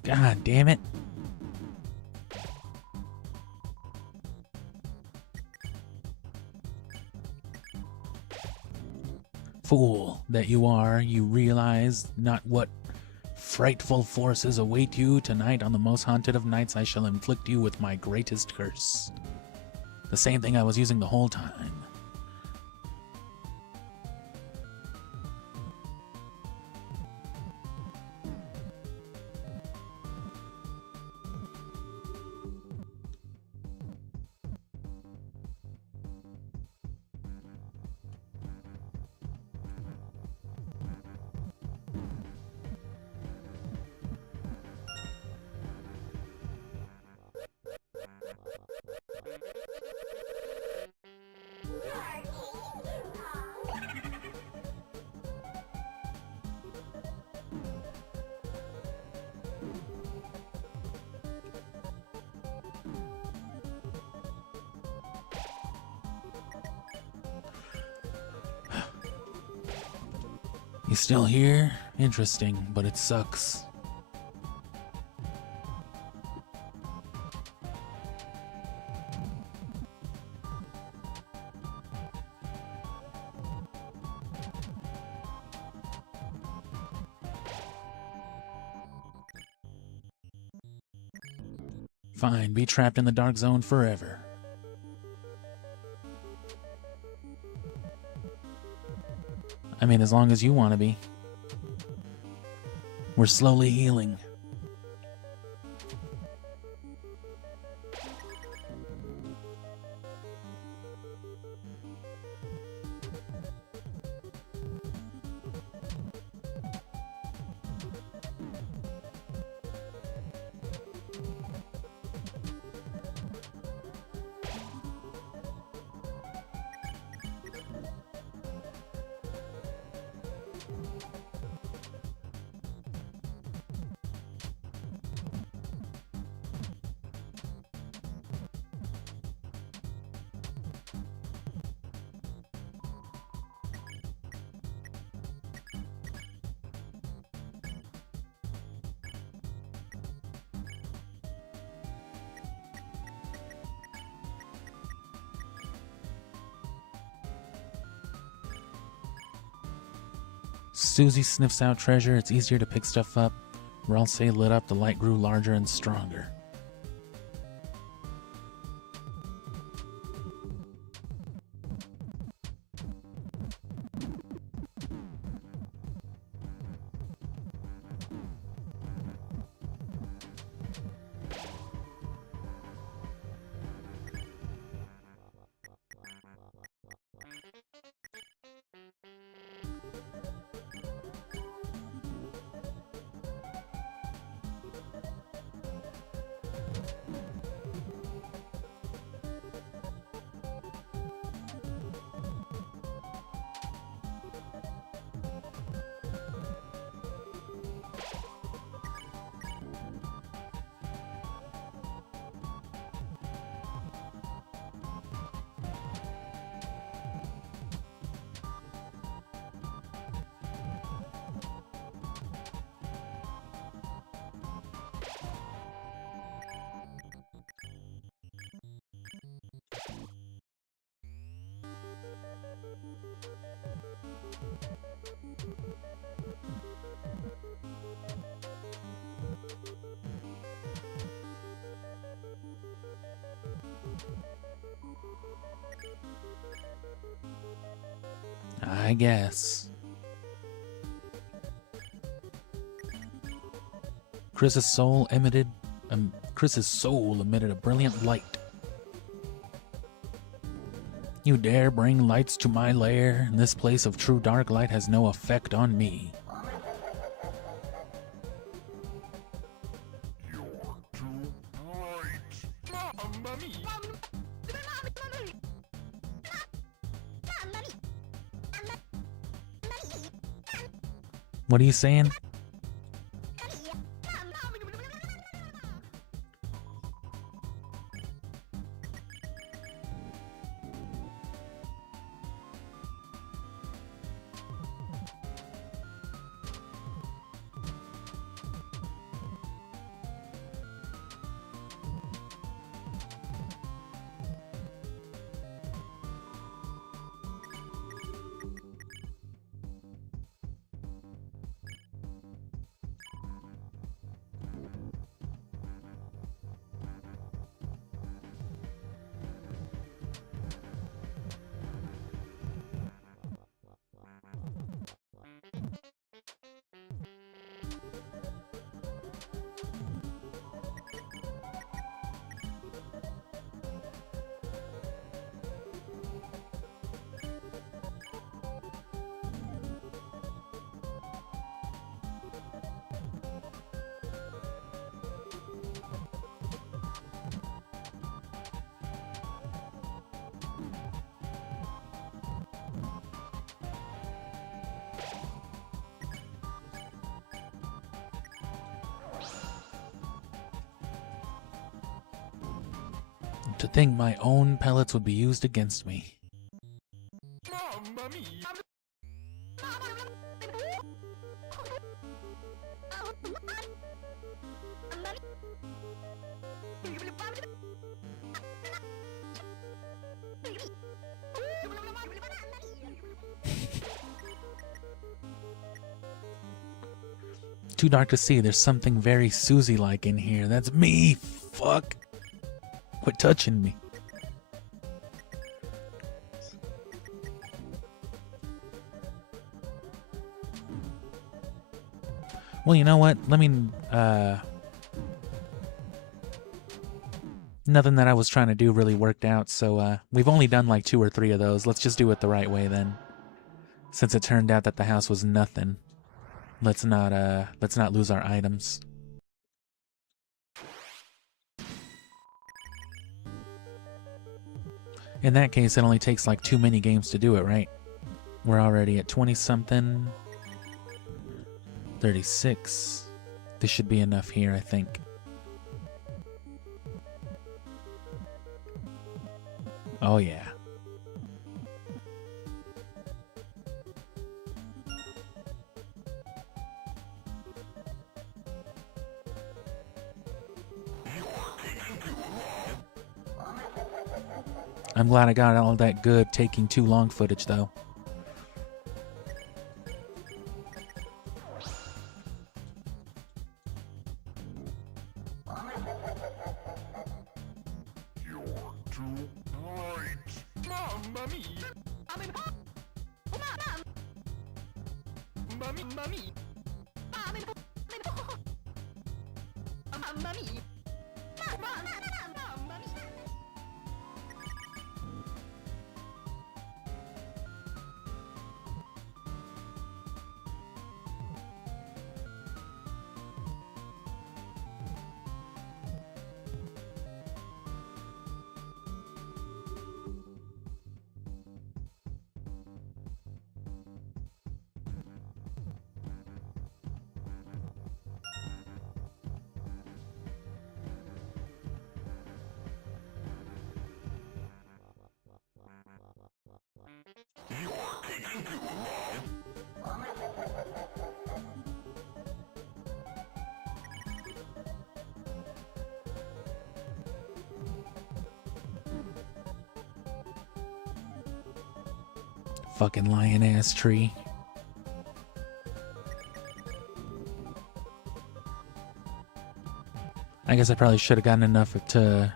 God damn it. Fool that you are, you realize not what frightful forces await you tonight. On the most haunted of nights, I shall inflict you with my greatest curse. The same thing I was using the whole time. He's still here? Interesting, but it sucks. Fine, be trapped in the dark zone forever. I mean, as long as you want to be. We're slowly healing. Susie sniffs out treasure. It's easier to pick stuff up. Ralse lit up. The light grew larger and stronger. I guess. Chris's soul emitted a brilliant light. You dare bring lights to my lair, and this place of true dark light has no effect on me. You're too bright. Mamma mia. What are you saying? To think my own pellets would be used against me. Mamma mia. too dark to see. There's something very Susie-like in here. That's me. Fuck. Quit touching me. Well, you know what? Let me, nothing that I was trying to do really worked out, so, we've only done like 2 or 3 of those. Let's just do it the right way then. Since it turned out that the house was nothing. Let's not lose our items. In that case, it only takes like 2 mini games to do it, right? We're already at 20-something. 36. This should be enough here, I think. Oh yeah. I'm glad I got all that good taking too long footage though. Fucking lion ass tree. I guess I probably should have gotten enough to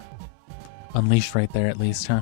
unleash right there at least, huh?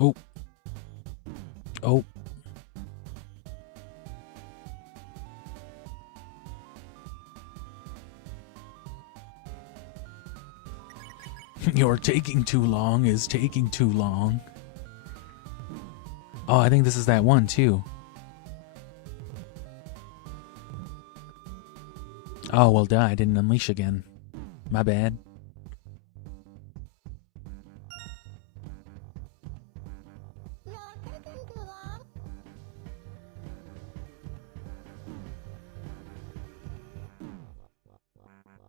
Oh. Oh. You're taking too long is taking too long. Oh, I think this is that one too. Oh, well, duh, I didn't unleash again. My bad.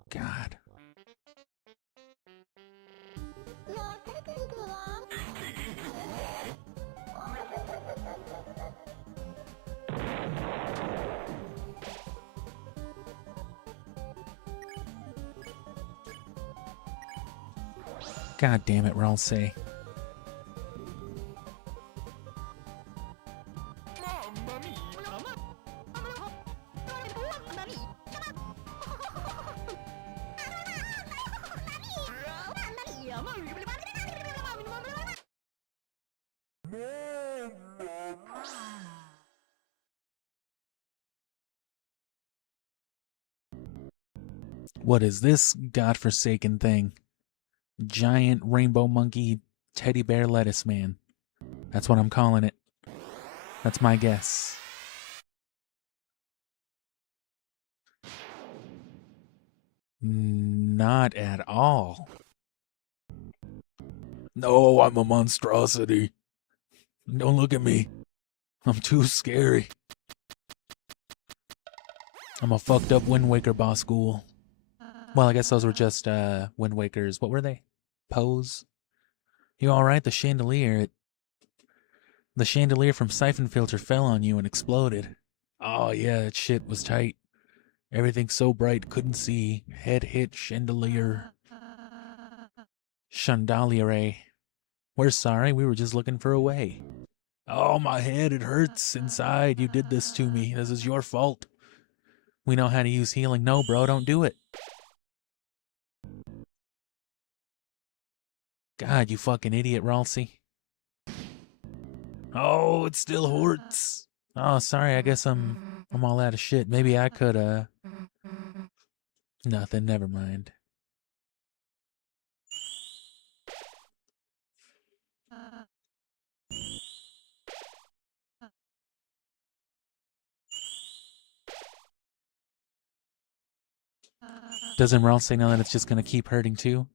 God. God damn it, I'll say. What is this godforsaken thing? Giant rainbow monkey teddy bear lettuce man. That's what I'm calling it. That's my guess. Not at all. No, I'm a monstrosity. Don't look at me. I'm too scary. I'm a fucked up Wind Waker boss ghoul. Well, I guess those were just Wind Wakers. What were they? Pose? You alright? The chandelier from Siphon Filter fell on you and exploded. Oh yeah, that shit was tight. Everything so bright, couldn't see. Head hit chandelier. Chandelier. We're sorry, we were just looking for a way. Oh, my head, it hurts inside. You did this to me. This is your fault. We know how to use healing. No, bro, don't do it. God, you fucking idiot, Ralsei. Oh, it still hurts. Oh, sorry, I guess I'm all out of shit. Maybe I could, nothing, never mind. Doesn't Ralsei know that it's just gonna keep hurting too?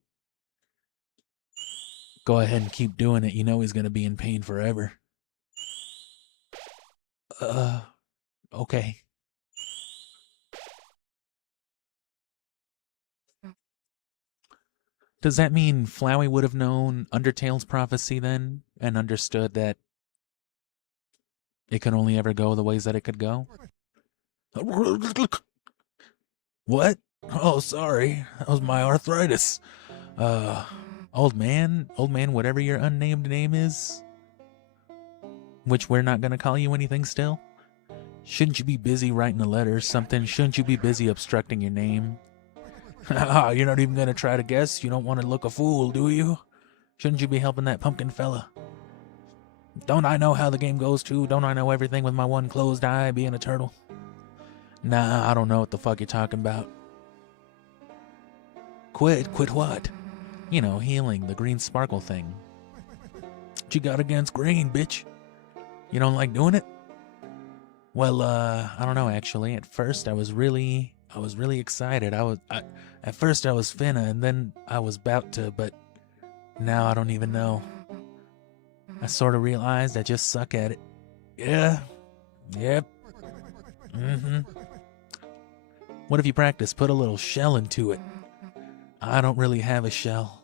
Go ahead and keep doing it. You know he's gonna be in pain forever. Okay. Does that mean Flowey would have known Undertale's prophecy then and understood that it could only ever go the ways that it could go? What? Oh, sorry. That was my arthritis. Uh, old man, whatever your unnamed name is, which we're not gonna call you anything still. Shouldn't you be busy writing a letter or something? Shouldn't you be busy obstructing your name? You're not even gonna try to guess? You don't want to look a fool, do you? Shouldn't you be helping that pumpkin fella? Don't I know how the game goes too? Don't I know everything with my one closed eye being a turtle? Nah, I don't know what the fuck you're talking about. Quit what? You know, healing, the green sparkle thing. What you got against green, bitch? You don't like doing it? Well, I don't know actually. At first I was really excited. At first I was finna and then I was about to, but now I don't even know. I sort of realized I just suck at it. Yeah. Yep. Mm-hmm. What if you practice? Put a little shell into it. I don't really have a shell.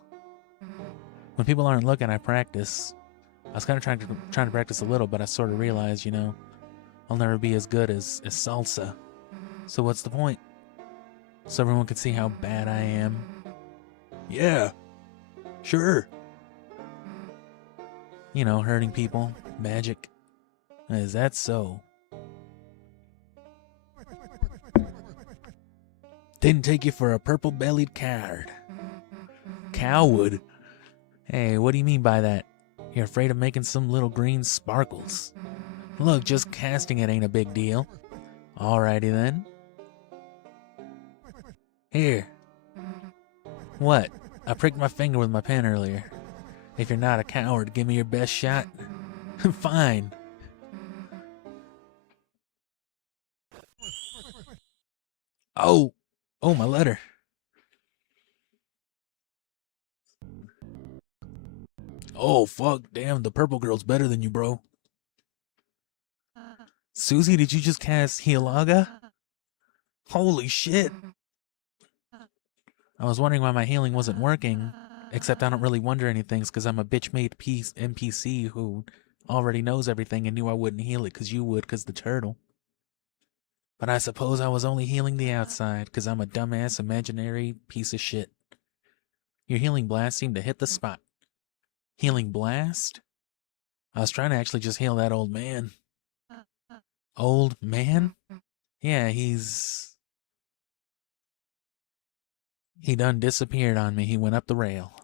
When people aren't looking, I practice. I was kind of trying to practice a little, but I sort of realized, you know, I'll never be as good as Salsa. So what's the point? So everyone can see how bad I am. Yeah. Sure. You know, hurting people. Magic. Is that so? Didn't take you for a purple-bellied coward. Coward? Hey, what do you mean by that? You're afraid of making some little green sparkles. Look, just casting it ain't a big deal. Alrighty then. Here. What? I pricked my finger with my pen earlier. If you're not a coward, give me your best shot. Fine. Oh, my letter. Oh, fuck, damn, the purple girl's better than you, bro. Susie, did you just cast Healaga? Holy shit. I was wondering why my healing wasn't working, except I don't really wonder anything because I'm a bitch-made NPC who already knows everything and knew I wouldn't heal it because you would because the turtle. But I suppose I was only healing the outside because I'm a dumbass imaginary piece of shit. Your healing blast seemed to hit the spot. Healing blast? I was trying to actually just heal that old man. Old man? Yeah, he done disappeared on me. He went up the rail.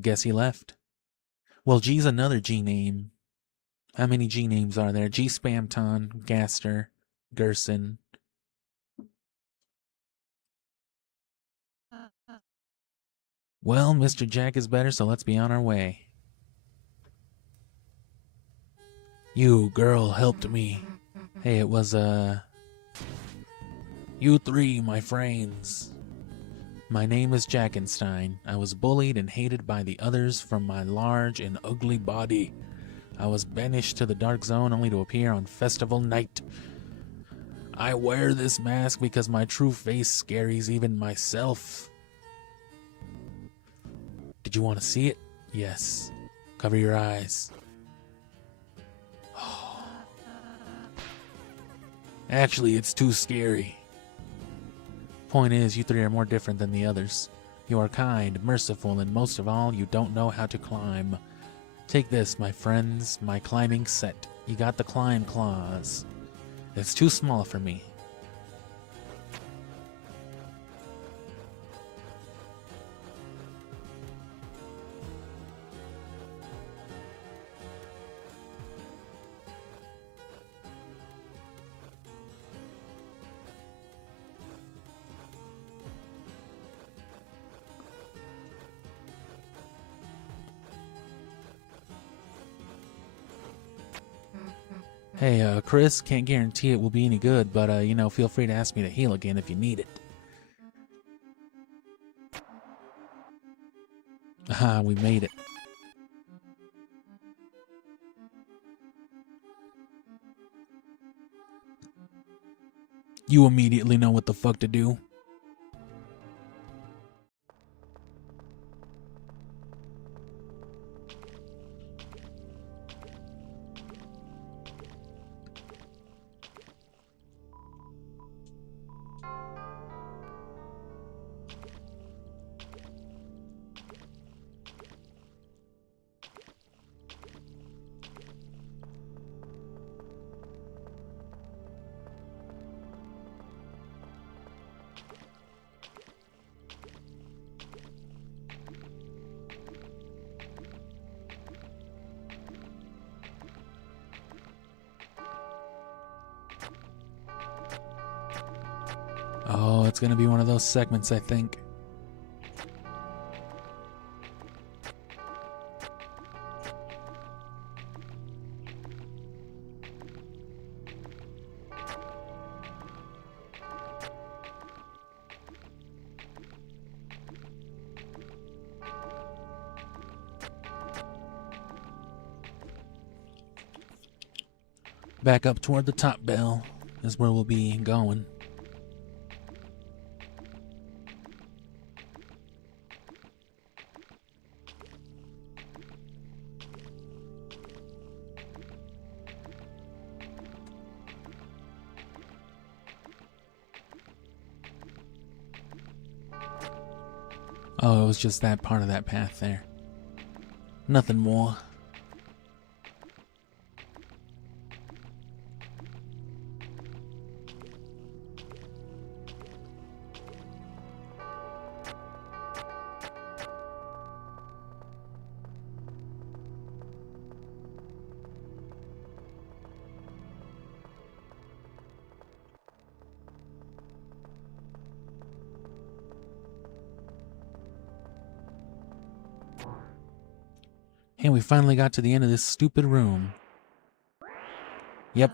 Guess he left. Well, G's another G name. How many G names are there? G Spamton, Gaster, Gerson. Well, Mr. Jack is better, so let's be on our way. You, girl, helped me. Hey, it was, you three, my friends. My name is Jackenstein. I was bullied and hated by the others from my large and ugly body. I was banished to the dark zone only to appear on festival night. I wear this mask because my true face scares even myself. Did you want to see it? Yes. Cover your eyes. Actually, it's too scary. Point is, you three are more different than the others. You are kind, merciful, and most of all, you don't know how to climb. Take this, my friends, my climbing set. You got the climb claws. It's too small for me. Hey, Chris, can't guarantee it will be any good, but, feel free to ask me to heal again if you need it. Ah, we made it. You immediately know what the fuck to do. Oh, it's gonna be one of those segments, I think. Back up toward the top bell is where we'll be going. Oh, it was just that part of that path there. Nothing more. And we finally got to the end of this stupid room. Yep.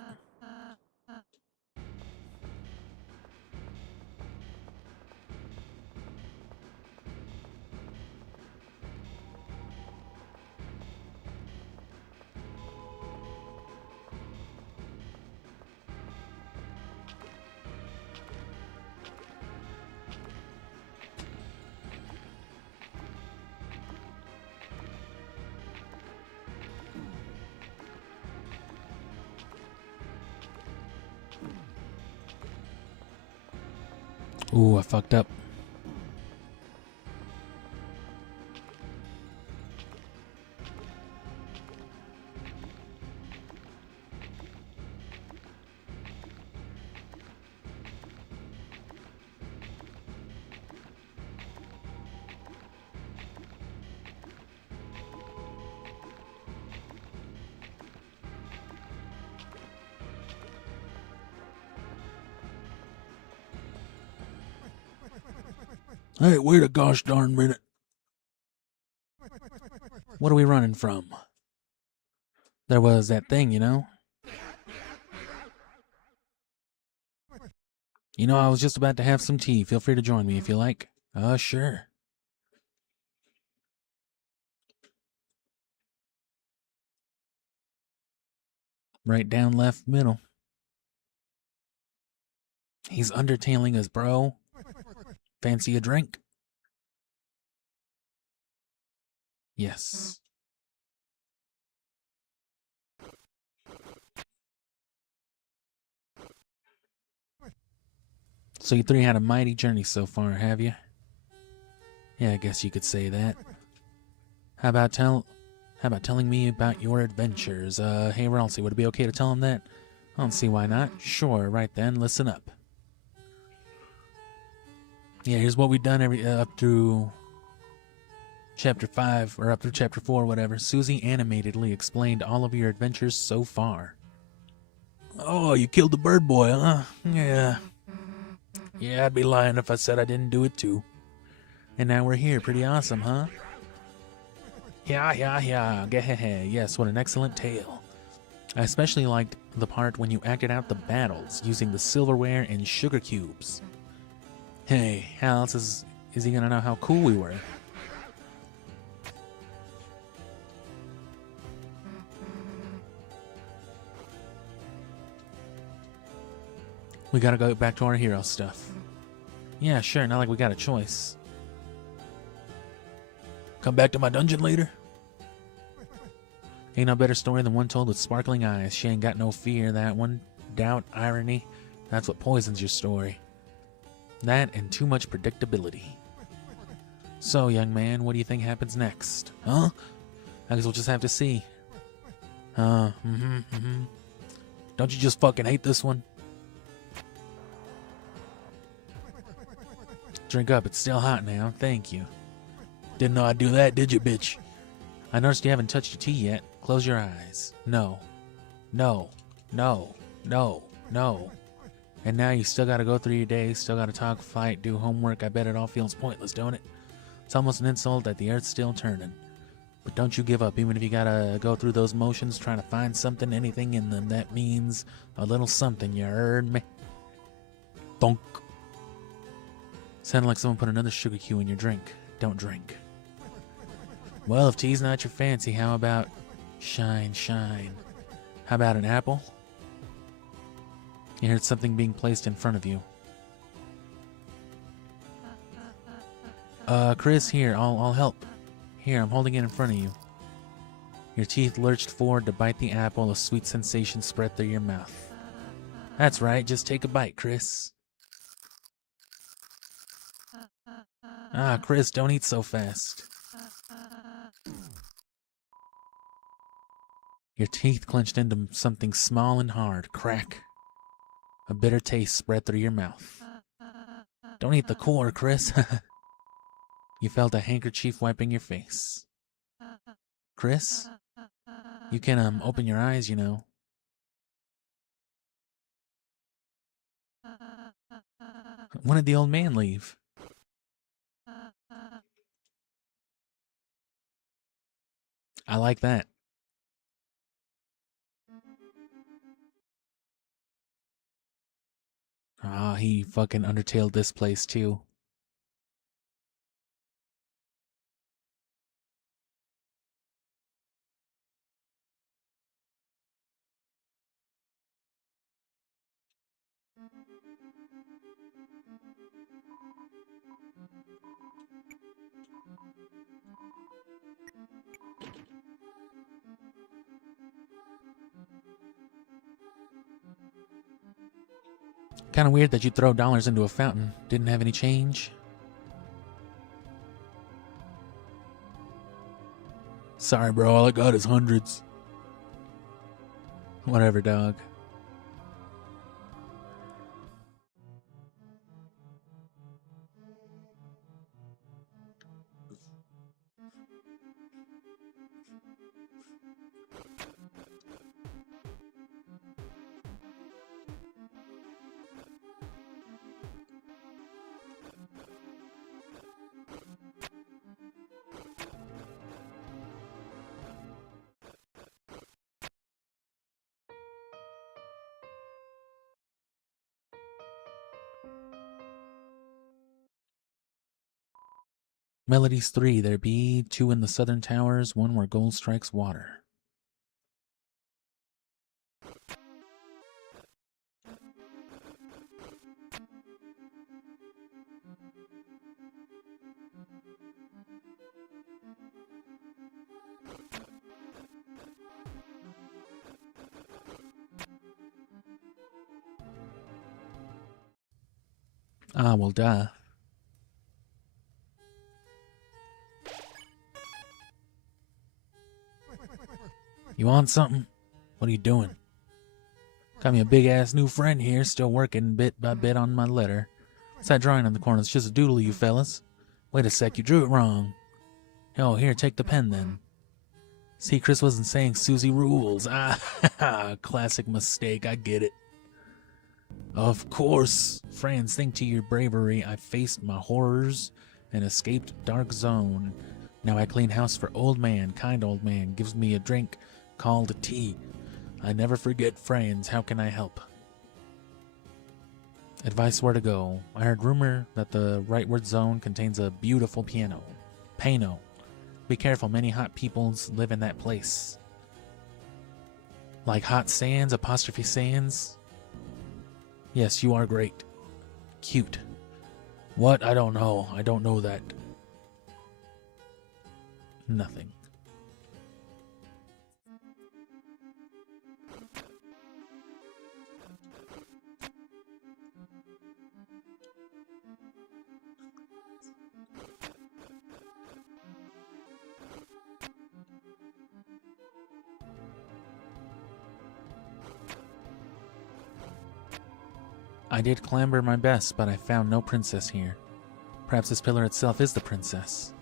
Ooh, I fucked up. Hey, wait a gosh darn minute. What are we running from? There was that thing, you know? You know, I was just about to have some tea. Feel free to join me if you like. Sure. Right, down, left, middle. He's undertailing us, bro. Fancy a drink? Yes. So you three had a mighty journey so far, have you? Yeah, I guess you could say that. How about telling me about your adventures? Hey Ralsei, would it be okay to tell him that? I don't see why not. Sure, right then, listen up. Yeah, here's what we've done up through chapter 5, or up through chapter 4, whatever. Susie animatedly explained all of your adventures so far. Oh, you killed the bird boy, huh? Yeah. Yeah, I'd be lying if I said I didn't do it too. And now we're here. Pretty awesome, huh? Yeah. Yes, what an excellent tale. I especially liked the part when you acted out the battles using the silverware and sugar cubes. Hey, how else is he gonna know how cool we were? We gotta go back to our hero stuff. Yeah, sure, not like we got a choice. Come back to my dungeon later? Ain't no better story than one told with sparkling eyes. She ain't got no fear, that one. Doubt, irony. That's what poisons your story. That and too much predictability. So, young man, what do you think happens next? Huh? I guess we'll just have to see. Don't you just fucking hate this one? Drink up, it's still hot now. Thank you. Didn't know I'd do that, did you, bitch? I noticed you haven't touched your tea yet. Close your eyes. No. No. No. No. No. And now you still gotta go through your day, still gotta talk, fight, do homework. I bet it all feels pointless, don't it? It's almost an insult that the earth's still turning. But don't you give up, even if you gotta go through those motions trying to find something, anything in them. That means a little something, you heard me? Thunk. Sounded like someone put another sugar cube in your drink. Don't drink. Well, if tea's not your fancy, how about shine, shine? How about an apple? You heard something being placed in front of you. Chris, here, I'll help. Here, I'm holding it in front of you. Your teeth lurched forward to bite the apple, a sweet sensation spread through your mouth. That's right, just take a bite, Chris. Ah, Chris, don't eat so fast. Your teeth clenched into something small and hard. Crack. A bitter taste spread through your mouth. Don't eat the core, Chris. You felt a handkerchief wiping your face. Chris? You can, open your eyes, you know. When did the old man leave? I like that. Ah, he fucking undertailed this place too. Kinda weird that you throw dollars into a fountain. Didn't have any change? Sorry, bro, all I got is hundreds. Whatever, dog. Melodies 3, there be 2 in the southern towers, 1 where gold strikes water. Ah, well, duh. You want something? What are you doing? Got me a big-ass new friend here, still working bit by bit on my letter. What's that drawing in the corner? It's just a doodle, you fellas. Wait a sec, you drew it wrong. Oh, here, take the pen then. See, Chris wasn't saying Susie rules. Ah, classic mistake, I get it. Of course. Franz, think to your bravery, I faced my horrors and escaped dark zone. Now I clean house for old man, kind old man, gives me a drink called tea. I never forget Franz, how can I help? Advice where to go. I heard rumor that the rightward zone contains a beautiful piano. Pano. Be careful, many hot peoples live in that place. Like hot sands, apostrophe sands? Yes, you are great. Cute. What? I don't know. I don't know that. Nothing. I did clamber my best, but I found no princess here. Perhaps this pillar itself is the princess.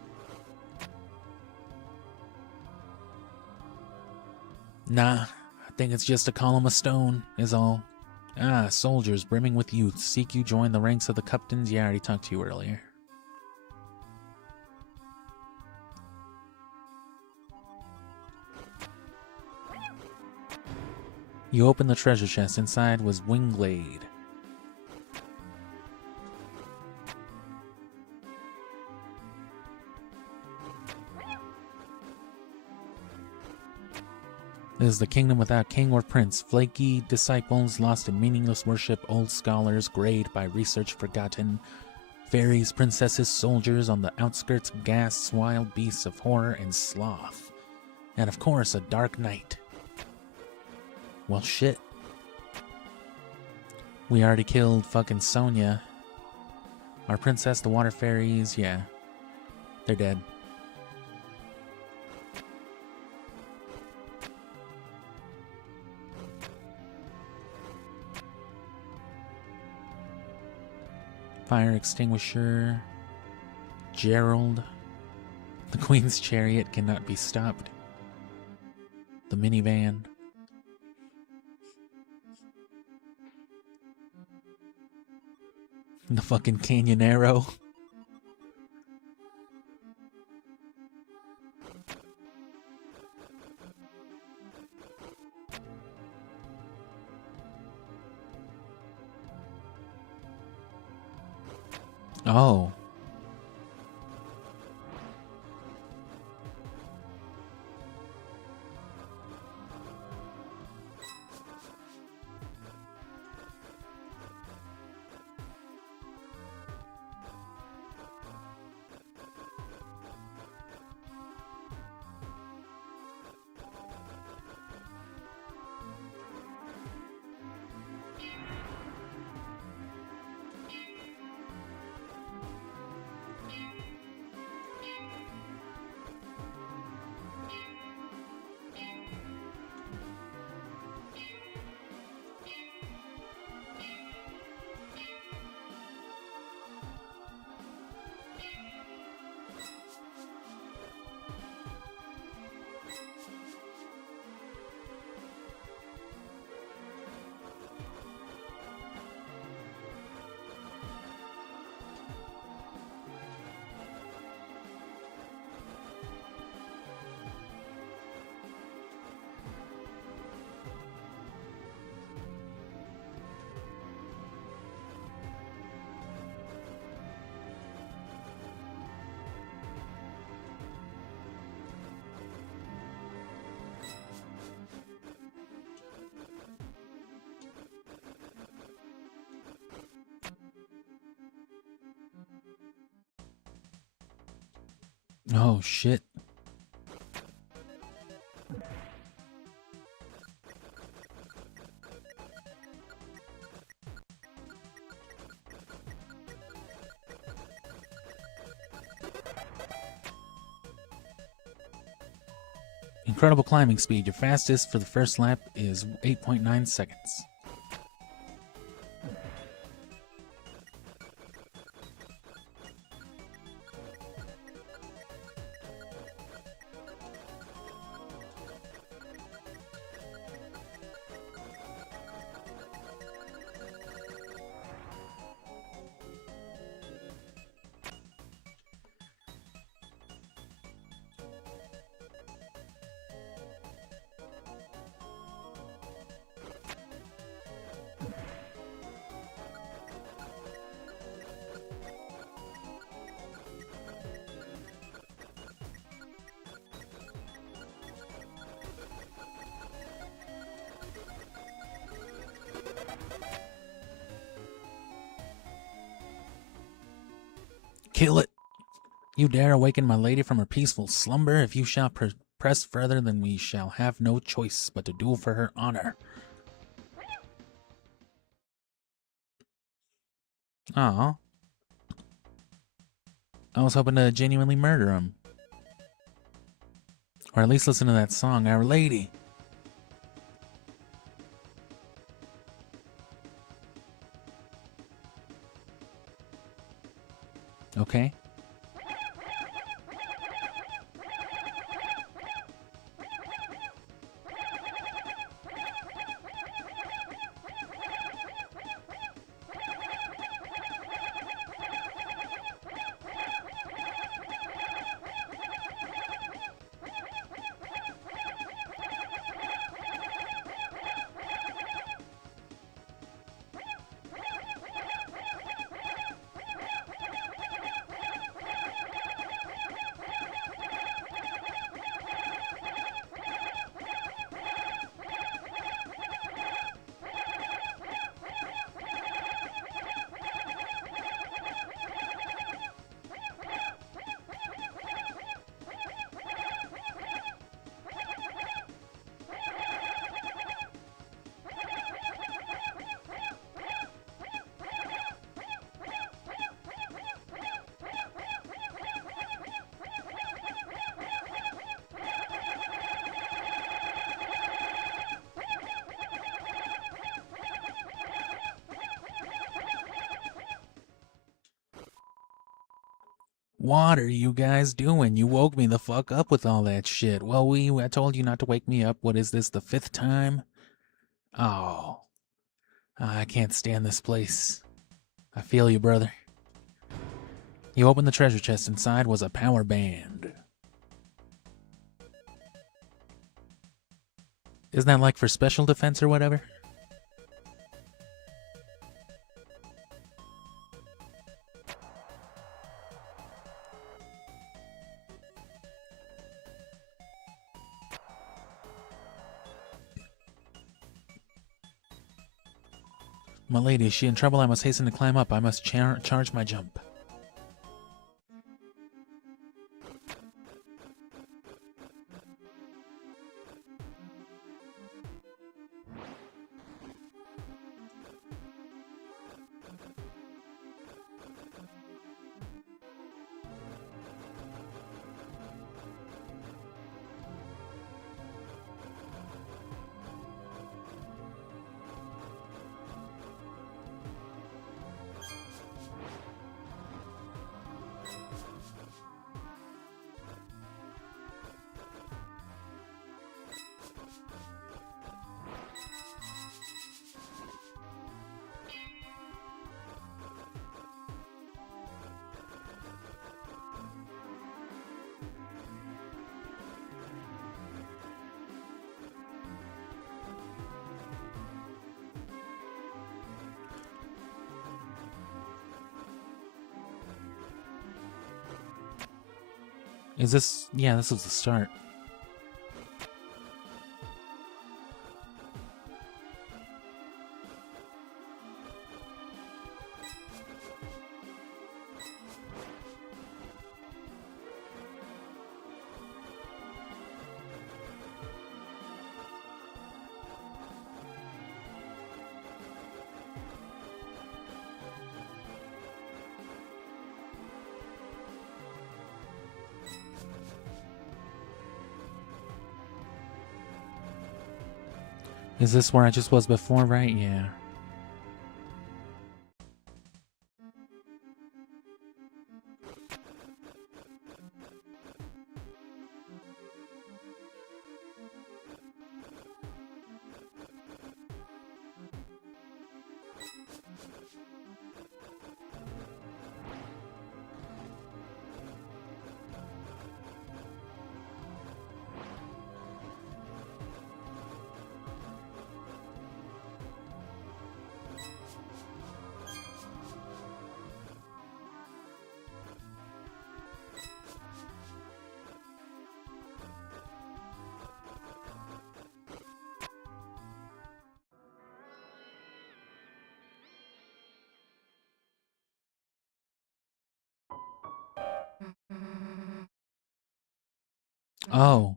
Nah, I think it's just a column of stone, is all. Ah, soldiers brimming with youth. Seek you join the ranks of the captains? Yeah, I already talked to you earlier. You opened the treasure chest. Inside was Wingblade. This is the kingdom without king or prince. Flaky disciples lost in meaningless worship. Old scholars grayed by research forgotten. Fairies, princesses, soldiers on the outskirts. Ghasts, wild beasts of horror and sloth. And of course, a dark night. Well, shit. We already killed fucking Sonia. Our princess, the water fairies, yeah. They're dead. Fire extinguisher. Gerald. The Queen's chariot cannot be stopped. The minivan. The fucking canyon arrow. Oh. Oh, shit. Incredible climbing speed. Your fastest for the first lap is 8.9 seconds. Kill it! You dare awaken my lady from her peaceful slumber? If you shall press further, then we shall have no choice but to duel for her honor. Aw. I was hoping to genuinely murder him. Or at least listen to that song, Our Lady. Okay. What are you guys doing? You woke me the fuck up with all that shit. Well, I told you not to wake me up. What is this, the 5th time? Oh. I can't stand this place. I feel you, brother. You opened the treasure chest. Inside was a power band. Isn't that like for special defense or whatever? My lady, is she in trouble? I must hasten to climb up. I must charge my jump. Is this... Yeah, this was the start. Is this where I just was before, right? Yeah. Oh.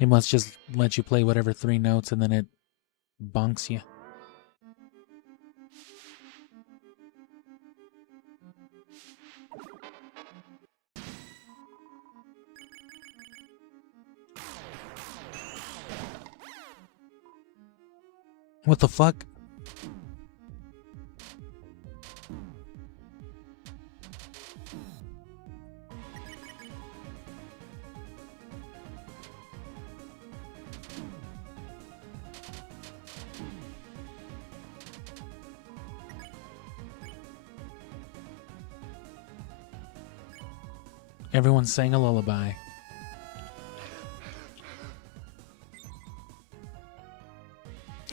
It must just let you play whatever 3 notes and then it bonks you. What the fuck? Everyone sang a lullaby.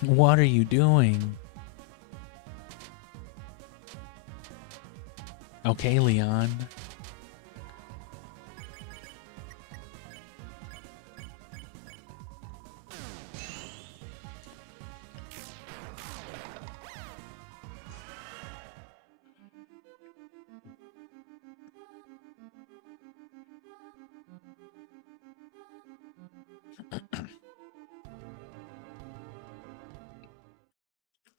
What are you doing? Okay, Leon.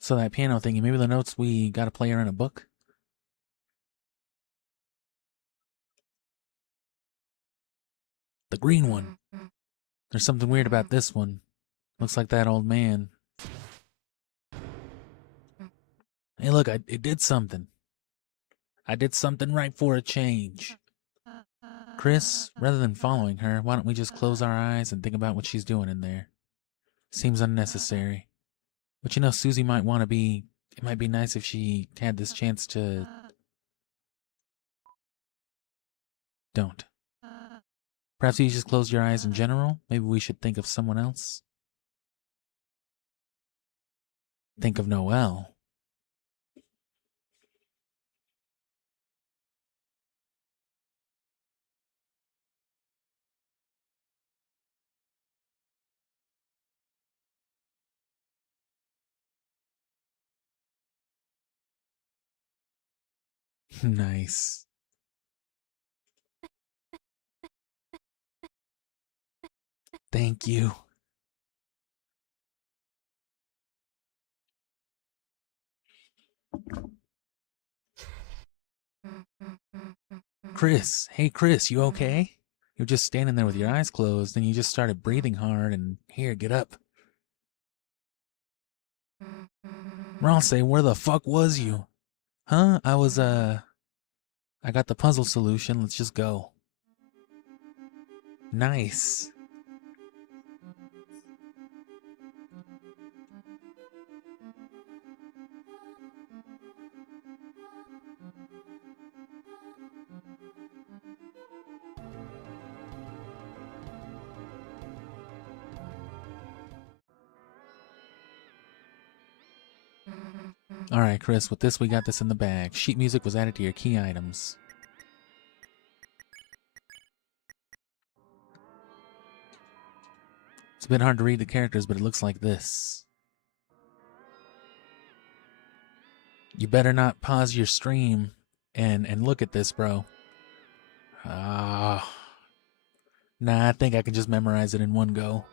So that piano thingy, maybe the notes we gotta play are in a book? The green one. There's something weird about this one. Looks like that old man. Hey, look, it did something. I did something right for a change. Chris, rather than following her, why don't we just close our eyes and think about what she's doing in there? Seems unnecessary. But you know, Susie might want to be... It might be nice if she had this chance to... Don't. Perhaps you just close your eyes in general? Maybe we should think of someone else? Think of Noelle. Nice. Thank you. Chris, hey Chris, you okay? You're just standing there with your eyes closed and you just started breathing hard and here, get up. Ronce, where the fuck was you? Huh? I got the puzzle solution, let's just go. Nice. Alright, Chris, with this we got this in the bag. Sheet music was added to your key items. It's a bit hard to read the characters, but it looks like this. You better not pause your stream and look at this, bro. Nah, I think I can just memorize it in one go.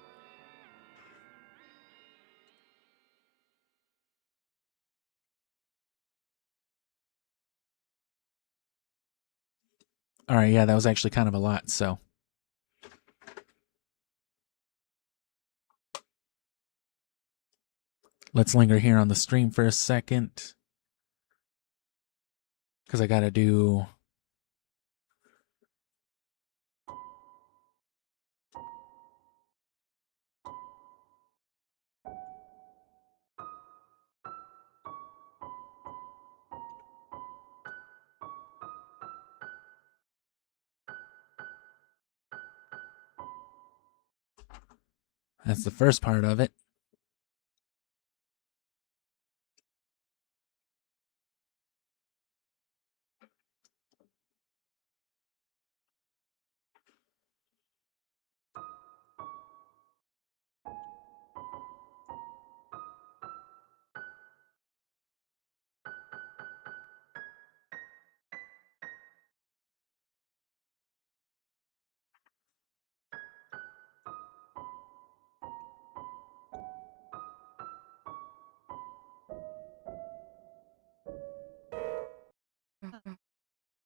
Alright, yeah, that was actually kind of a lot, so. Let's linger here on the stream for a second. Because I gotta do... That's the first part of it.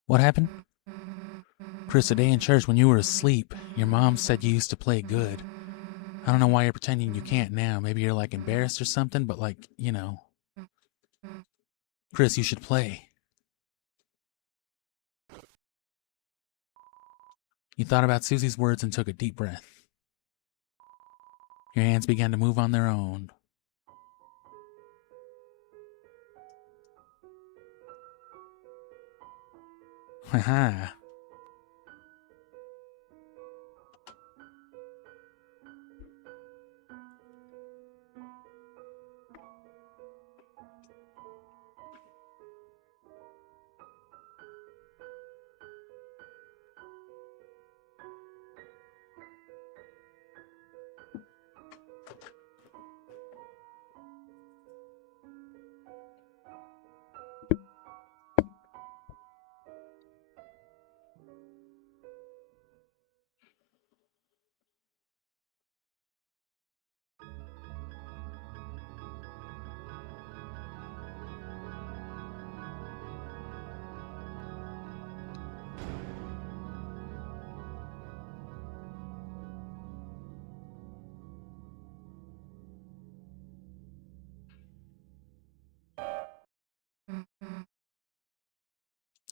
What happened? Chris, today in church when you were asleep, your mom said you used to play good. I don't know why you're pretending you can't now. Maybe you're like embarrassed or something, but like, you know. Chris, you should play. You thought about Susie's words and took a deep breath. Your hands began to move on their own. Haha.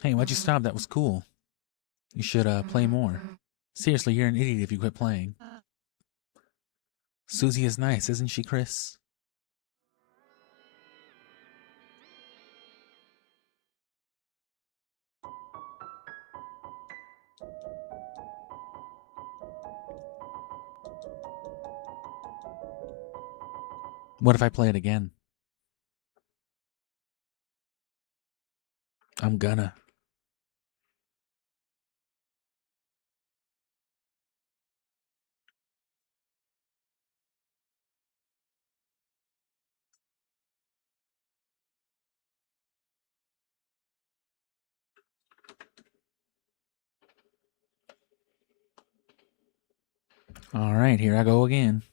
Hey, why'd you stop? That was cool. You should play more. Seriously, you're an idiot if you quit playing. Susie is nice, isn't she, Chris? What if I play it again? I'm gonna. Alright, here I go again.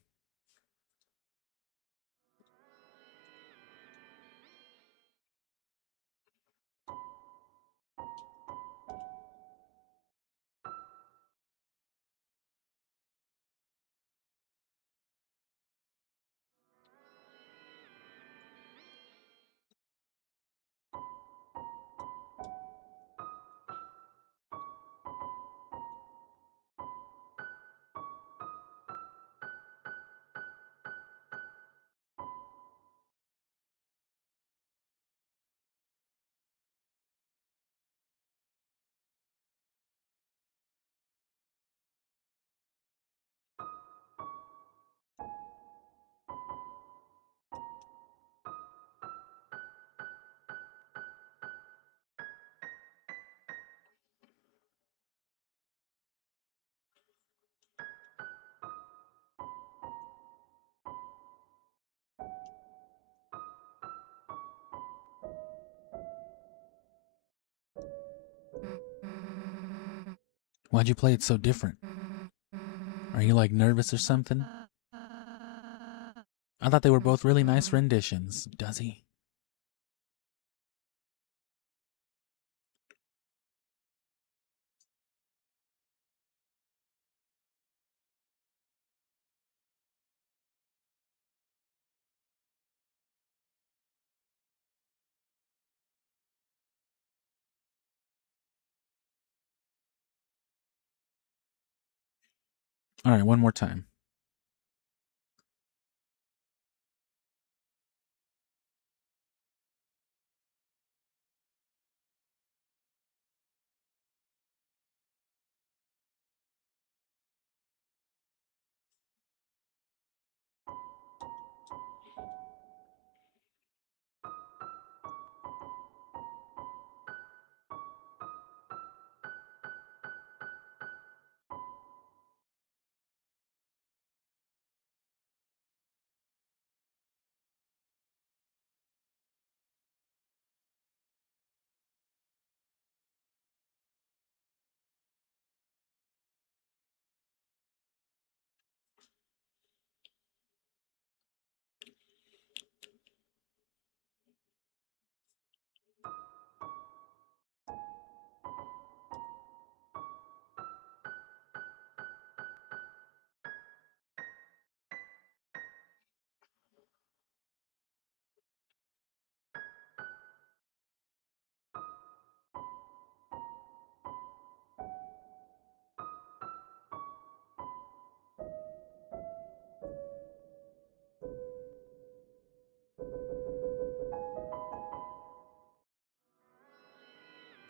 Why'd you play it so different? Are you like nervous or something? I thought they were both really nice renditions. Does he? All right, one more time.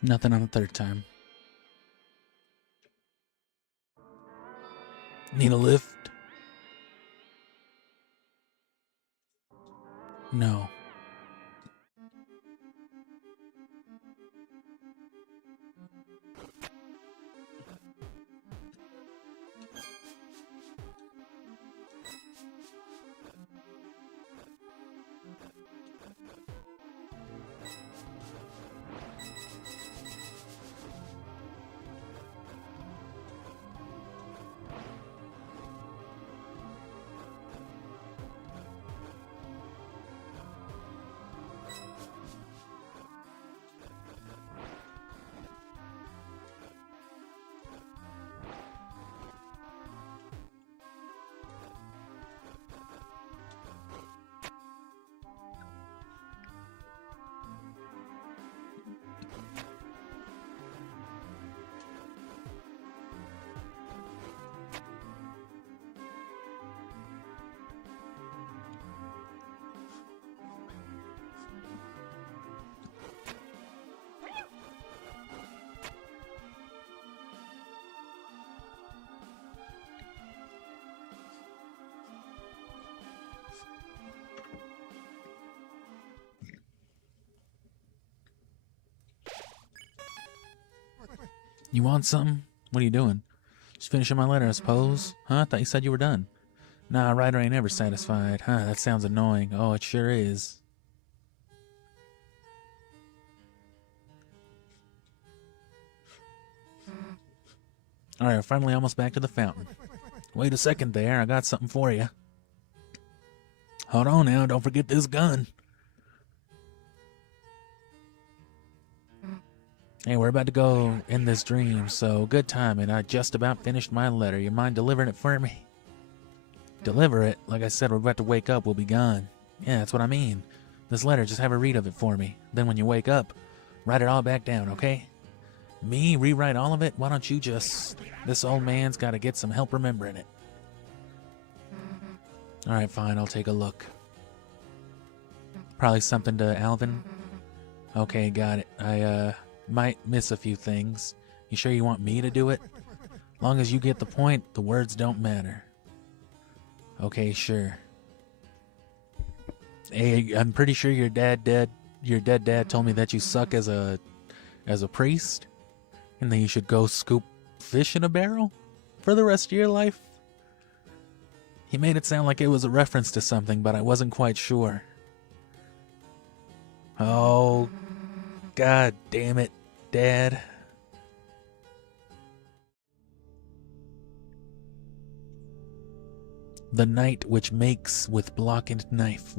Nothing on the third time. Need a lift? No. You want something? What are you doing? Just finishing my letter, I suppose. Huh? I thought you said you were done. Nah, writer ain't ever satisfied. Huh, that sounds annoying. Oh, it sure is. Alright, we're finally almost back to the fountain. Wait a second there, I got something for you. Hold on now, don't forget this gun. Hey, we're about to go in this dream, so good timing. I just about finished my letter. You mind delivering it for me? Deliver it? Like I said, we're about to wake up, we'll be gone. Yeah, that's what I mean. This letter, just have a read of it for me. Then when you wake up, write it all back down, okay? Me? Rewrite all of it? Why don't you just... This old man's gotta get some help remembering it. Alright, fine, I'll take a look. Probably something to Alvin? Okay, got it. I, might miss a few things. You sure you want me to do it? Long as you get the point, the words don't matter. Okay, sure. Hey, I'm pretty sure your dead dad told me that you suck as a priest, and then you should go scoop fish in a barrel for the rest of your life. He made it sound like it was a reference to something, but I wasn't quite sure. Oh, God damn it, Dad. The night which makes with blackened knife.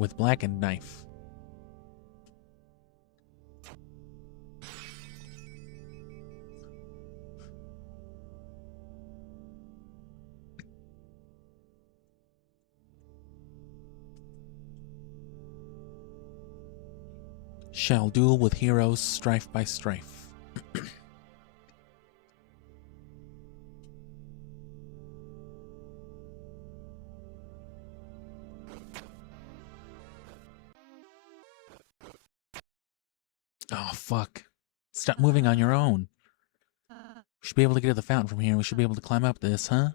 Shall duel with heroes strife by strife. Oh, fuck. Stop moving on your own. We should be able to get to the fountain from here. We should be able to climb up this, huh?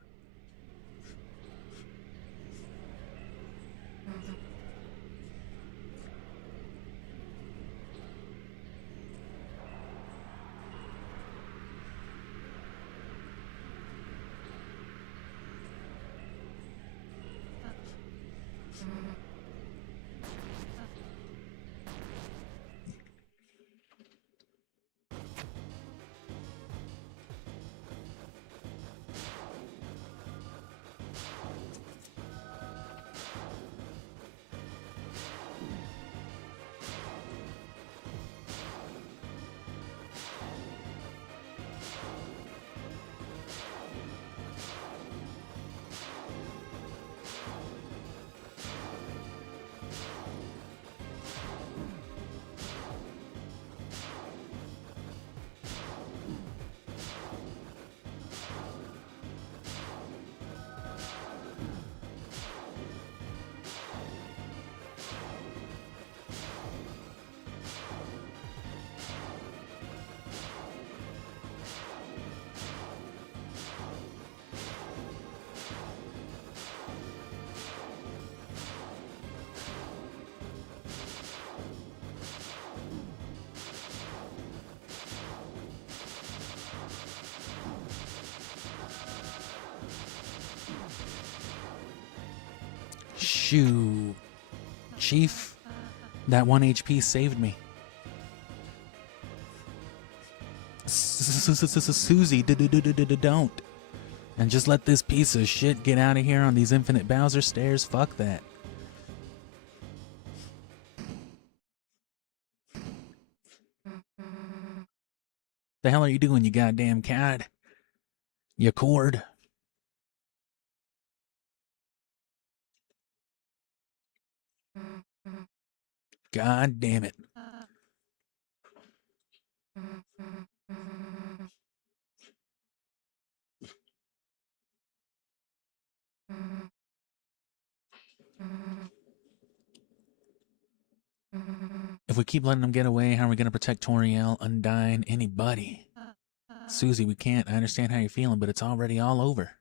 Shoo. Chief, that 1 HP saved me. Susie, don't. And just let this piece of shit get out of here on these infinite Bowser stairs. Fuck that. The hell are you doing, you goddamn cat? You cord. God damn it. If we keep letting them get away, how are we going to protect Toriel, Undyne, anybody? Susie, we can't. I understand how you're feeling, but it's already all over.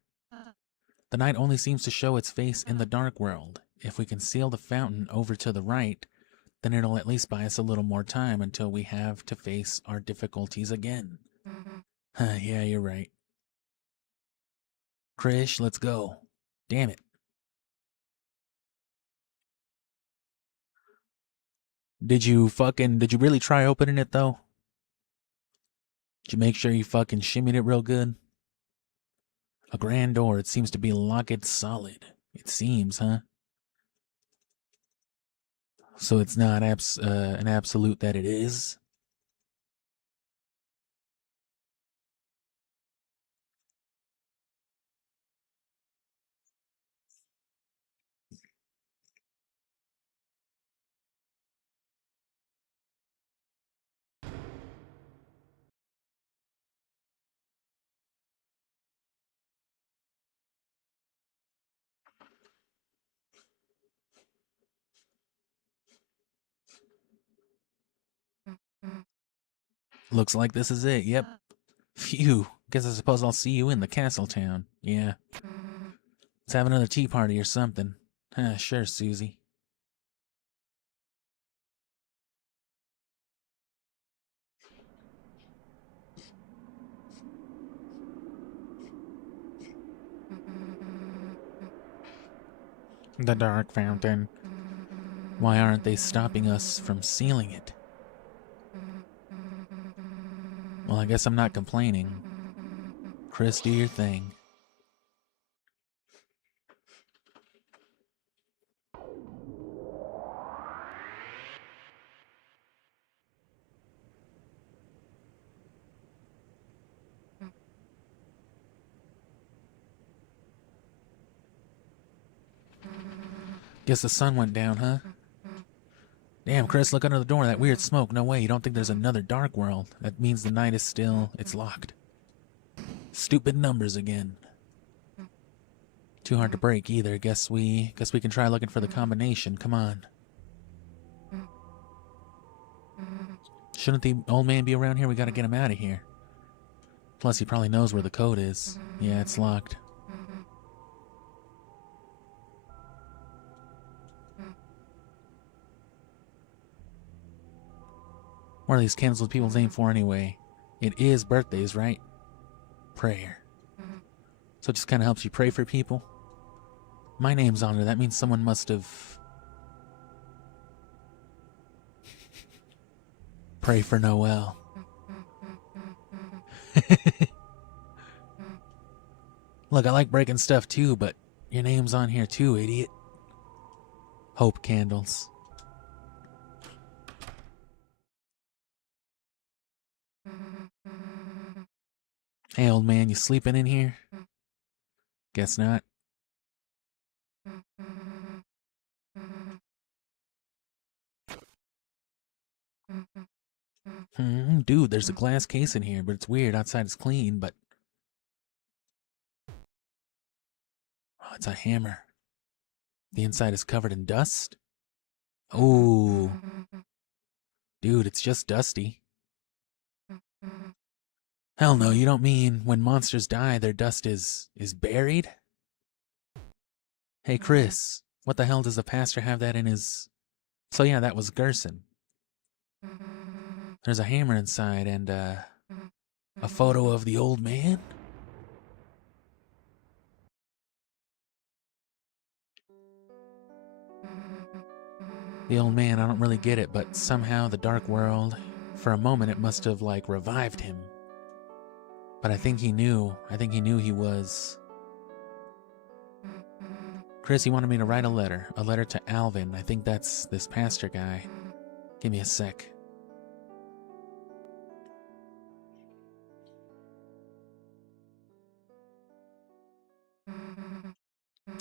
The night only seems to show its face in the dark world. If we can seal the fountain over to the right, then it'll at least buy us a little more time until we have to face our difficulties again. Yeah, you're right. Krish, let's go. Damn it. Did you really try opening it, though? Did you make sure you fucking shimmied it real good? A grand door, it seems to be locked solid. It seems, huh? So it's not an absolute that it is? Looks like this is it, yep. Phew, guess I suppose I'll see you in the castle town. Yeah. Let's have another tea party or something. Sure, Susie. The dark fountain. Why aren't they stopping us from sealing it? Well, I guess I'm not complaining. Chris, do your thing. Guess the sun went down, huh? Damn, Chris, look under the door. That weird smoke. No way, you don't think there's another dark world. That means the night is still... it's locked. Stupid numbers again. Too hard to break either. Guess we can try looking for the combination. Come on. Shouldn't the old man be around here? We gotta get him out of here. Plus, he probably knows where the code is. Yeah, it's locked. What are these candles with people's name for anyway? It is birthdays, right? Prayer. So it just kind of helps you pray for people? My name's on it. That means someone must have... Pray for Noel. Look, I like breaking stuff too, but your name's on here too, idiot. Hope candles. Hey, old man, you sleeping in here? Guess not. Dude, there's a glass case in here, but it's weird. Outside it's clean, but... Oh, it's a hammer. The inside is covered in dust? Ooh. Dude, it's just dusty. Hell no, you don't mean when monsters die, their dust is buried? Hey, Chris, what the hell does the pastor have that in his... So yeah, that was Gerson. There's a hammer inside and, a photo of the old man? The old man, I don't really get it, but somehow the dark world, for a moment it must have, like, revived him. But I think he knew he was... Chris, he wanted me to write a letter to Alvin. I think that's this pastor guy. Give me a sec.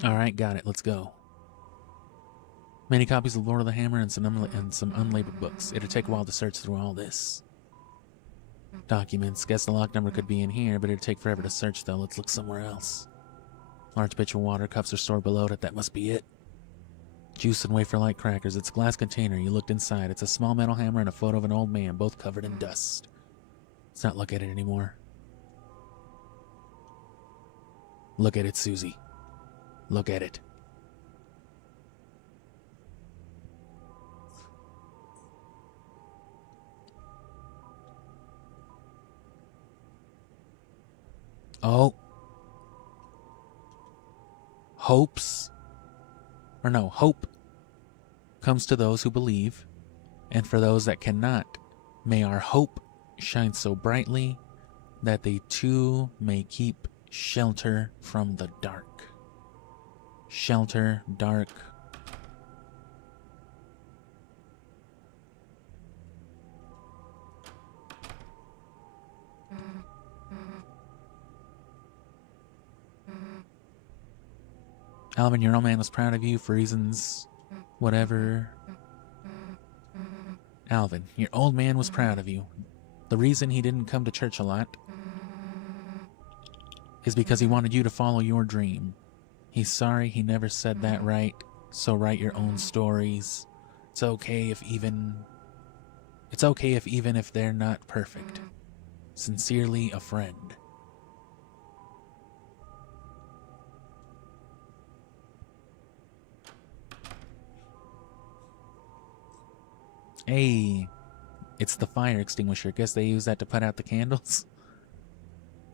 Alright, got it, let's go. Many copies of Lord of the Hammer and some unlabeled books. It'll take a while to search through all this. Documents. Guess the lock number could be in here, but it'd take forever to search though. Let's look somewhere else. Large pitcher of water, cups are stored below it. That must be it. Juice and wafer-like crackers. It's a glass container. You looked inside. It's a small metal hammer and a photo of an old man, both covered in dust. Let's not look at it anymore. Look at it, Susie. Look at it. Oh. Hope comes to those who believe, and for those that cannot, may our hope shine so brightly that they too may keep shelter from the dark. Shelter, dark. Alvin, your old man was proud of you for reasons, whatever. Alvin, your old man was proud of you. The reason he didn't come to church a lot is because he wanted you to follow your dream. He's sorry he never said that right, so write your own stories. It's okay if even if they're not perfect. Sincerely, a friend. Hey, it's the fire extinguisher. Guess they use that to put out the candles?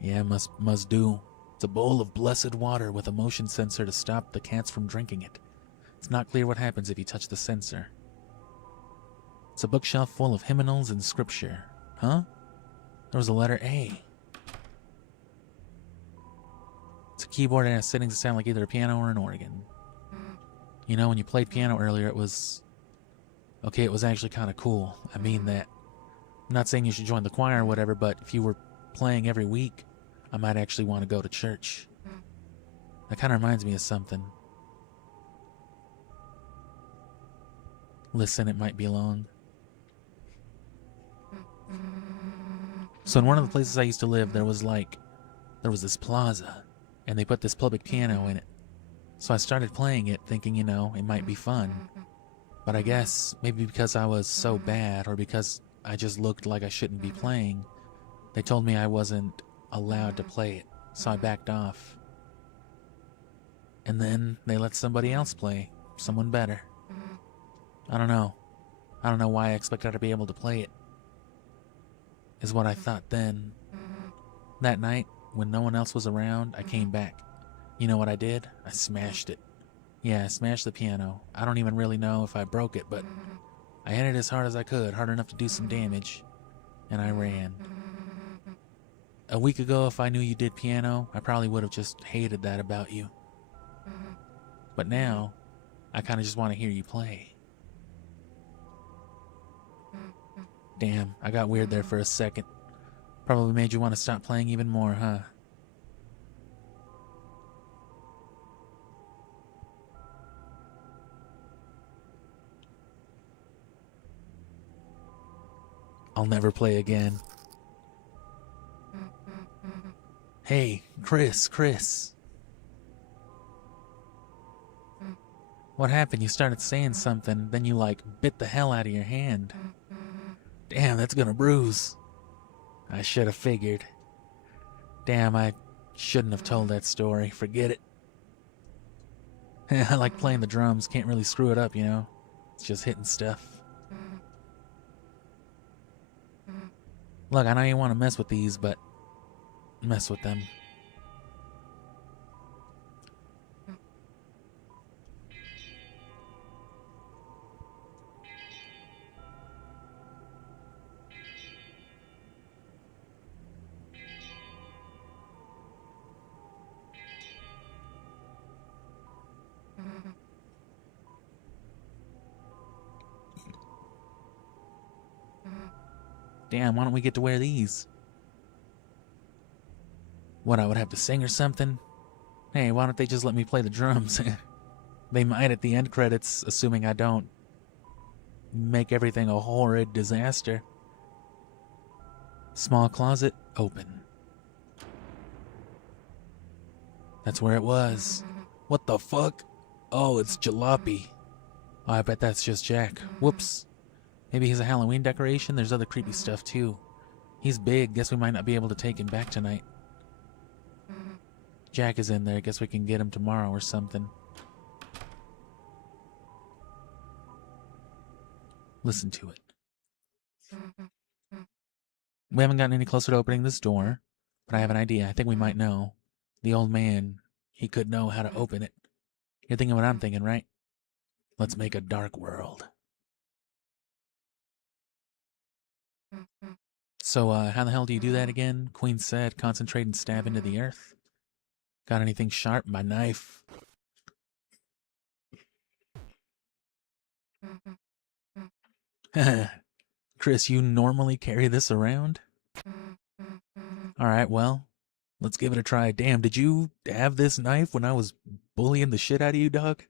Yeah, must do. It's a bowl of blessed water with a motion sensor to stop the cats from drinking it. It's not clear what happens if you touch the sensor. It's a bookshelf full of hymnals and scripture. Huh? There was a letter A. It's a keyboard and it has settings that sound like either a piano or an organ. You know, when you played piano earlier, it was... Okay, it was actually kind of cool. I mean that. I'm not saying you should join the choir or whatever, but if you were playing every week, I might actually want to go to church. That kind of reminds me of something. Listen, it might be long. So in one of the places I used to live, there was this plaza, and they put this public piano in it. So I started playing it, thinking, you know, it might be fun. But I guess maybe because I was so bad, or because I just looked like I shouldn't be playing, they told me I wasn't allowed to play it, so I backed off. And then they let somebody else play, someone better. I don't know. I don't know why I expected to be able to play it, is what I thought then. That night, when no one else was around, I came back. You know what I did? I smashed it. Yeah, I smashed the piano. I don't even really know if I broke it, but I hit it as hard as I could, hard enough to do some damage, and I ran. A week ago, if I knew you did piano, I probably would have just hated that about you. But now, I kind of just want to hear you play. Damn, I got weird there for a second. Probably made you want to stop playing even more, huh? I'll never play again. Hey, Chris. What happened? You started saying something, then you like bit the hell out of your hand. Damn, that's gonna bruise. I should have figured. Damn, I shouldn't have told that story. Forget it. I like playing the drums, can't really screw it up, you know? It's just hitting stuff. Look, I know you want to mess with these, but mess with them. Damn, why don't we get to wear these? What, I would have to sing or something? Hey, why don't they just let me play the drums? They might at the end credits, assuming I don't make everything a horrid disaster. Small closet, open. That's where it was. What the fuck? Oh, it's Jalopy. Oh, I bet that's just Jack. Whoops. Maybe he's a Halloween decoration? There's other creepy stuff too. He's big, guess we might not be able to take him back tonight. Jack is in there, guess we can get him tomorrow or something. Listen to it. We haven't gotten any closer to opening this door, but I have an idea. I think we might know. The old man, he could know how to open it. You're thinking what I'm thinking, right? Let's make a dark world. So, how the hell do you do that again? Queen said, concentrate and stab into the earth. Got anything sharp? My knife. Chris, you normally carry this around? Alright, well, let's give it a try. Damn, did you have this knife when I was bullying the shit out of you, dog?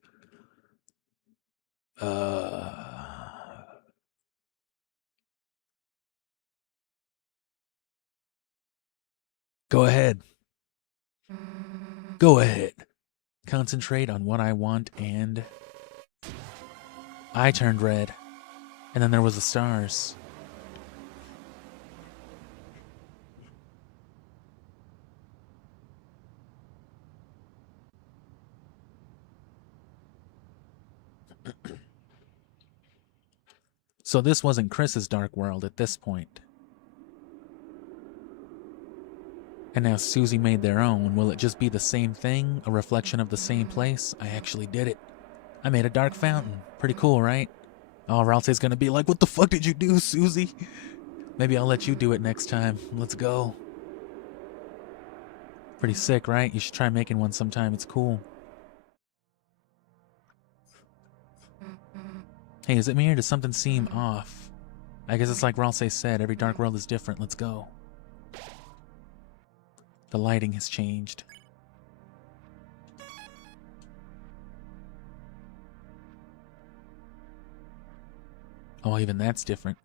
Go ahead. Go ahead. Concentrate on what I want, and I turned red. And then there was the stars. So this wasn't Chris's dark world at this point. And now Susie made their own. Will it just be the same thing? A reflection of the same place? I actually did it. I made a dark fountain. Pretty cool, right? Oh, Ralphie's gonna be like, what the fuck did you do, Susie? Maybe I'll let you do it next time. Let's go. Pretty sick, right? You should try making one sometime. It's cool. Hey, is it me or does something seem off? I guess it's like Ralsei said, every dark world is different. Let's go. The lighting has changed. Oh, even that's different.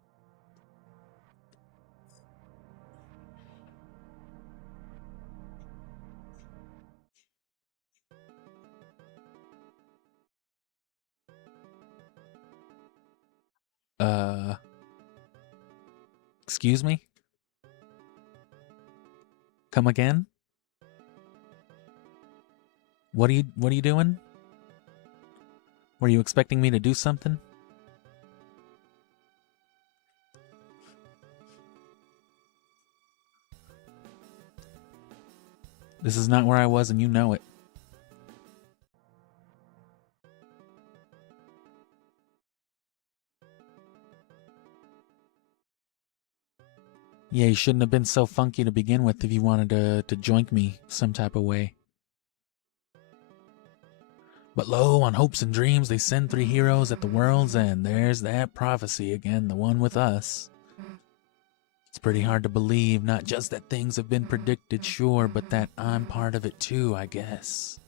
Excuse me? Come again? What are you doing? Were you expecting me to do something? This is not where I was and you know it. Yeah, you shouldn't have been so funky to begin with if you wanted to joink me some type of way. But lo, on hopes and dreams they send 3 heroes at the world's end. There's that prophecy again, the one with us. It's pretty hard to believe, not just that things have been predicted, sure, but that I'm part of it too, I guess.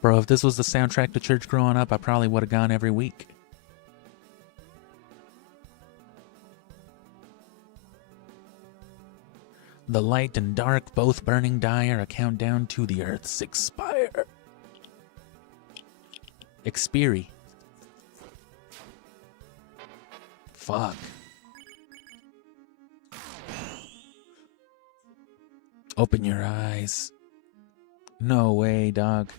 Bro, if this was the soundtrack to church growing up, I probably would have gone every week. The light and dark both burning dire, a countdown to the earth's expire. Expiry. Fuck. Open your eyes. No way, dog.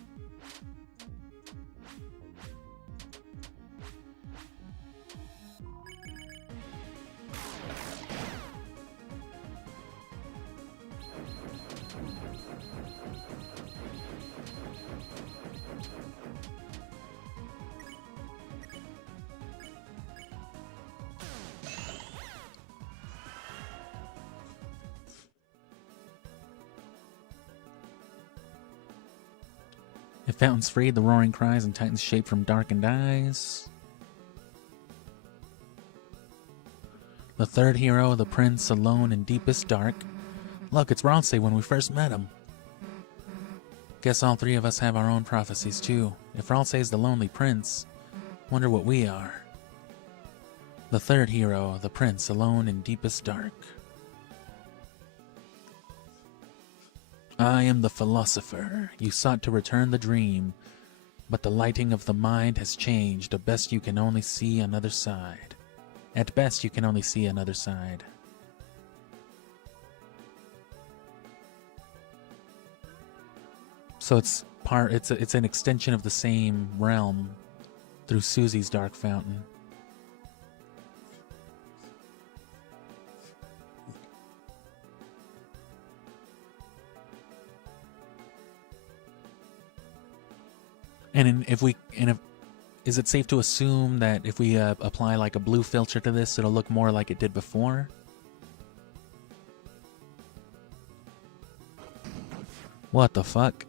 If fountains freed, the roaring cries and titans shape from darkened eyes. The third hero, the prince, alone in deepest dark. Look, it's Ralsei when we first met him. Guess all 3 of us have our own prophecies too. If Ralsei's the lonely prince, wonder what we are. The third hero, the prince, alone in deepest dark. I am the philosopher. You sought to return the dream, but the lighting of the mind has changed. At best you can only see another side. At best you can only see another side. So it's an extension of the same realm through Susie's dark fountain. And is it safe to assume that if we apply like a blue filter to this, it'll look more like it did before? What the fuck?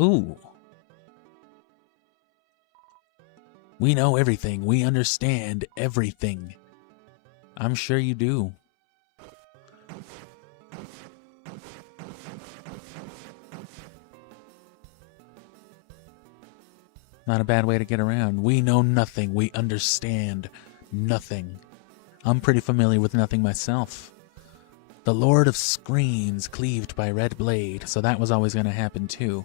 Ooh. We know everything. We understand everything. I'm sure you do. Not a bad way to get around. We know nothing. We understand nothing. I'm pretty familiar with nothing myself. The Lord of Screens cleaved by red blade, so that was always going to happen too.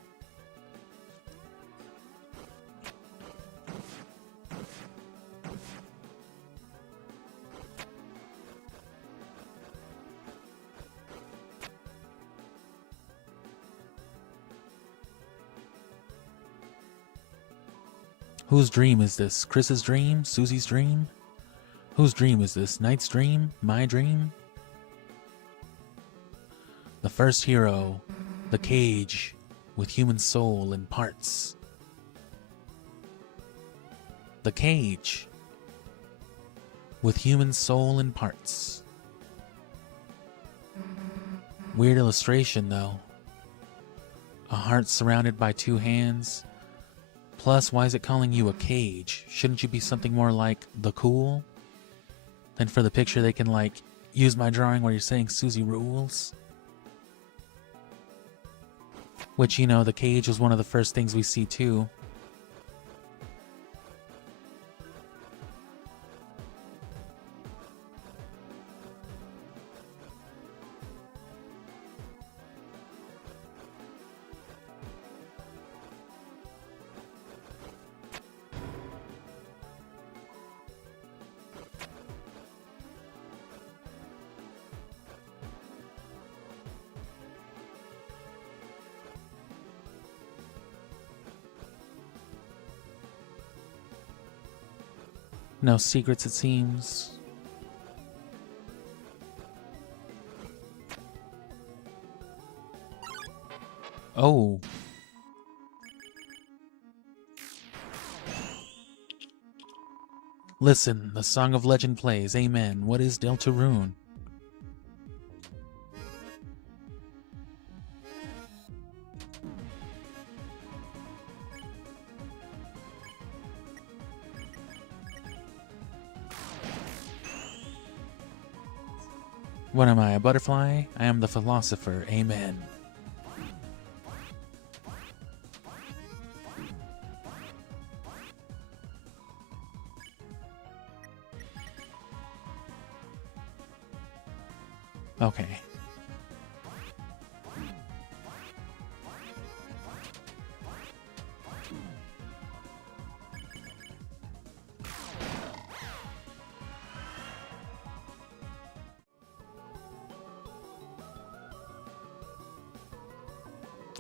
Whose dream is this? Chris's dream? Susie's dream? Whose dream is this? Knight's dream? My dream? The first hero, the cage with human soul in parts. The cage with human soul in parts. Weird illustration though. A heart surrounded by two hands. Plus, why is it calling you a cage? Shouldn't you be something more like the cool? Then for the picture they can like use my drawing where you're saying Susie rules. Which, you know, the cage was one of the first things we see too. No secrets, it seems. Oh. Listen, the Song of Legend plays. Amen. What is Deltarune? What am I, a butterfly? I am the philosopher. Amen. Okay.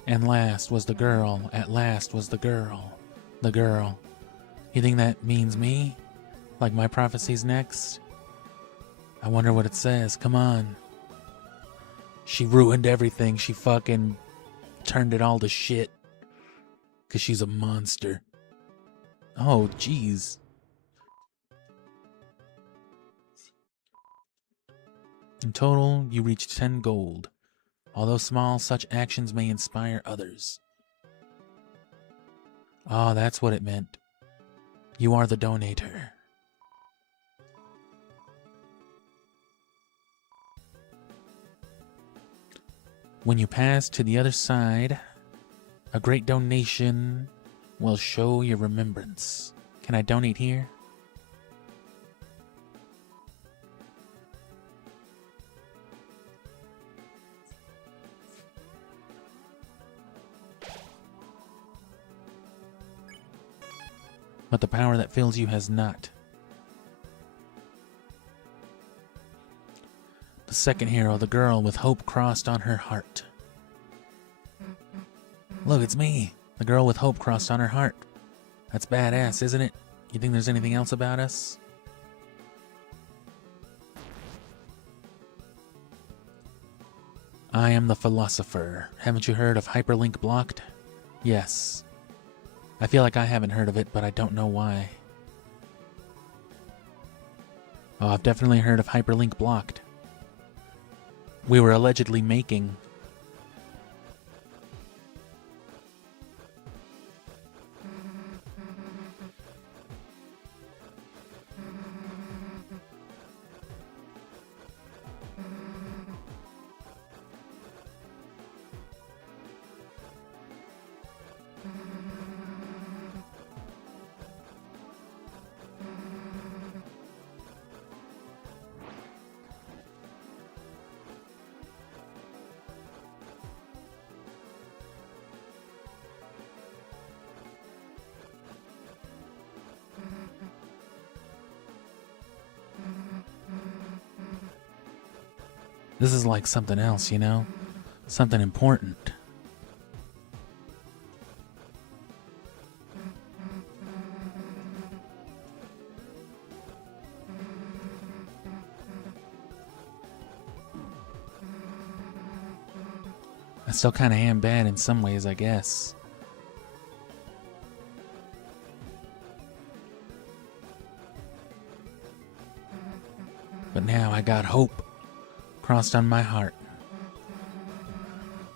And last was the girl. At last was the girl. The girl. You think that means me? Like my prophecy's next? I wonder what it says. Come on. She ruined everything. She fucking turned it all to shit. 'Cause she's a monster. Oh, jeez. In total, you reached 10 gold. Although small, such actions may inspire others. Oh, that's what it meant. You are the donator. When you pass to the other side, a great donation will show your remembrance. Can I donate here? But the power that fills you has not. The second hero, the girl with hope crossed on her heart. Look, it's me. The girl with hope crossed on her heart. That's badass, isn't it? You think there's anything else about us? I am the philosopher. Haven't you heard of hyperlink blocked? Yes. I feel like I haven't heard of it, but I don't know why. Oh, I've definitely heard of hyperlink blocked. We were allegedly making. This is like something else, you know? Something important. I still kind of am bad in some ways, I guess. But now I got hope crossed on my heart.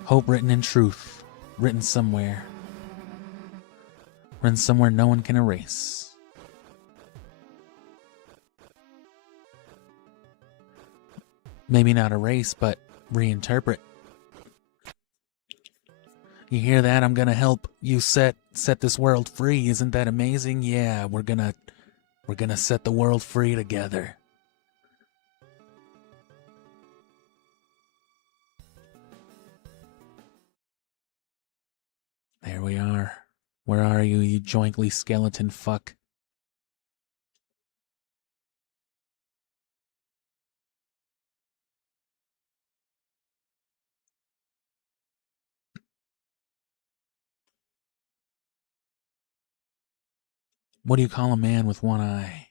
Hope written in truth, written somewhere. Written somewhere no one can erase. Maybe not erase, but reinterpret. You hear that? I'm gonna help you set this world free. Isn't that amazing? Yeah, we're gonna set the world free together. There we are. Where are you, you jointly skeleton fuck? What do you call a man with one eye?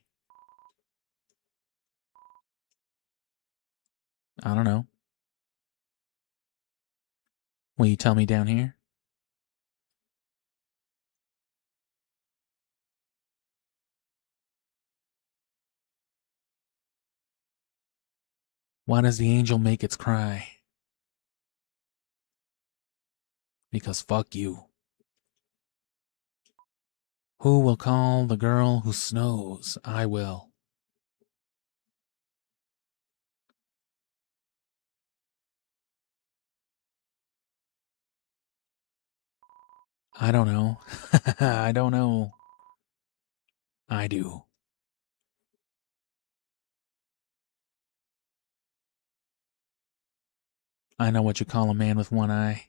I don't know. Will you tell me down here? Why does the angel make its cry? Because fuck you. Who will call the girl who snows? I will. I don't know. I don't know. I do. I know what you call a man with one eye.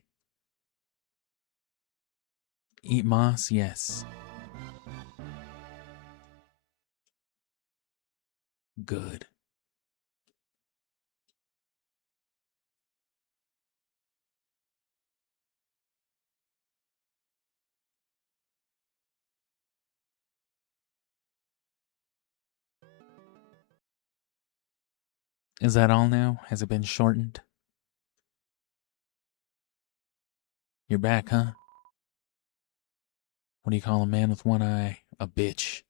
Eat moss? Yes. Good. Is that all now? Has it been shortened? You're back, huh? What do you call a man with one eye? A bitch.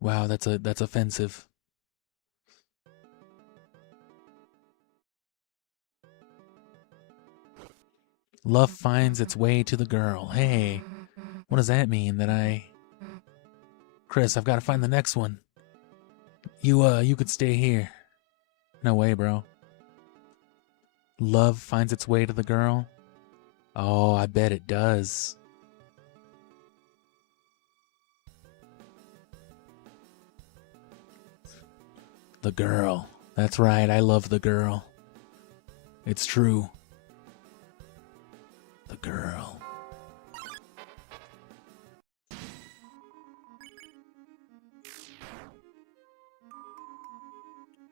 Wow, that's offensive. Love finds its way to the girl. Hey, what does that mean? Chris, I've got to find the next one. You could stay here. No way, bro. Love finds its way to the girl? Oh, I bet it does. The girl. That's right, I love the girl. It's true. The girl.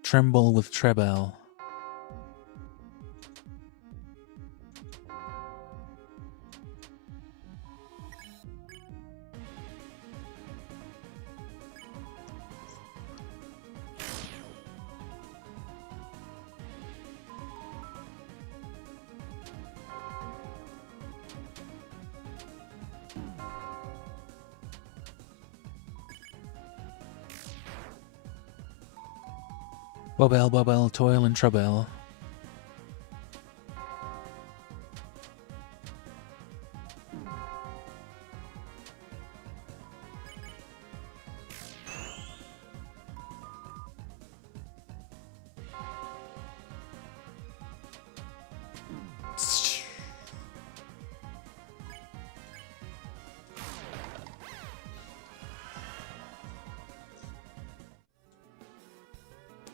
Tremble with treble. Bubble, bubble, toil and trouble.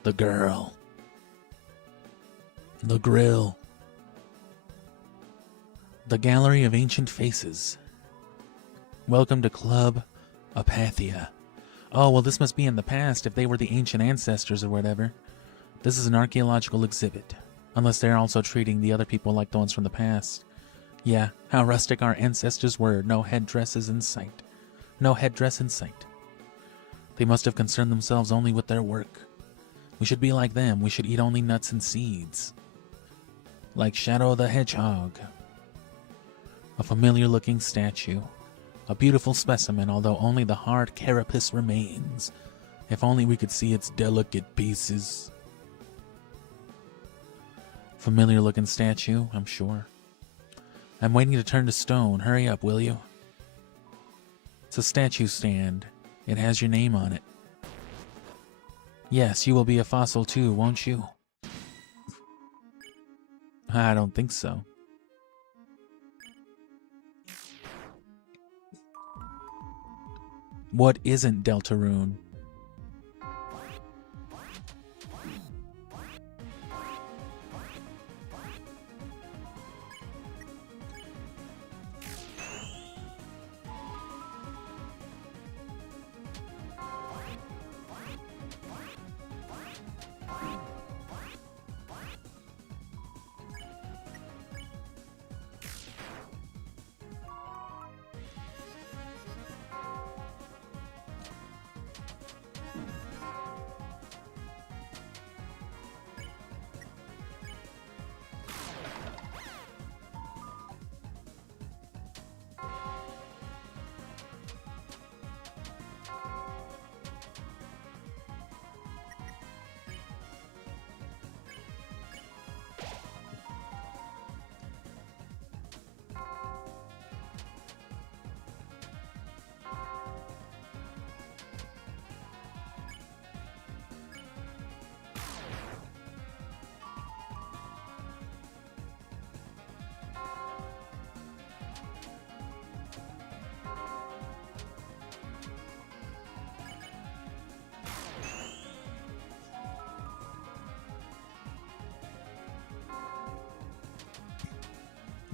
The girl. The grill. The gallery of ancient faces. Welcome to Club Apathia. Oh, well, this must be in the past if they were the ancient ancestors or whatever. This is an archaeological exhibit. Unless they're also treating the other people like the ones from the past. Yeah, how rustic our ancestors were. No headdresses in sight. No headdress in sight. They must have concerned themselves only with their work. We should be like them. We should eat only nuts and seeds. like Shadow the Hedgehog. A familiar-looking statue. A beautiful specimen, although only the hard carapace remains. If only we could see its delicate pieces. Familiar-looking statue, I'm sure. I'm waiting to turn to stone. Hurry up, will you? It's a statue stand. It has your name on it. Yes, you will be a fossil too, won't you? I don't think so. What isn't Deltarune?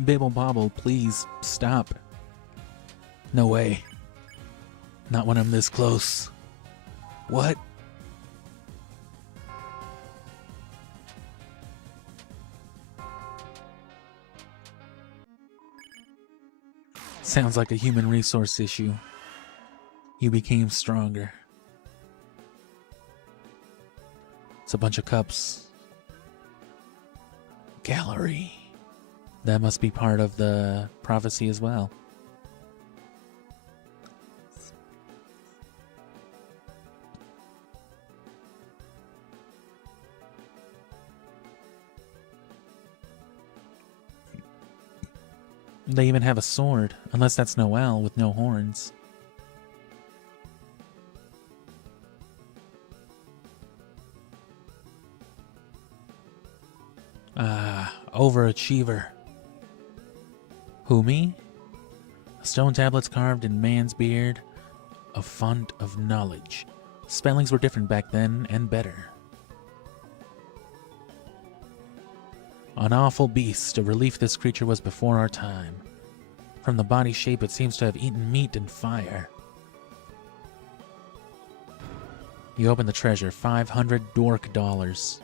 Bibble Bobble, please stop. No way. Not when I'm this close. What? Sounds like a human resource issue. You became stronger. It's a bunch of cups. Gallery. That must be part of the prophecy as well. They even have a sword, unless that's Noelle with no horns. Overachiever. Who, me? Stone tablets carved in man's beard. A font of knowledge. Spellings were different back then, and better. An awful beast, a relief this creature was before our time. From the body shape, it seems to have eaten meat and fire. You open the treasure, 500 dork dollars.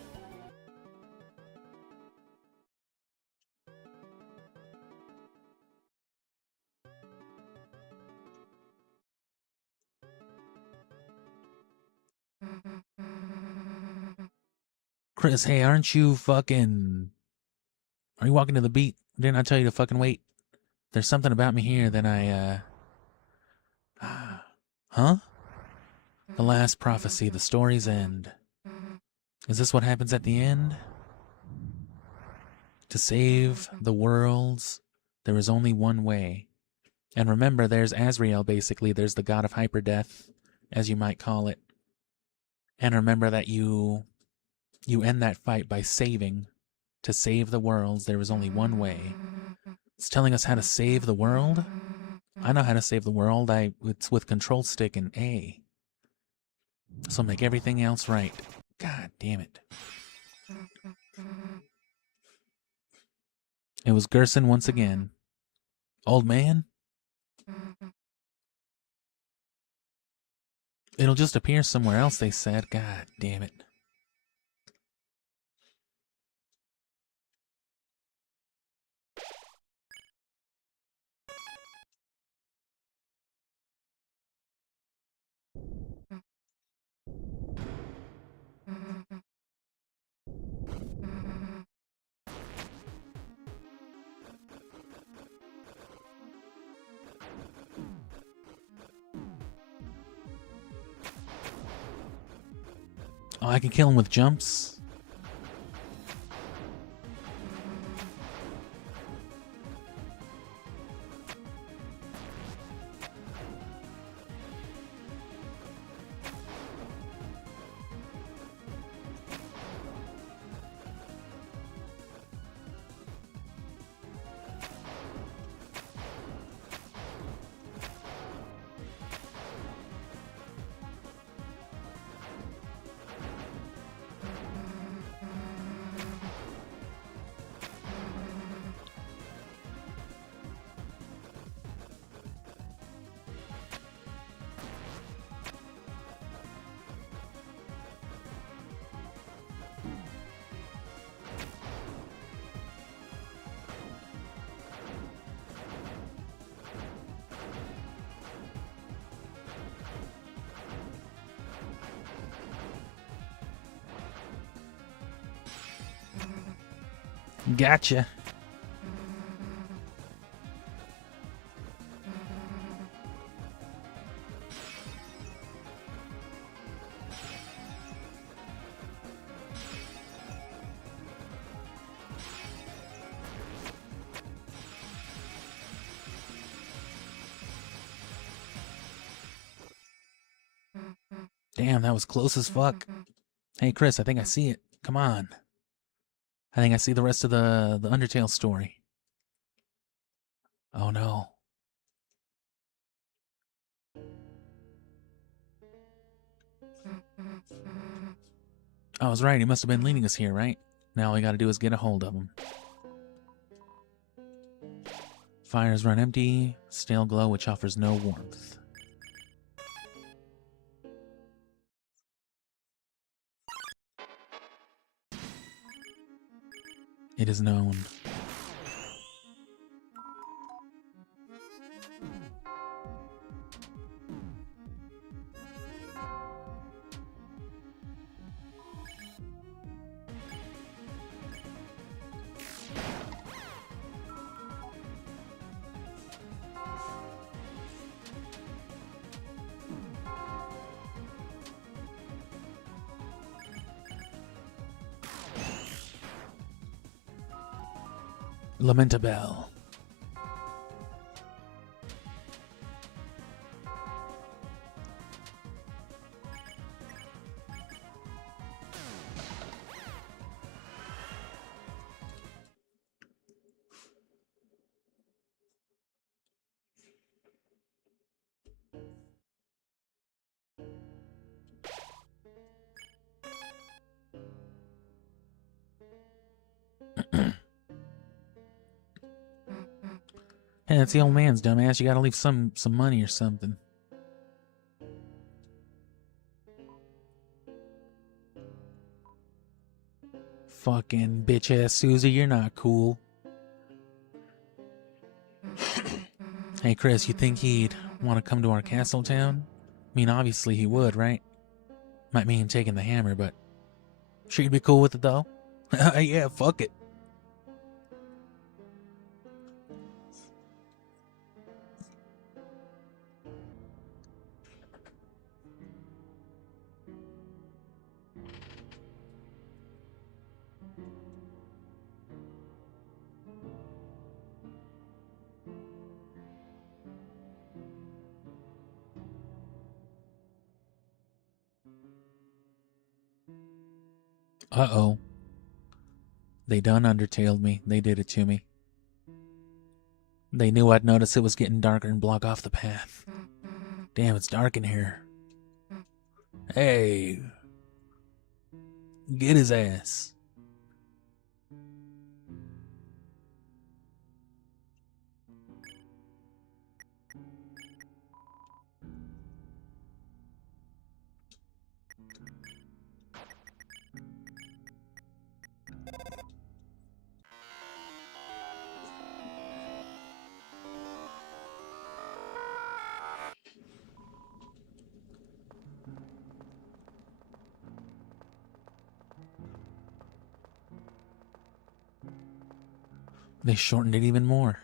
Chris, hey, aren't you fucking... Are you walking to the beat? Didn't I tell you to fucking wait? There's something about me here that Huh? The last prophecy, the story's end. Is this what happens at the end? To save the worlds, there is only one way. And remember, there's Azrael, basically. There's the god of hyperdeath, as you might call it. And remember that you end that fight by saving. To save the worlds, there is only one way. It's telling us how to save the world? I know how to save the world. It's with control stick and A. So make everything else right. God damn it. It was Gerson once again. Old man? It'll just appear somewhere else, they said. God damn it. Oh, I can kill him with jumps? Gotcha. Damn, that was close as fuck. Hey, Chris, I think I see it. Come on. I think I see the rest of the Undertale story. Oh no. I was right, he must have been leading us here, right? Now all we gotta do is get a hold of him. Fires run empty, stale glow which offers no warmth. It is known. Lamentabelle. Hey, that's the old man's, dumbass. You gotta leave some money or something. Fucking bitch-ass Susie, you're not cool. Hey, Chris, you think he'd want to come to our castle town? I mean, obviously he would, right? Might mean taking the hammer, but sure you'd be cool with it, though? Yeah, fuck it. Uh-oh. They done undertailed me. They did it to me. They knew I'd notice it was getting darker and block off the path. Damn, it's dark in here. Hey. Get his ass. They shortened it even more.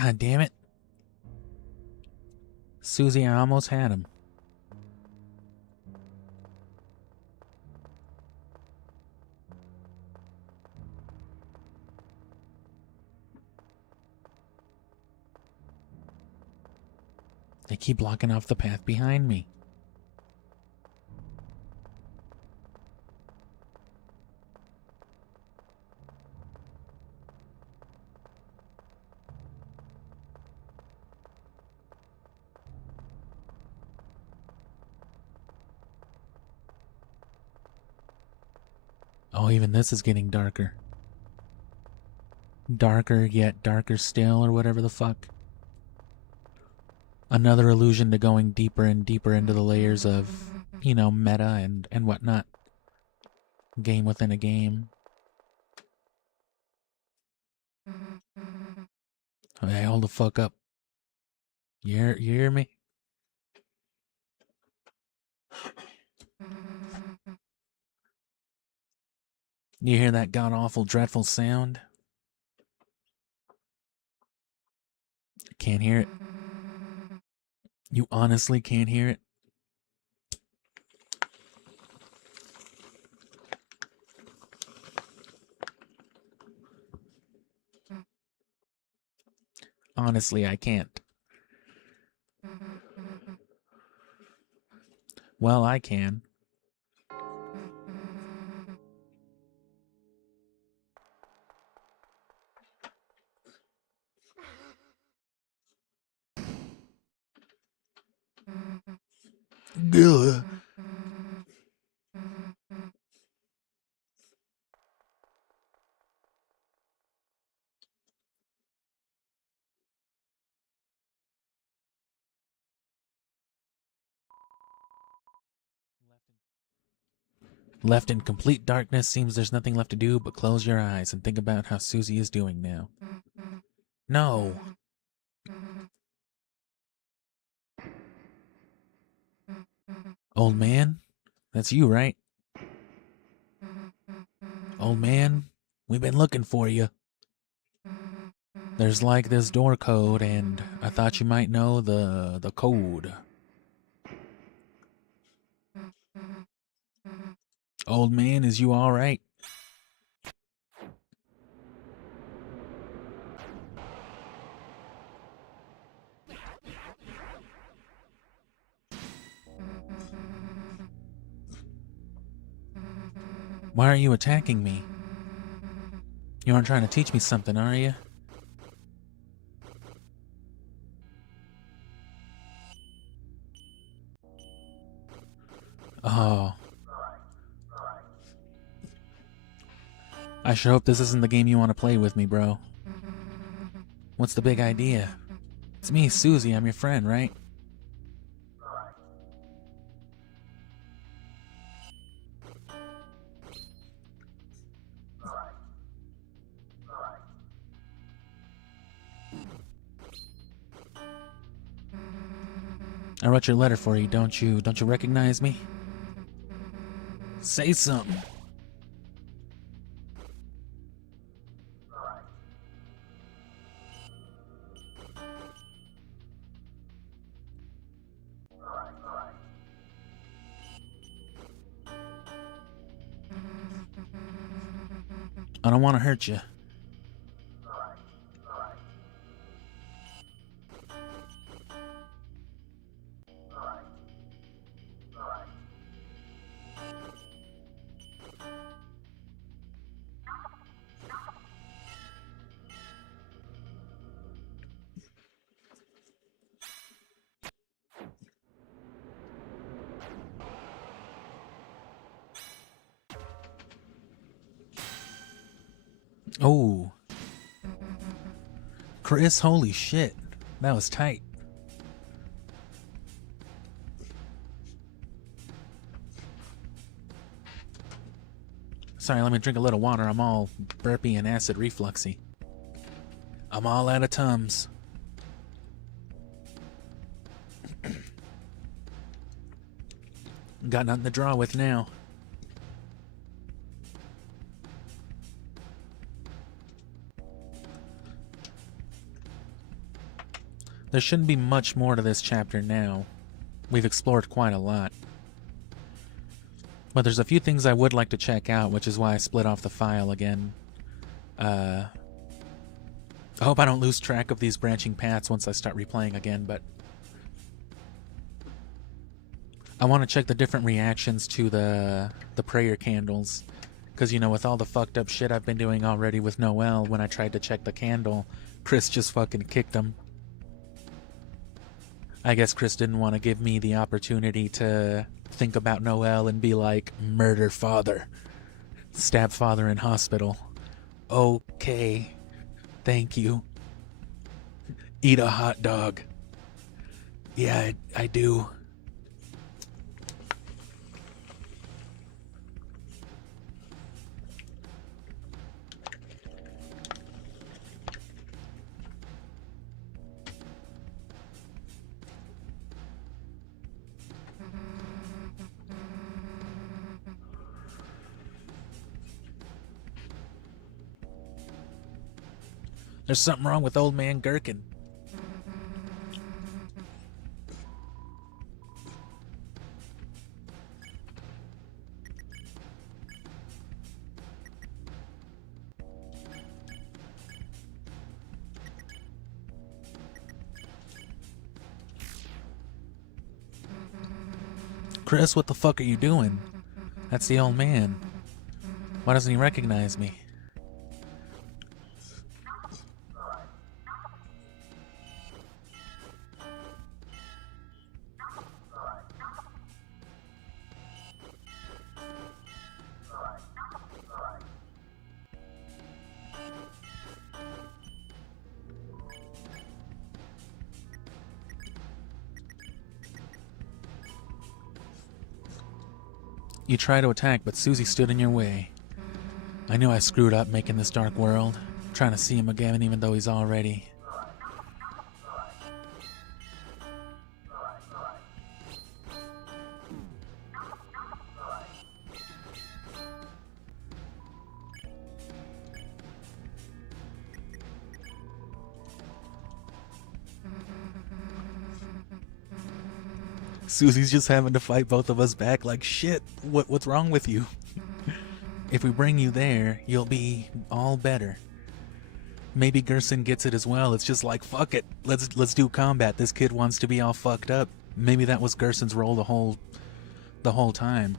God damn it. Susie, I almost had him. They keep blocking off the path behind me. Oh, even this is getting darker. Darker, yet darker still, or whatever the fuck. Another allusion to going deeper and deeper into the layers of, you know, meta and whatnot. Game within a game. Hey, hold the fuck up. You hear me? You hear that god-awful, dreadful sound? Can't hear it. You honestly can't hear it? Honestly, I can't. Well, I can. Gah. Left in complete darkness, seems there's nothing left to do but close your eyes and think about how Susie is doing now. No. Old man? That's you, right? Old man, we've been looking for you. There's like this door code, and I thought you might know the code. Old man, is you alright? Why are you attacking me? You aren't trying to teach me something, are you? Oh. I sure hope this isn't the game you want to play with me, bro. What's the big idea? It's me, Susie. I'm your friend, right? I wrote your letter for you, don't you recognize me? Say something. I don't want to hurt you. Oh. Chris, holy shit. That was tight. Sorry, let me drink a little water. I'm all burpy and acid refluxy. I'm all out of Tums. Got nothing to draw with now. There shouldn't be much more to this chapter now. We've explored quite a lot. But there's a few things I would like to check out, which is why I split off the file again. I hope I don't lose track of these branching paths once I start replaying again, but I want to check the different reactions to the prayer candles. Because, you know, with all the fucked up shit I've been doing already with Noel, when I tried to check the candle, Chris just fucking kicked him. I guess Chris didn't want to give me the opportunity to think about Noel and be like, murder father. Stab father in hospital. Okay. Thank you. Eat a hot dog. Yeah, I do. There's something wrong with old man Gherkin. Chris, what the fuck are you doing? That's the old man. Why doesn't he recognize me? You try to attack, but Susie stood in your way. I knew I screwed up making this dark world, trying to see him again even though he's already... Susie's just having to fight both of us back like shit. What's wrong with you? If we bring you there, you'll be all better. Maybe Gerson gets it as well. It's just like, fuck it. Let's do combat. This kid wants to be all fucked up. Maybe that was Gerson's role the whole time.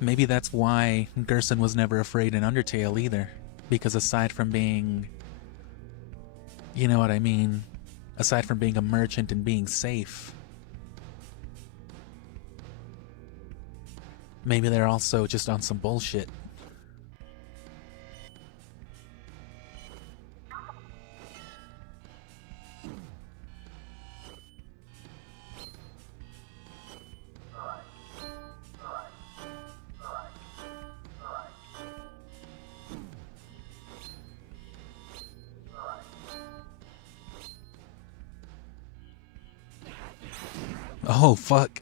Maybe that's why Gerson was never afraid in Undertale either. Because aside from being... You know what I mean? Aside from being a merchant and being safe... Maybe they're also just on some bullshit. Oh, fuck.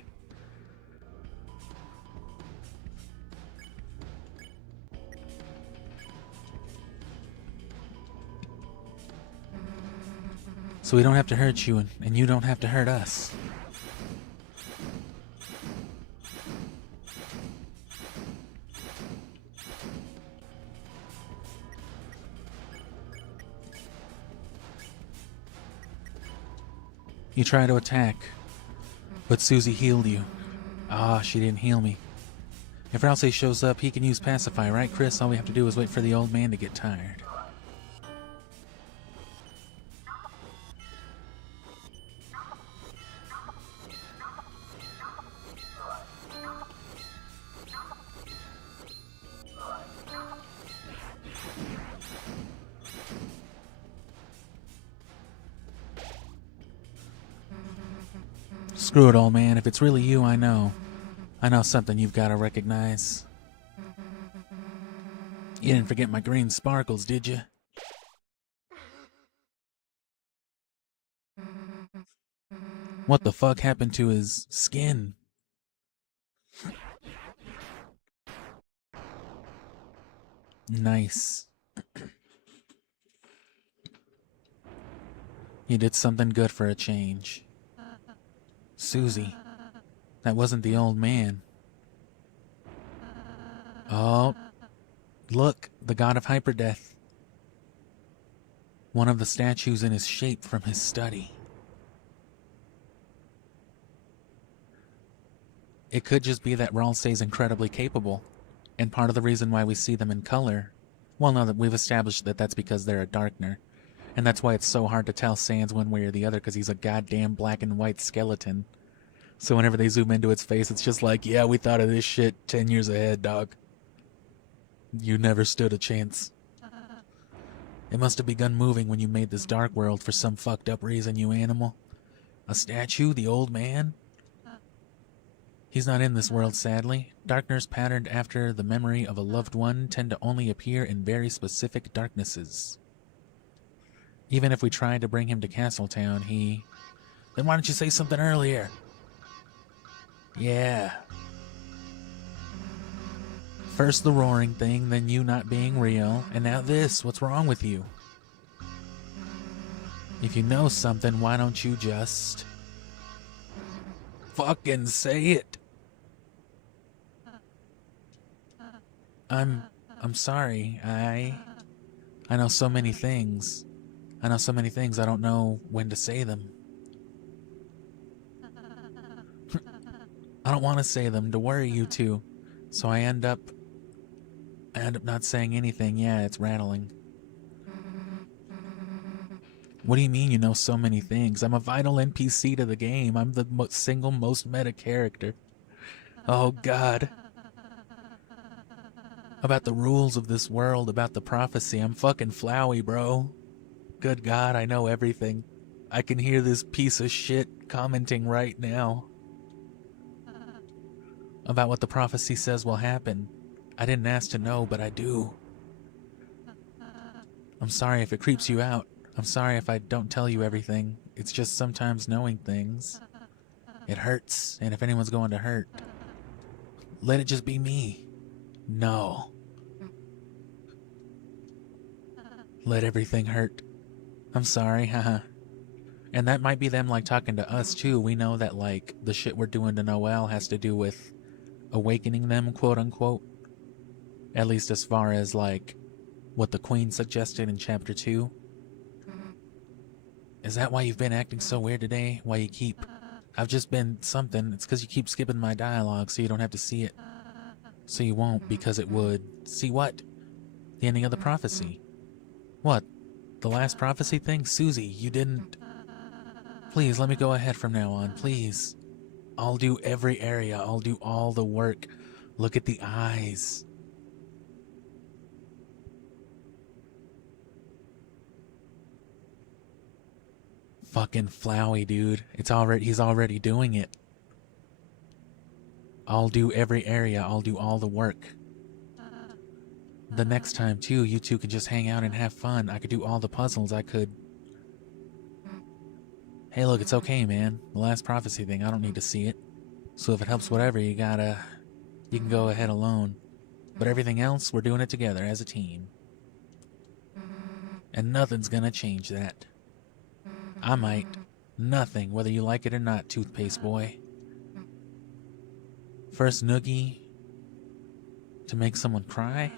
So we don't have to hurt you, and you don't have to hurt us. You try to attack, but Susie healed you. Ah, she didn't heal me. If Ralsei shows up, he can use Pacify, right, Chris? All we have to do is wait for the old man to get tired. Screw it, old man. If it's really you, I know. I know something you've got to recognize. You didn't forget my green sparkles, did you? What the fuck happened to his skin? Nice. You did something good for a change. Susie, that wasn't the old man. Oh, look, the god of hyperdeath. One of the statues in his shape from his study. It could just be that Ralsei's incredibly capable, and part of the reason why we see them in color, well, no, that we've established that that's because they're a darkener, and that's why it's so hard to tell Sans one way or the other, because he's a goddamn black and white skeleton. So whenever they zoom into its face, it's just like, yeah, we thought of this shit 10 years ahead, dog. You never stood a chance. It must have begun moving when you made this dark world for some fucked up reason, you animal. A statue, the old man? He's not in this world, sadly. Darkness patterned after the memory of a loved one tend to only appear in very specific darknesses. Even if we tried to bring him to Castletown, he... Then why didn't you say something earlier? Yeah. First the roaring thing, then you not being real, and now this. What's wrong with you? If you know something, why don't you just... fucking say it? I'm sorry. I know so many things. I know so many things, I don't know when to say them. I don't want to say them to worry you two, so I end up not saying anything. Yeah, it's rattling. What do you mean you know so many things? I'm a vital NPC to the game. I'm the single most meta character. Oh God. About the rules of this world, about the prophecy. I'm fucking Flowey, bro. Good God, I know everything. I can hear this piece of shit commenting right now about what the prophecy says will happen. I didn't ask to know, but I do. I'm sorry if it creeps you out. I'm sorry if I don't tell you everything. It's just sometimes knowing things, it hurts, and if anyone's going to hurt, let it just be me. No. Let everything hurt. I'm sorry, haha. And that might be them, like, talking to us, too. We know that, like, the shit we're doing to Noelle has to do with awakening them, quote-unquote. At least as far as, like, what the Queen suggested in Chapter 2. Is that why you've been acting so weird today? Why you keep... I've just been something. It's because you keep skipping my dialogue so you don't have to see it. So you won't, because it would... See what? The ending of the prophecy. What? The last prophecy thing? Susie, you didn't... Please, let me go ahead from now on, please. I'll do every area. I'll do all the work. Look at the eyes. Fucking Flowey, dude. He's already doing it. I'll do every area. I'll do all the work. The next time, too, you two could just hang out and have fun. I could do all the puzzles. I could... Hey, look, it's okay, man. The last prophecy thing, I don't need to see it. So if it helps whatever, you can go ahead alone. But everything else, we're doing it together as a team. And nothing's gonna change that. I might. Nothing, whether you like it or not, Toothpaste Boy. First noogie to make someone cry?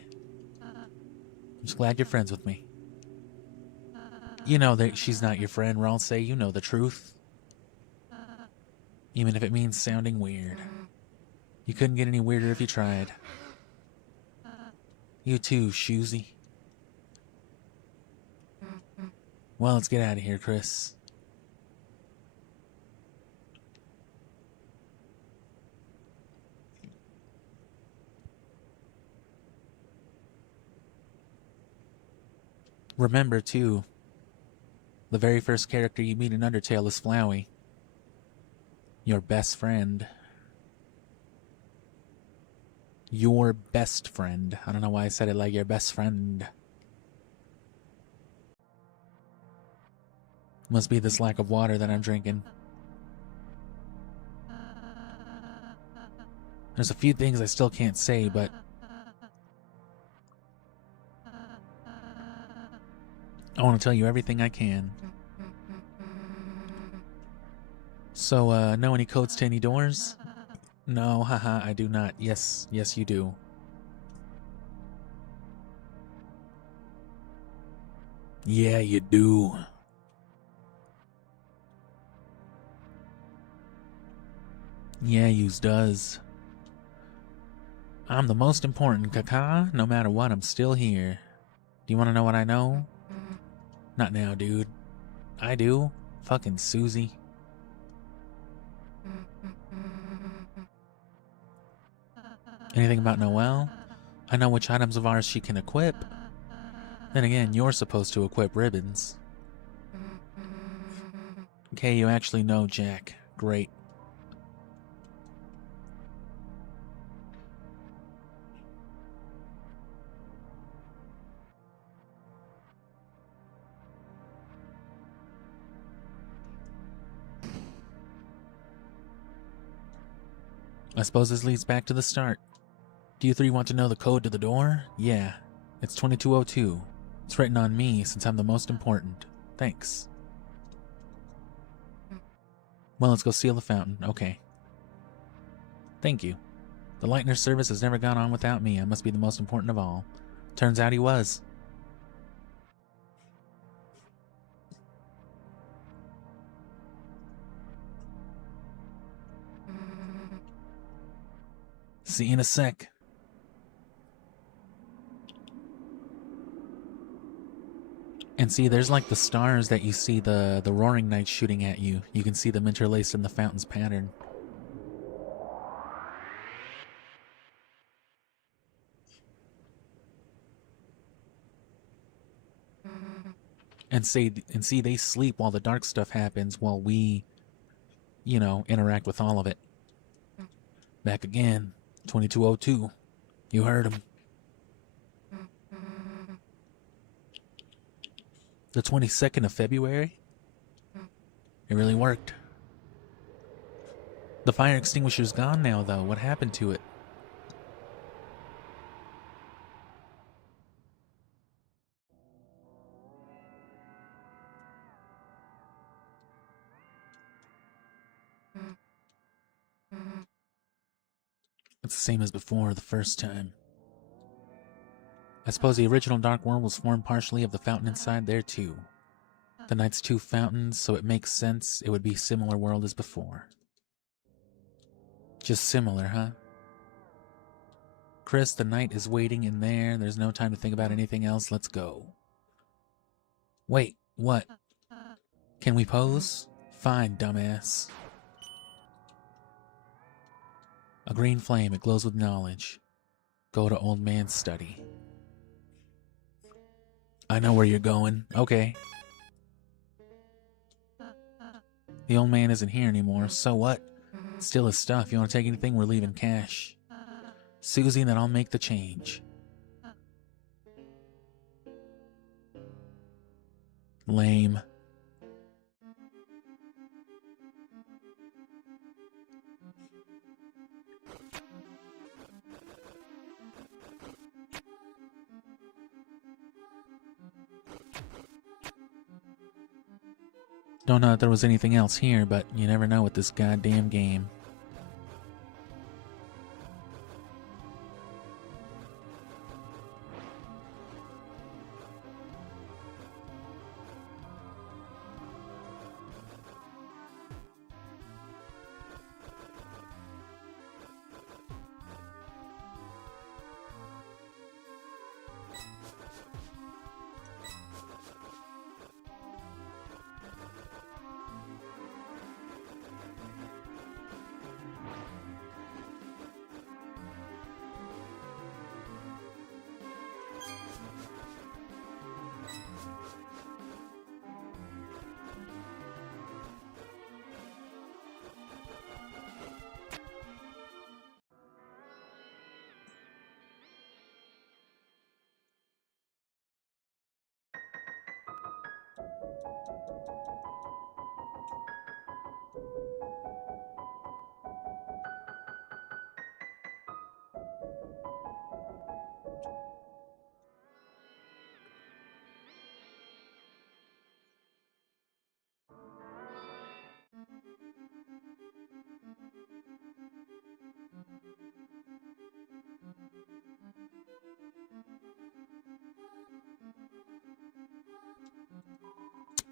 I'm just glad you're friends with me. You know that she's not your friend, Ralsei. You know the truth. Even if it means sounding weird. You couldn't get any weirder if you tried. You too, Shoesy. Well, let's get out of here, Chris. Remember, too, the very first character you meet in Undertale is Flowey. Your best friend. Your best friend. I don't know why I said it like your best friend. Must be this lack of water that I'm drinking. There's a few things I still can't say, but I want to tell you everything I can. So, know any codes to any doors? No, haha, I do not. Yes, yes you do. Yeah, you do. Yeah, yous does. I'm the most important, Kaka. No matter what, I'm still here. Do you want to know what I know? Not now, dude. I do. Fucking Susie. Anything about Noelle? I know which items of ours she can equip. Then again, you're supposed to equip ribbons. Okay, you actually know Jack. Great. I suppose this leads back to the start. Do you three want to know the code to the door? Yeah. It's 2202. It's written on me since I'm the most important. Thanks. Well, let's go seal the fountain. Okay. Thank you. The Lightner service has never gone on without me. I must be the most important of all. Turns out he was. See you in a sec. And see, there's like the stars that you see the roaring knights shooting at you. You can see them interlaced in the fountain's pattern. And see, they sleep while the dark stuff happens, while we, you know, interact with all of it. Back again, 2202. You heard him. The 22nd of February? It really worked. The fire extinguisher's gone now, though. What happened to it? It's the same as before, the first time. I suppose the original Dark World was formed partially of the fountain inside there, too. The night's two fountains, so it makes sense it would be a similar world as before. Just similar, huh? Chris, the knight is waiting in there. There's no time to think about anything else. Let's go. Wait, what? Can we pose? Fine, dumbass. A green flame, it glows with knowledge. Go to old man's study. I know where you're going. Okay. The old man isn't here anymore, so what? Still his stuff. You want to take anything? We're leaving cash. Susie, and then I'll make the change. Lame. Don't know if there was anything else here, but you never know with this goddamn game.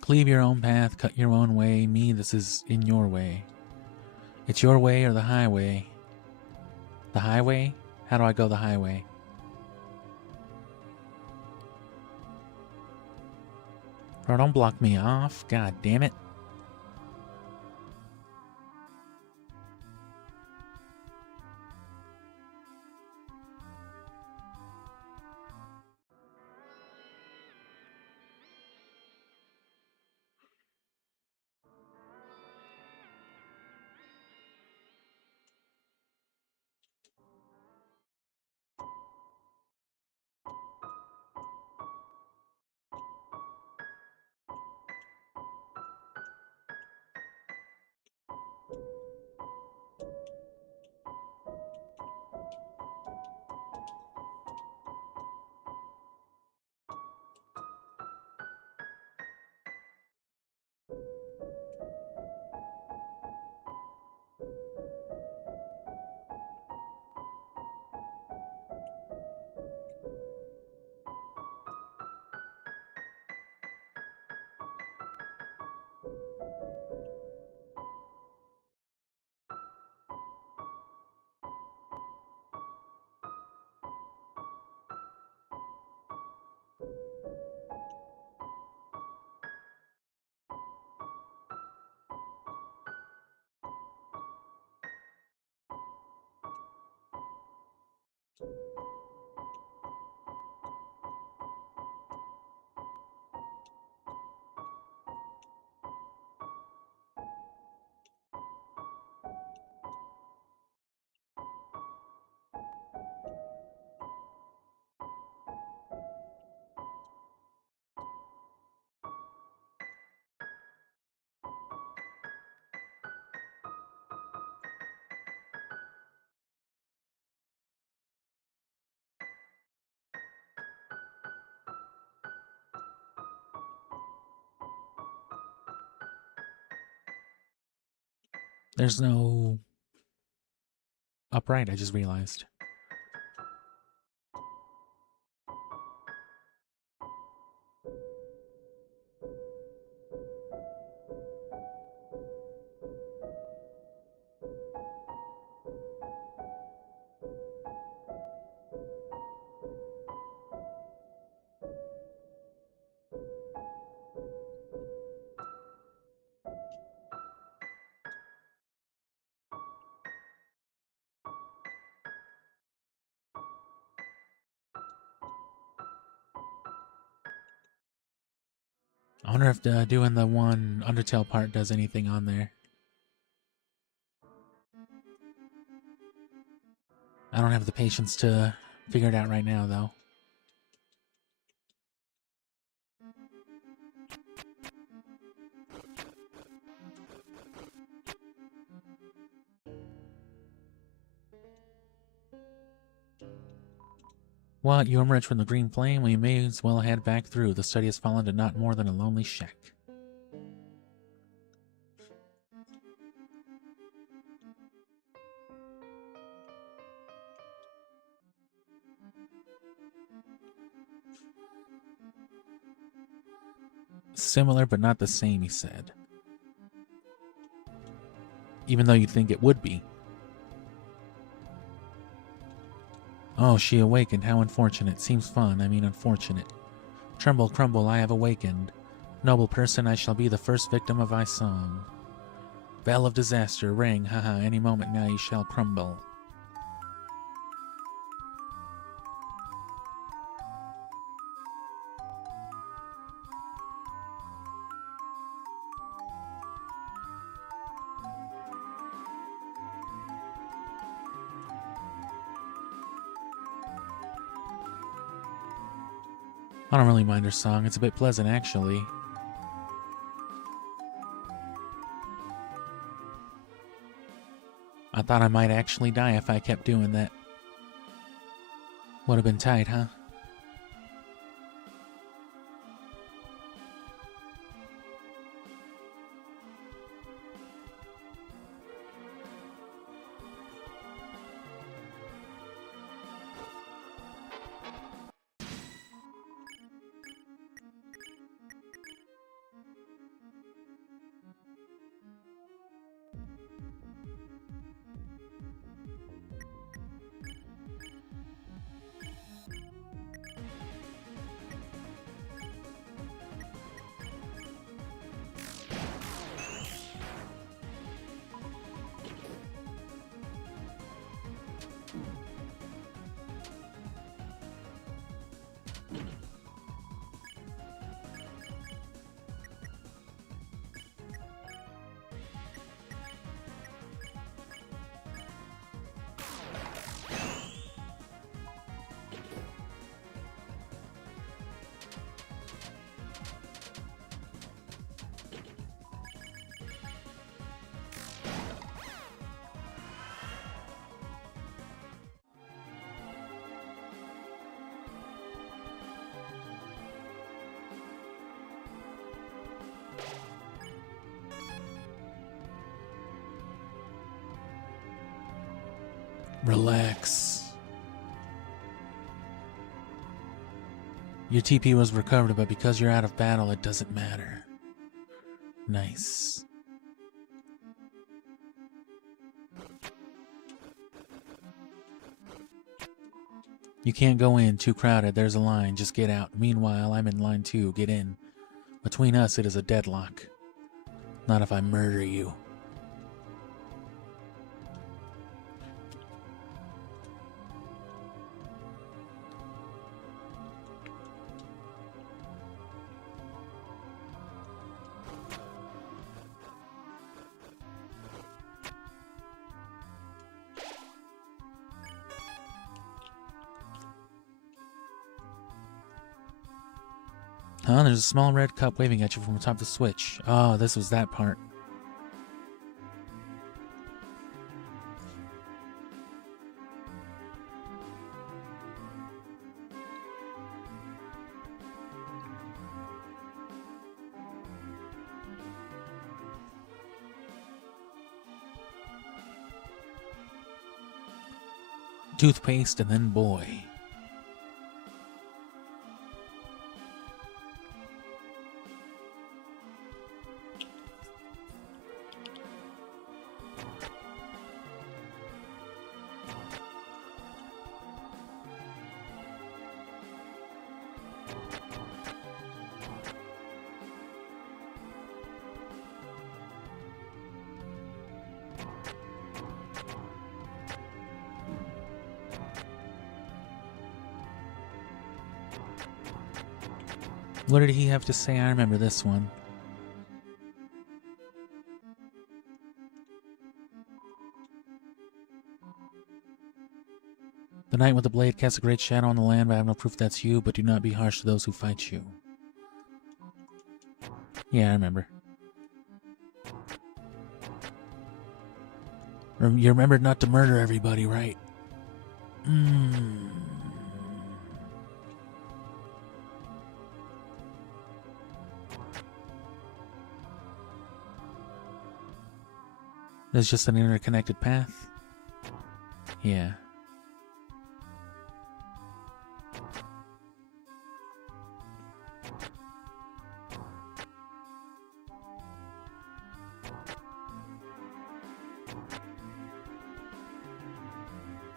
Cleave your own path, cut your own way. Me, this is in your way. It's your way or the highway. The highway? How do I go the highway? Bro, don't block me off. God damn it. There's no upright, I just realized. I wonder if doing the one Undertale part does anything on there. I don't have the patience to figure it out right now, though. What? You emerged from the green flame? We may as well head back through. The study has fallen to not more than a lonely shack. Similar, but not the same, he said. Even though you'd think it would be. Oh, she awakened. How unfortunate. Seems fun. I mean unfortunate. Tremble, crumble, I have awakened. Noble person, I shall be the first victim of thy song. Bell of disaster, ring, haha, any moment now you shall crumble. I don't really mind her song. It's a bit pleasant, actually. I thought I might actually die if I kept doing that. Would have been tight, huh? Relax. Your TP was recovered, but because you're out of battle, it doesn't matter. Nice. You can't go in, too crowded, there's a line, just get out. Meanwhile, I'm in line 2, get in. Between us, it is a deadlock. Not if I murder you. Huh? There's a small red cup waving at you from atop the switch. Oh, this was that part. Toothpaste and then boy. What did he have to say? I remember this one. The knight with the blade casts a great shadow on the land, but I have no proof that's you, but do not be harsh to those who fight you. Yeah, I remember. You remembered not to murder everybody, right? There's just an interconnected path? Yeah.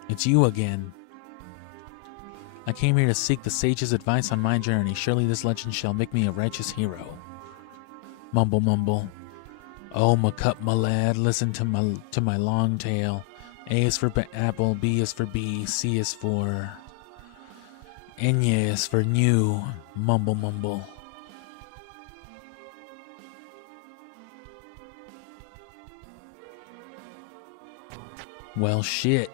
It's you again. I came here to seek the sage's advice on my journey. Surely this legend shall make me a righteous hero. Mumble, mumble. Oh, my cup, my lad, listen to my long tale. A is for apple, B is for bee, C is for... Enya is for new. Mumble, mumble. Well, shit.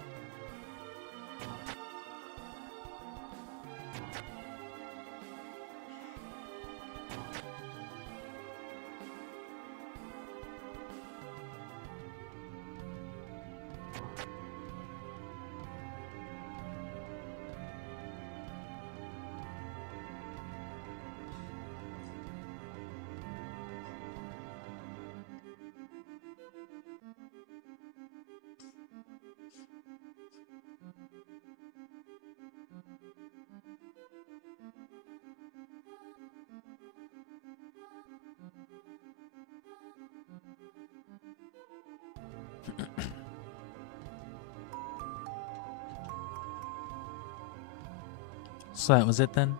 So that was it then?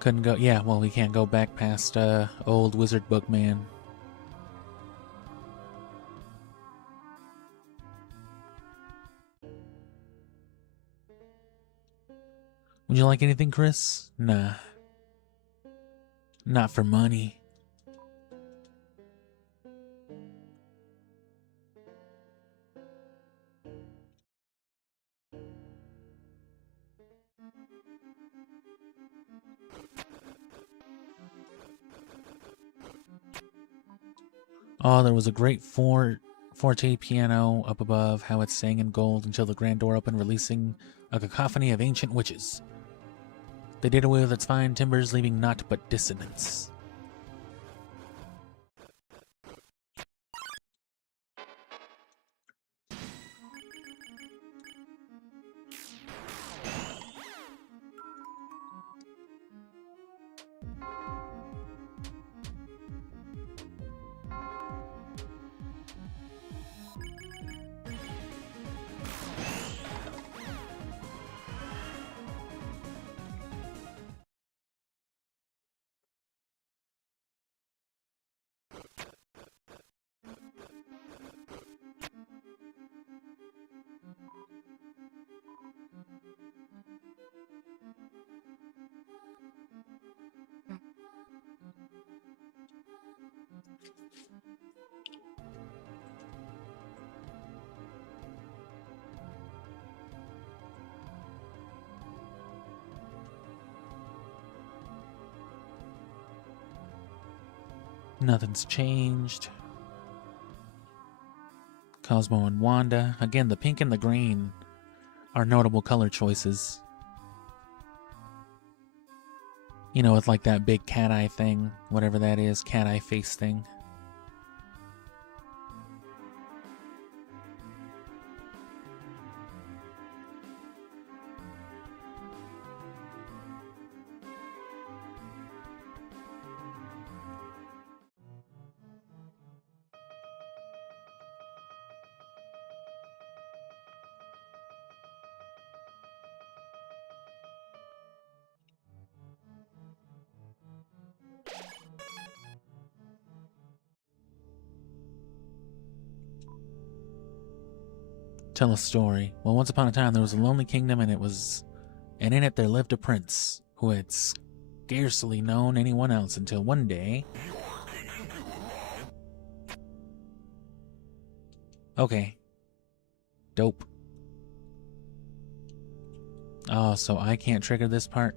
Couldn't go... Yeah, well, we can't go back past old Wizard Book Man. Would you like anything, Chris? Nah. Not for money. Oh, there was a great forte piano up above, how it sang in gold until the grand door opened, releasing a cacophony of ancient witches. They did away with its fine timbers, leaving naught but dissonance. Nothing's changed. Cosmo and Wanda. Again, the pink and the green are notable color choices. You know, with like that big cat eye thing, whatever that is, cat eye face thing. Tell a story. Well, once upon a time there was a lonely kingdom, and in it there lived a prince who had scarcely known anyone else until one day. Okay. Dope. Oh, so I can't trigger this part?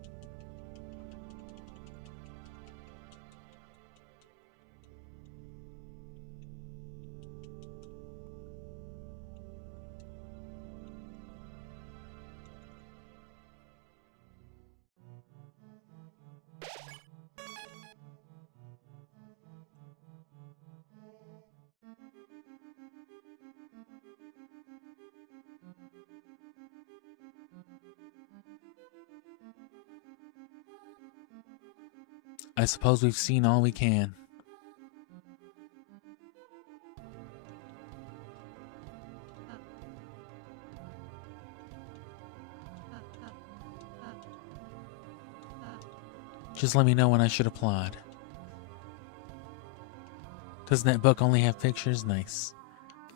I suppose we've seen all we can. Just let me know when I should applaud. Doesn't that book only have pictures? Nice.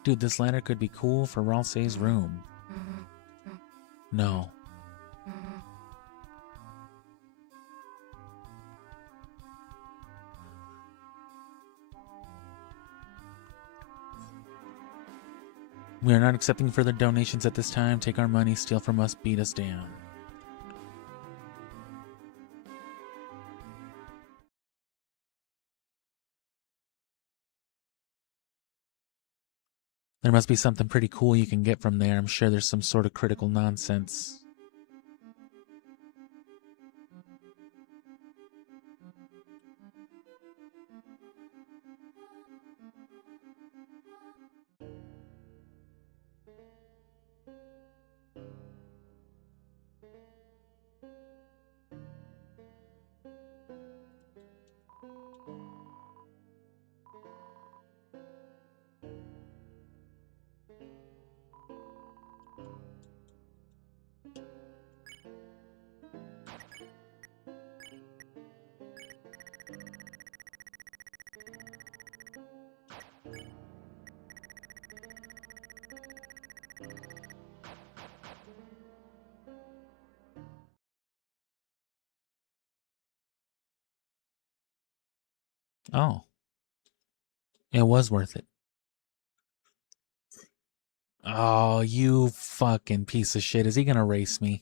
Dude, this ladder could be cool for Ralsei's room. No. We are not accepting further donations at this time. Take our money, steal from us, beat us down. There must be something pretty cool you can get from there. I'm sure there's some sort of critical nonsense. Oh. It was worth it. Oh, you fucking piece of shit. Is he gonna race me?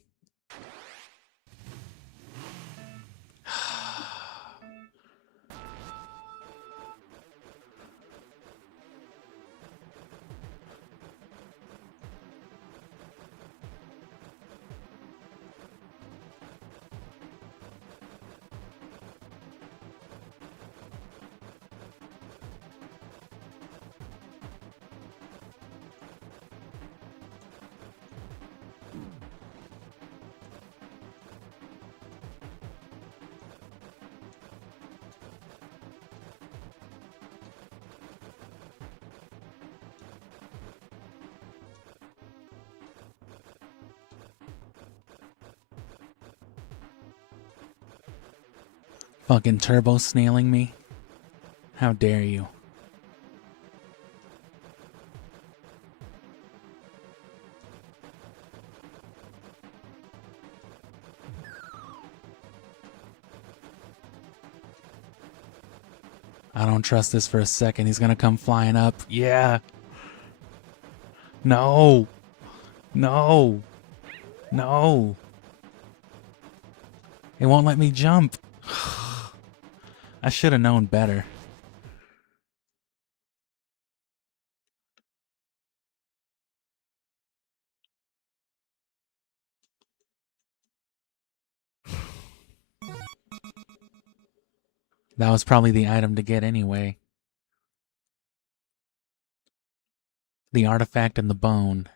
Fucking turbo snailing me? How dare you? I don't trust this for a second. He's gonna come flying up. Yeah. No. No. No. It won't let me jump. I should have known better. That was probably the item to get anyway. The artifact and the bone.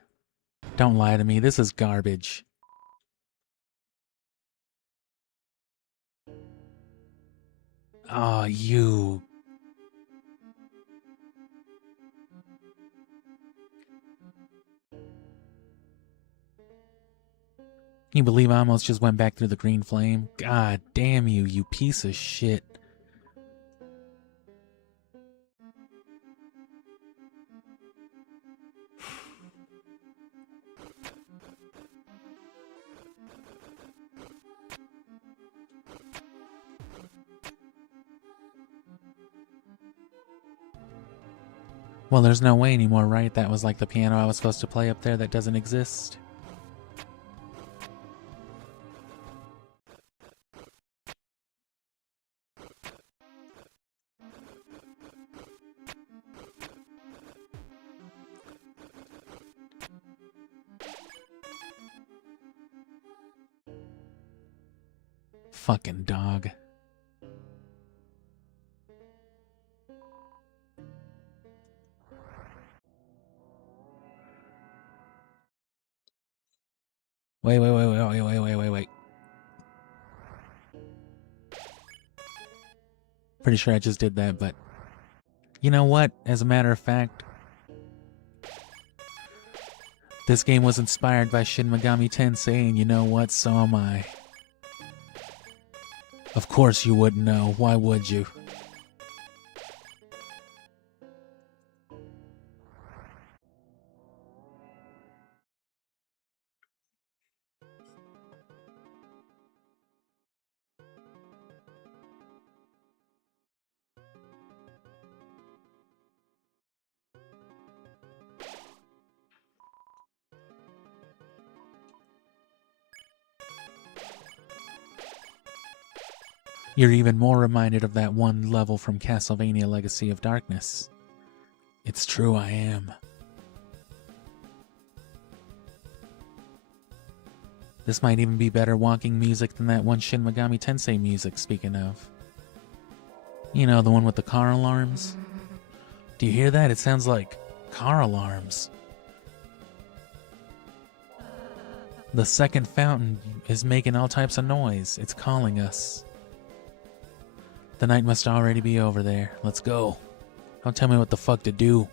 Don't lie to me, this is garbage. Oh, you. Can you believe I almost just went back through the green flame? God damn you, you piece of shit. Well, there's no way anymore, right? That was like the piano I was supposed to play up there that doesn't exist. Fucking dog. Wait. Pretty sure I just did that, but... You know what? As a matter of fact... This game was inspired by Shin Megami Tensei, and you know what? So am I. Of course you wouldn't know. Why would you? You're even more reminded of that one level from Castlevania Legacy of Darkness. It's true, I am. This might even be better walking music than that one Shin Megami Tensei music, speaking of. You know, the one with the car alarms? Do you hear that? It sounds like car alarms. The second fountain is making all types of noise. It's calling us. The night must already be over there. Let's go. Don't tell me what the fuck to do.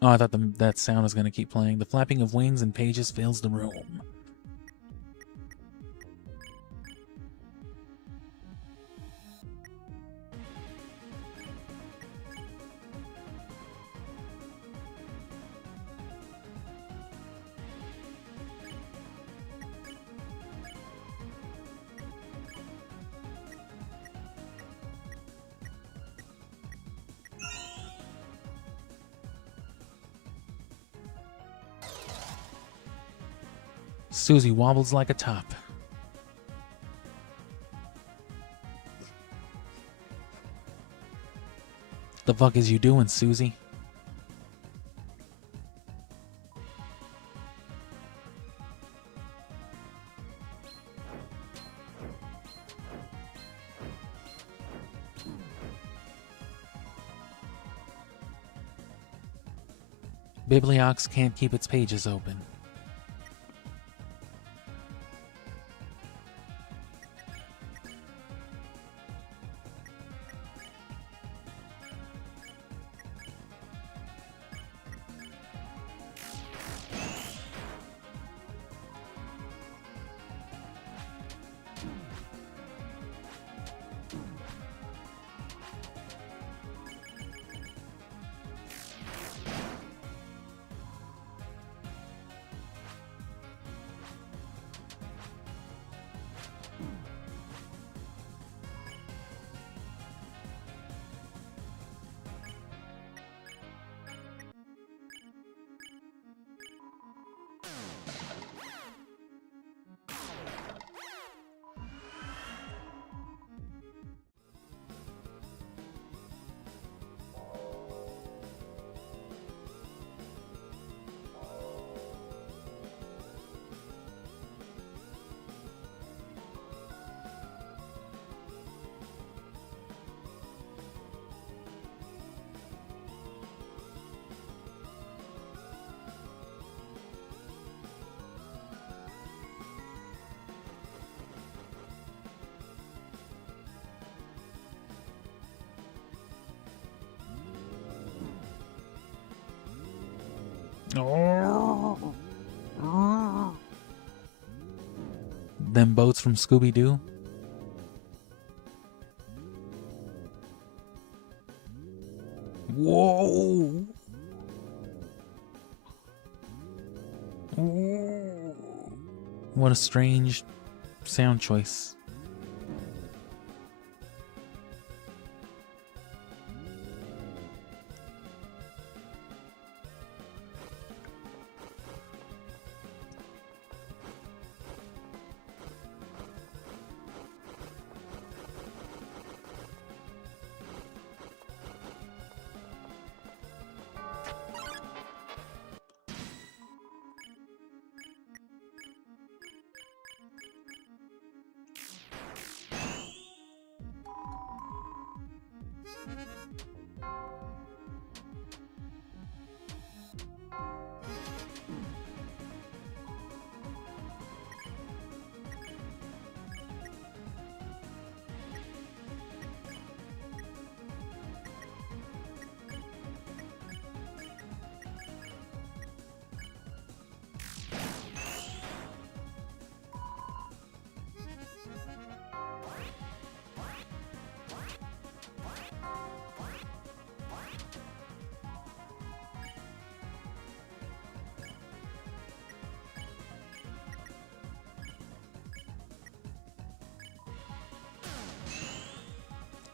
Oh, I thought that sound was going to keep playing. The flapping of wings and pages fills the room. Susie wobbles like a top. The fuck is you doing, Susie? Bibliox can't keep its pages open. Them boats from Scooby-Doo. Whoa! What a strange sound choice.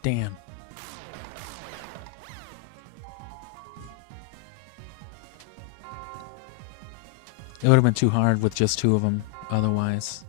Damn. It would have been too hard with just two of them otherwise.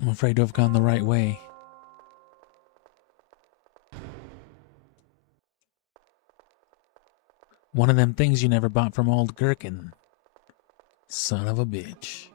I'm afraid to have gone the right way. One of them things you never bought from old Gherkin. Son of a bitch.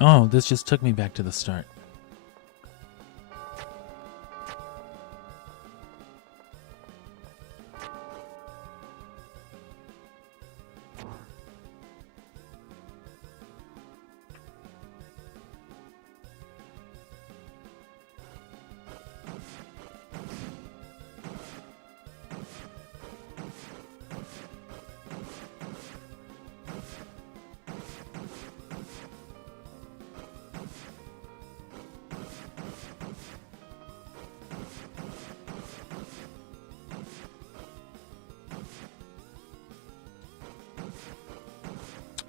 Oh, this just took me back to the start.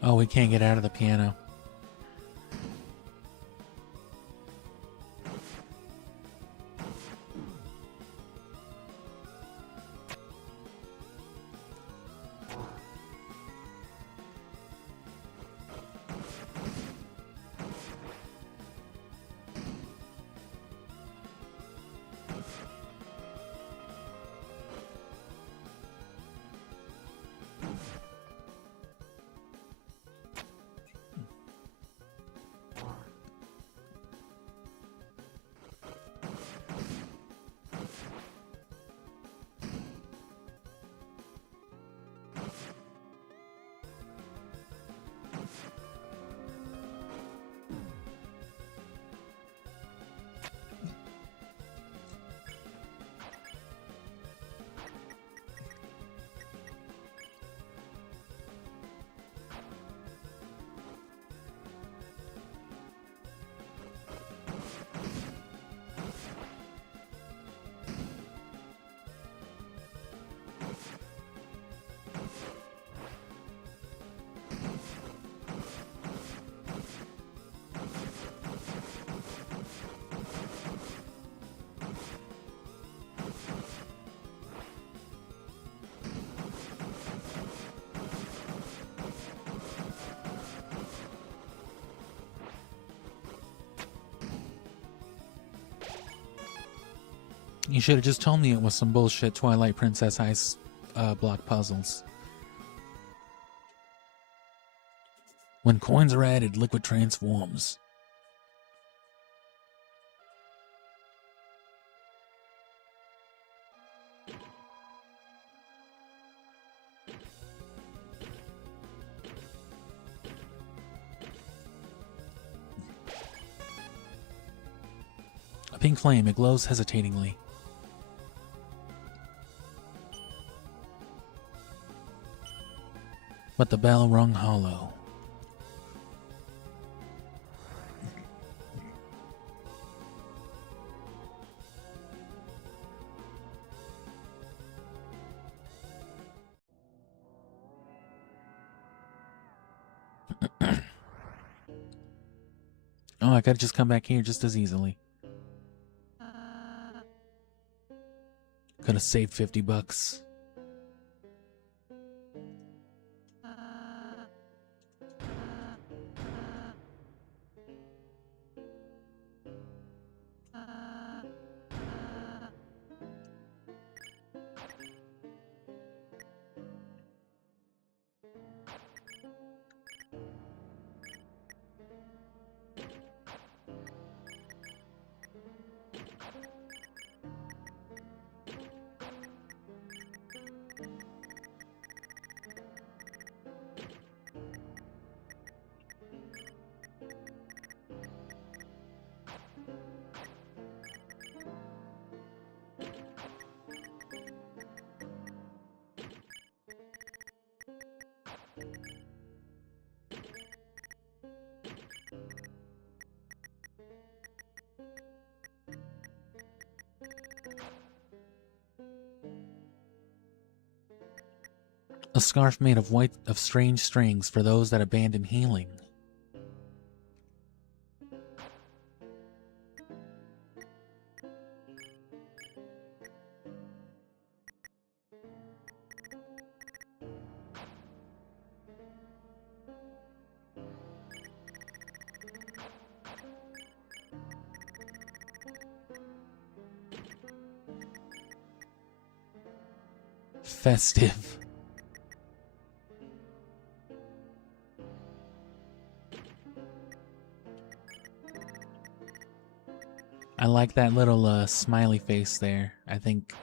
Oh, we can't get out of the piano. You should have just told me it was some bullshit Twilight Princess Ice block puzzles. When coins are added, liquid transforms. A pink flame, it glows hesitatingly. But the bell rung hollow. Oh, I could just come back here just as easily. Could have saved $50. A scarf made of white of strange strings for those that abandon healing. Festive. I like that little smiley face there. I think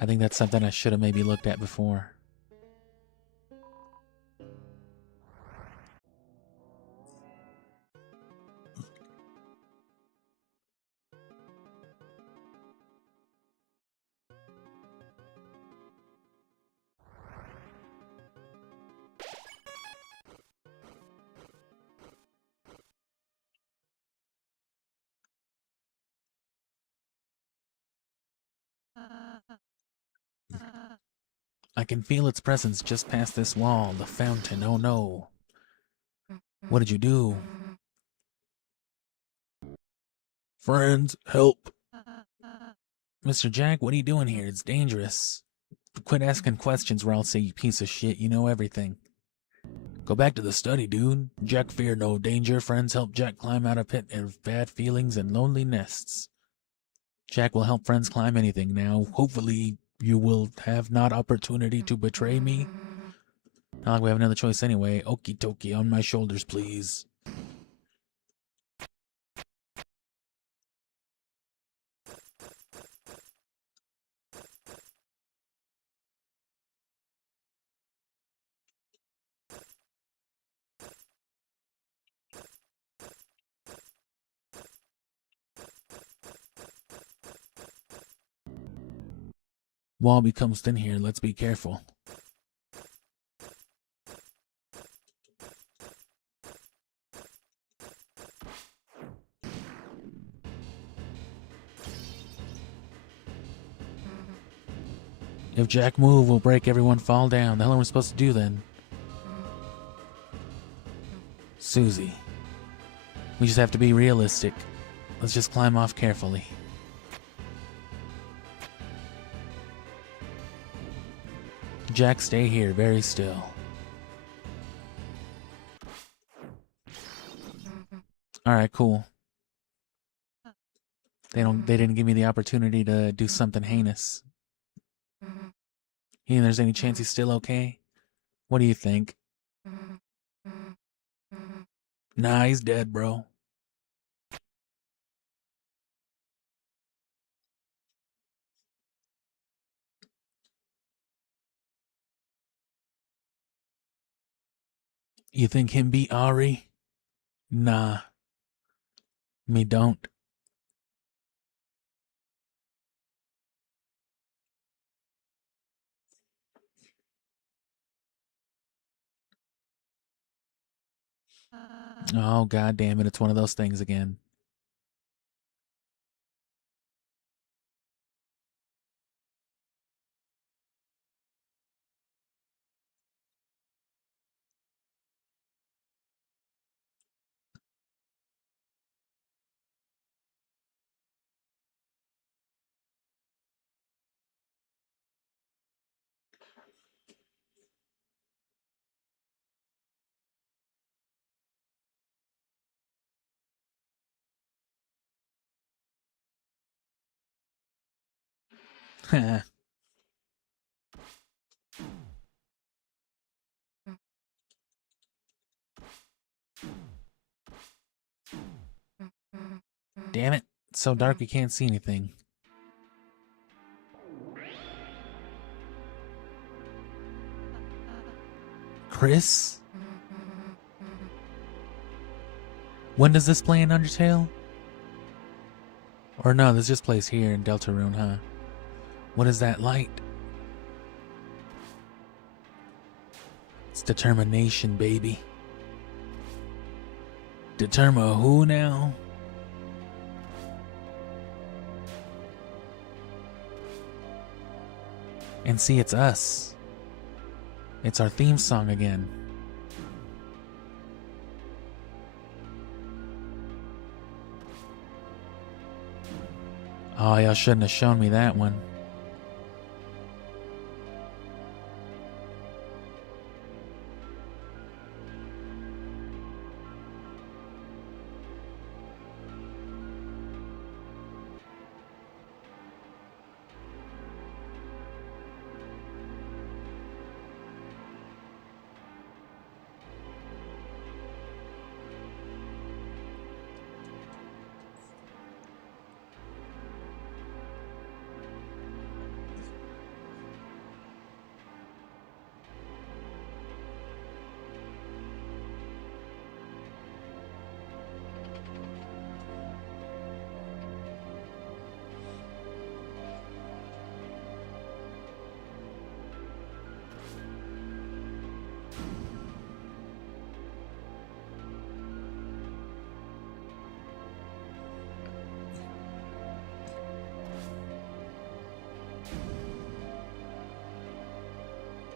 that's something I should have maybe looked at before. I can feel its presence just past this wall, the fountain. Oh no. What did you do? Friends, help. Mr. Jack, what are you doing here? It's dangerous. Quit asking questions or I'll say, you piece of shit, you know everything. Go back to the study, dude. Jack fear no danger. Friends help Jack climb out of pit of bad feelings and lonely nests. Jack will help friends climb anything now. Hopefully you will have not opportunity to betray me. Not like we have another choice anyway. Okie dokie, on my shoulders, please. Wall becomes thin here. Let's be careful. If Jack move, we'll break everyone fall down. The hell are we supposed to do then? Susie. We just have to be realistic. Let's just climb off carefully. Jack, stay here, very still. Alright, cool. They didn't give me the opportunity to do something heinous. You think there's any chance he's still okay? What do you think? Nah, he's dead, bro. You think him beat Ari? Nah, me don't. Oh, god damn it, it's one of those things again. Damn it, it's so dark we can't see anything. Chris? When does this play in Undertale? Or no, this just plays here in Deltarune, huh? What is that light? It's determination, baby. Determine who now? And see, it's us. It's our theme song again. Oh, y'all shouldn't have shown me that one.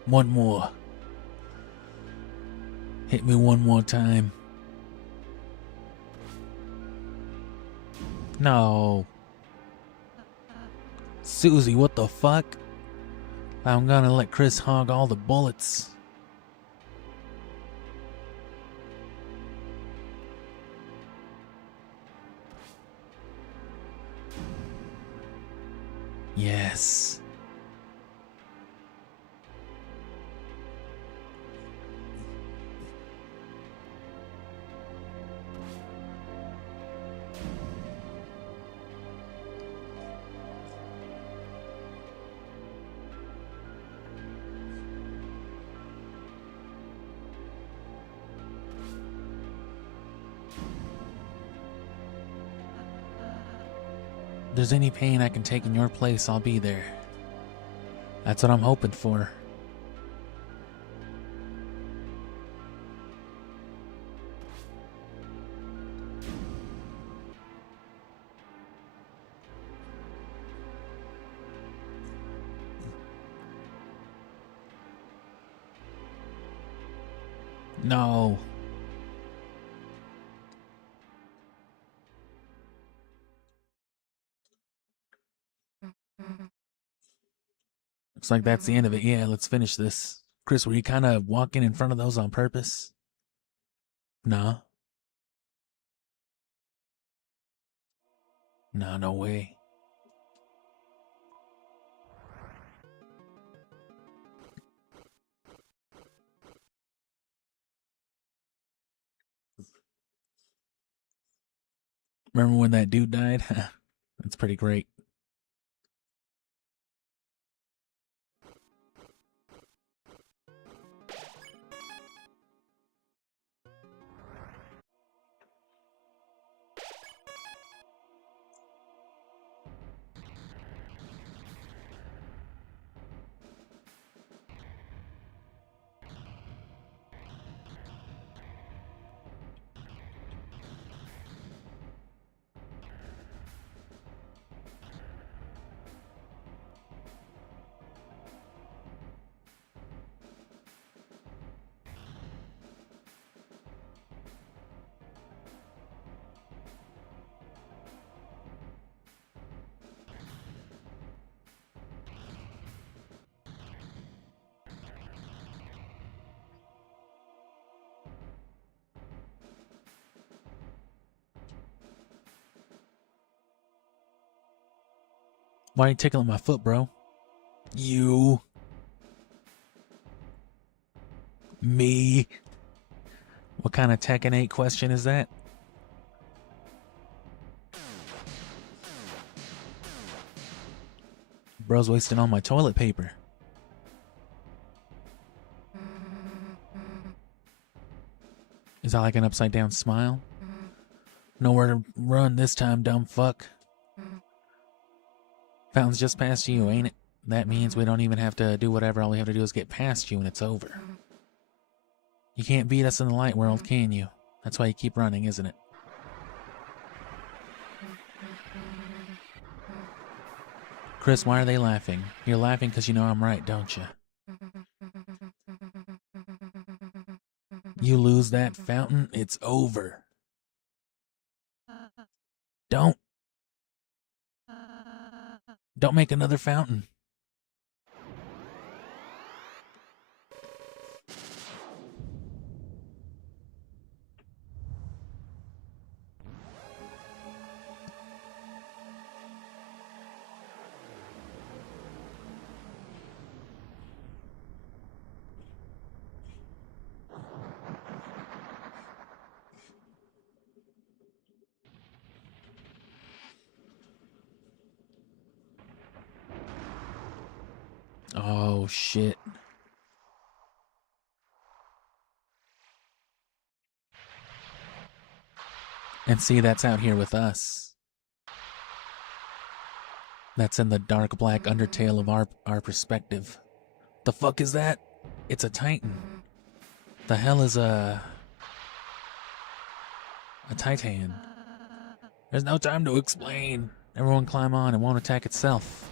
One more. Hit me one more time. No. Susie, what the fuck? I'm gonna let Chris hog all the bullets. Yes. If there's any pain I can take in your place, I'll be there. That's what I'm hoping for. No. Looks like that's the end of it. Yeah, let's finish this. Chris, were you kind of walking in front of those on purpose? Nah. Nah, no way. Remember when that dude died? That's pretty great. Why are you tickling my foot, bro? You. Me. What kind of Tekken 8 question is that? Bro's wasting all my toilet paper. Is that like an upside down smile? Nowhere to run this time, dumb fuck. Fountain's just past you, ain't it? That means we don't even have to do whatever. All we have to do is get past you and it's over. You can't beat us in the light world, can you? That's why you keep running, isn't it? Chris, why are they laughing? You're laughing because you know I'm right, don't you? You lose that fountain, it's over. Don't make another fountain. Oh, shit. And see, that's out here with us. That's in the dark black undertale of our perspective. The fuck is that? It's a Titan. The hell is a Titan? There's no time to explain. Everyone climb on, it won't attack itself.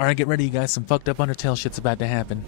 Alright, get ready, you guys. Some fucked up Undertale shit's about to happen.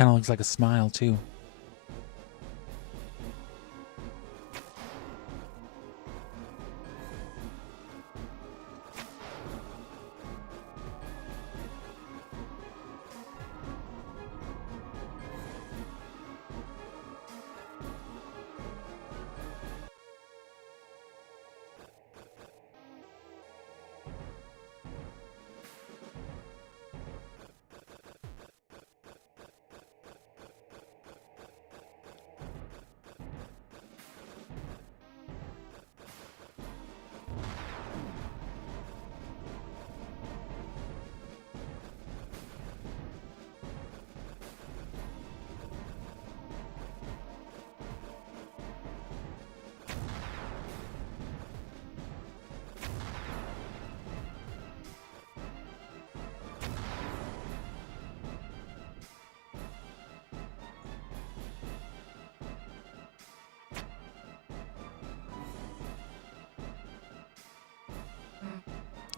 Kind of looks like a smile, too.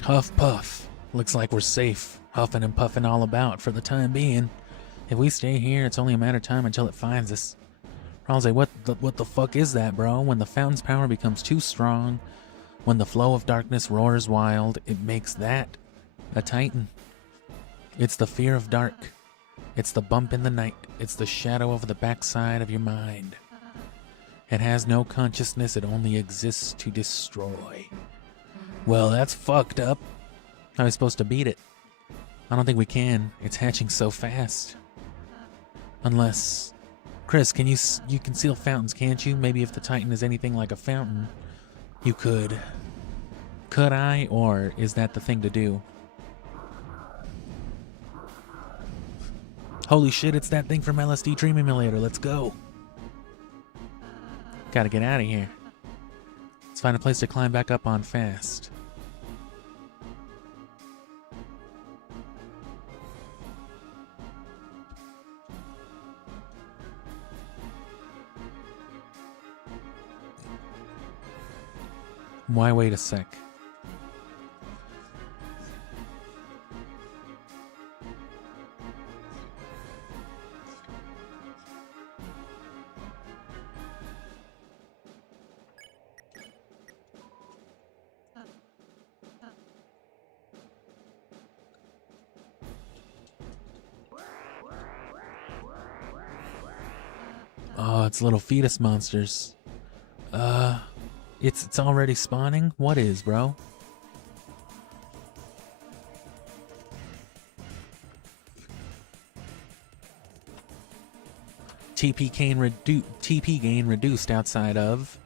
Huff puff. Looks like we're safe, huffing and puffing all about for the time being. If we stay here, it's only a matter of time until it finds us. Ralsei, what the fuck is that, bro? When the fountain's power becomes too strong, when the flow of darkness roars wild, it makes that a titan. It's the fear of dark. It's the bump in the night. It's the shadow over the backside of your mind. It has no consciousness, it only exists to destroy. Well, that's fucked up. How are we supposed to beat it? I don't think we can. It's hatching so fast. Unless... Chris, you can seal fountains, can't you? Maybe if the Titan is anything like a fountain, you could. Could I? Or is that the thing to do? Holy shit, it's that thing from LSD Dream Emulator. Let's go. Gotta get out of here. Let's find a place to climb back up on fast. Why wait a sec? Oh, it's little fetus monsters. It's already spawning? What is, bro? TP gain reduced outside of.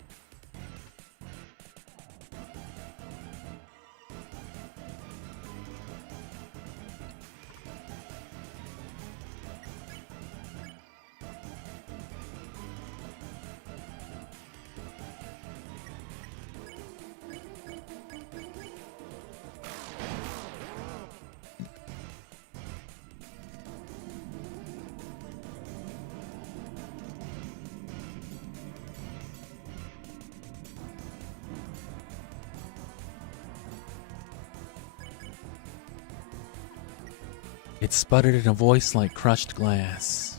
It sputtered in a voice like crushed glass.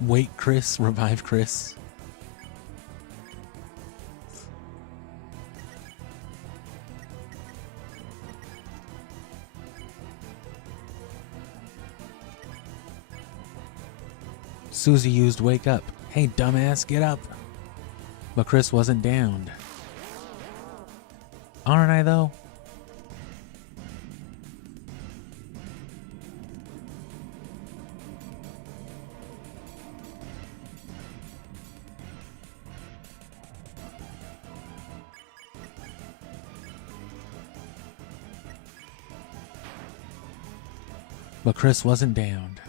Wait, Chris. Revive Chris. Susie used wake up. Hey, dumbass, get up. But Chris wasn't downed. Aren't I, though? But Chris wasn't downed.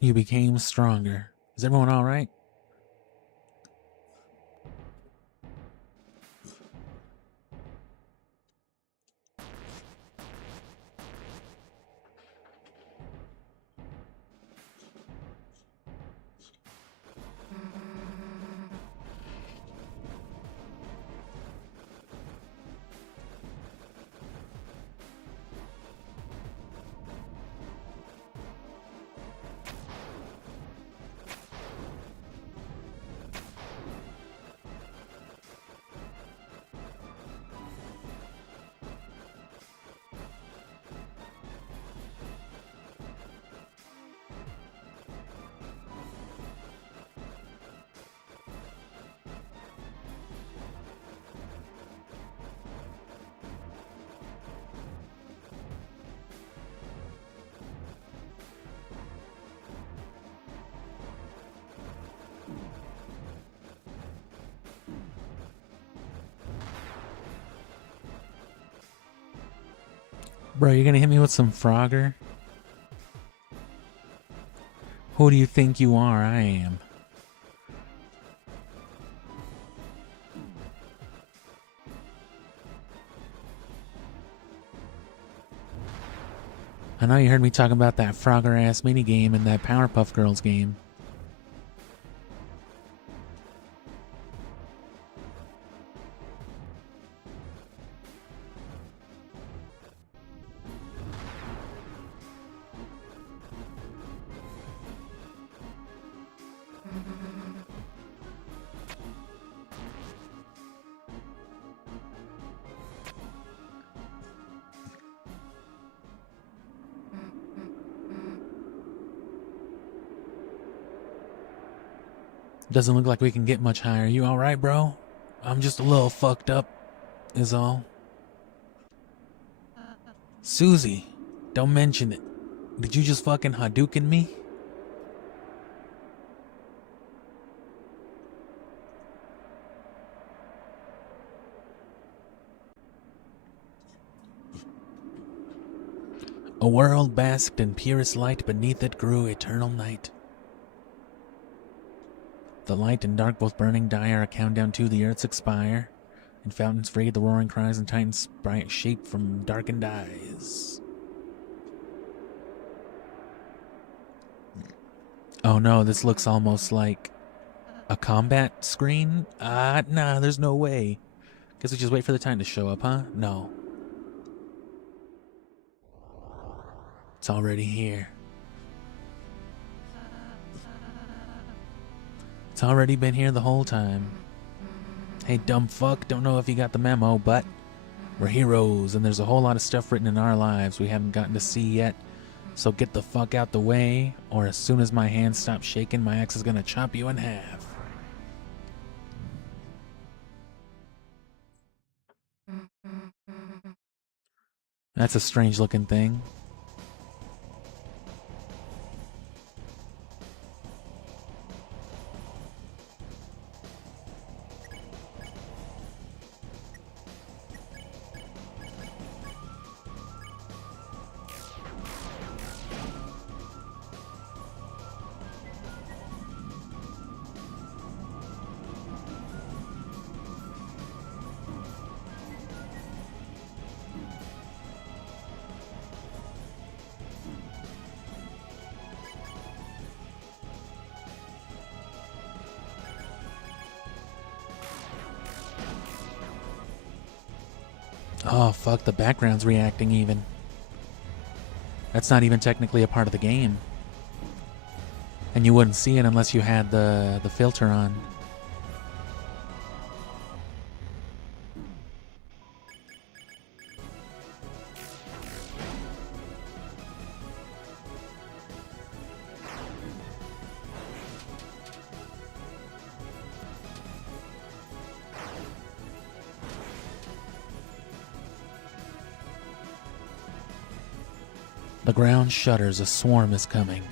You became stronger. Is everyone all right? Bro, you're gonna hit me with some Frogger? Who do you think you are? I am. I know you heard me talk about that Frogger ass minigame in that Powerpuff Girls game. Doesn't look like we can get much higher. You alright, bro? I'm just a little fucked up, is all. Susie, don't mention it. Did you just fucking Hadouken me? A world basked in purest light, beneath it grew eternal night. The light and dark both burning dire, a countdown to the earth's expire. And fountains free, the roaring cries, and titans bright shape from darkened eyes. Oh no, this looks almost like a combat screen? Nah, there's no way. Guess we just wait for the time to show up, huh? No. It's already here. It's already been here the whole time. Hey, dumb fuck, don't know if you got the memo, but we're heroes, and there's a whole lot of stuff written in our lives we haven't gotten to see yet. So get the fuck out the way, or as soon as my hand stops shaking, my axe is gonna chop you in half. That's a strange looking thing. Oh, fuck, the background's reacting even. That's not even technically a part of the game. And you wouldn't see it unless you had the filter on. The ground shudders, a swarm is coming.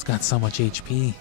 It's got so much HP.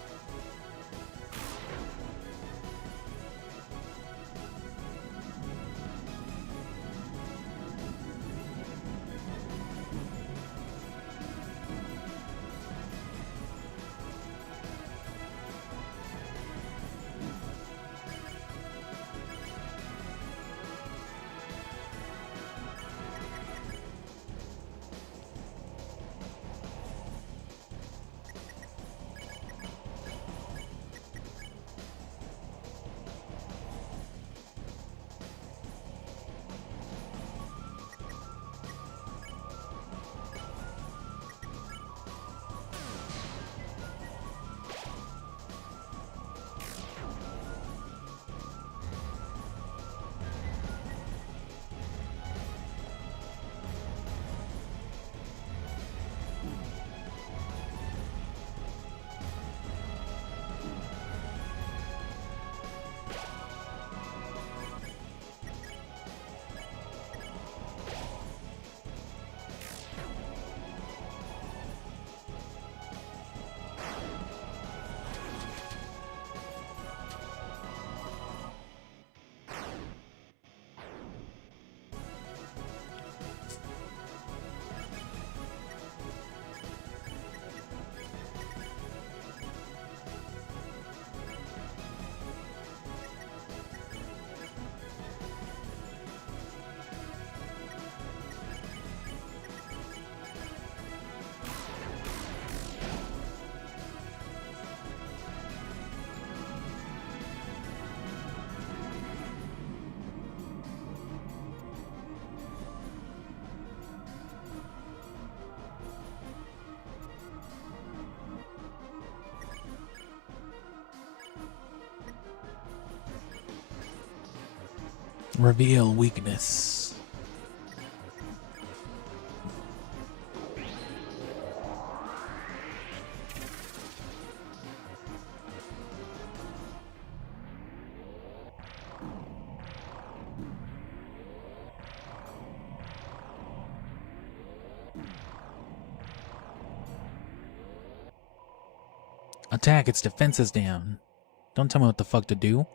Reveal weakness. Attack, its defenses down. Don't tell me what the fuck to do.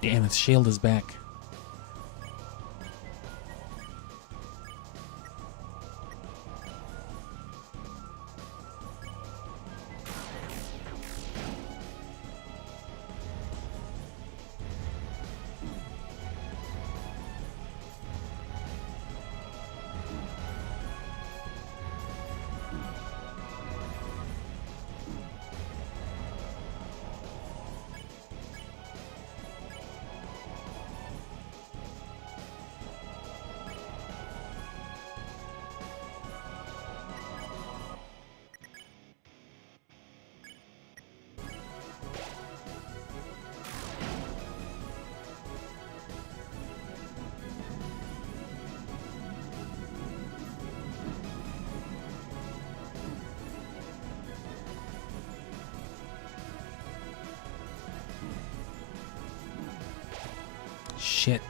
Damn, its shield is back. Shit.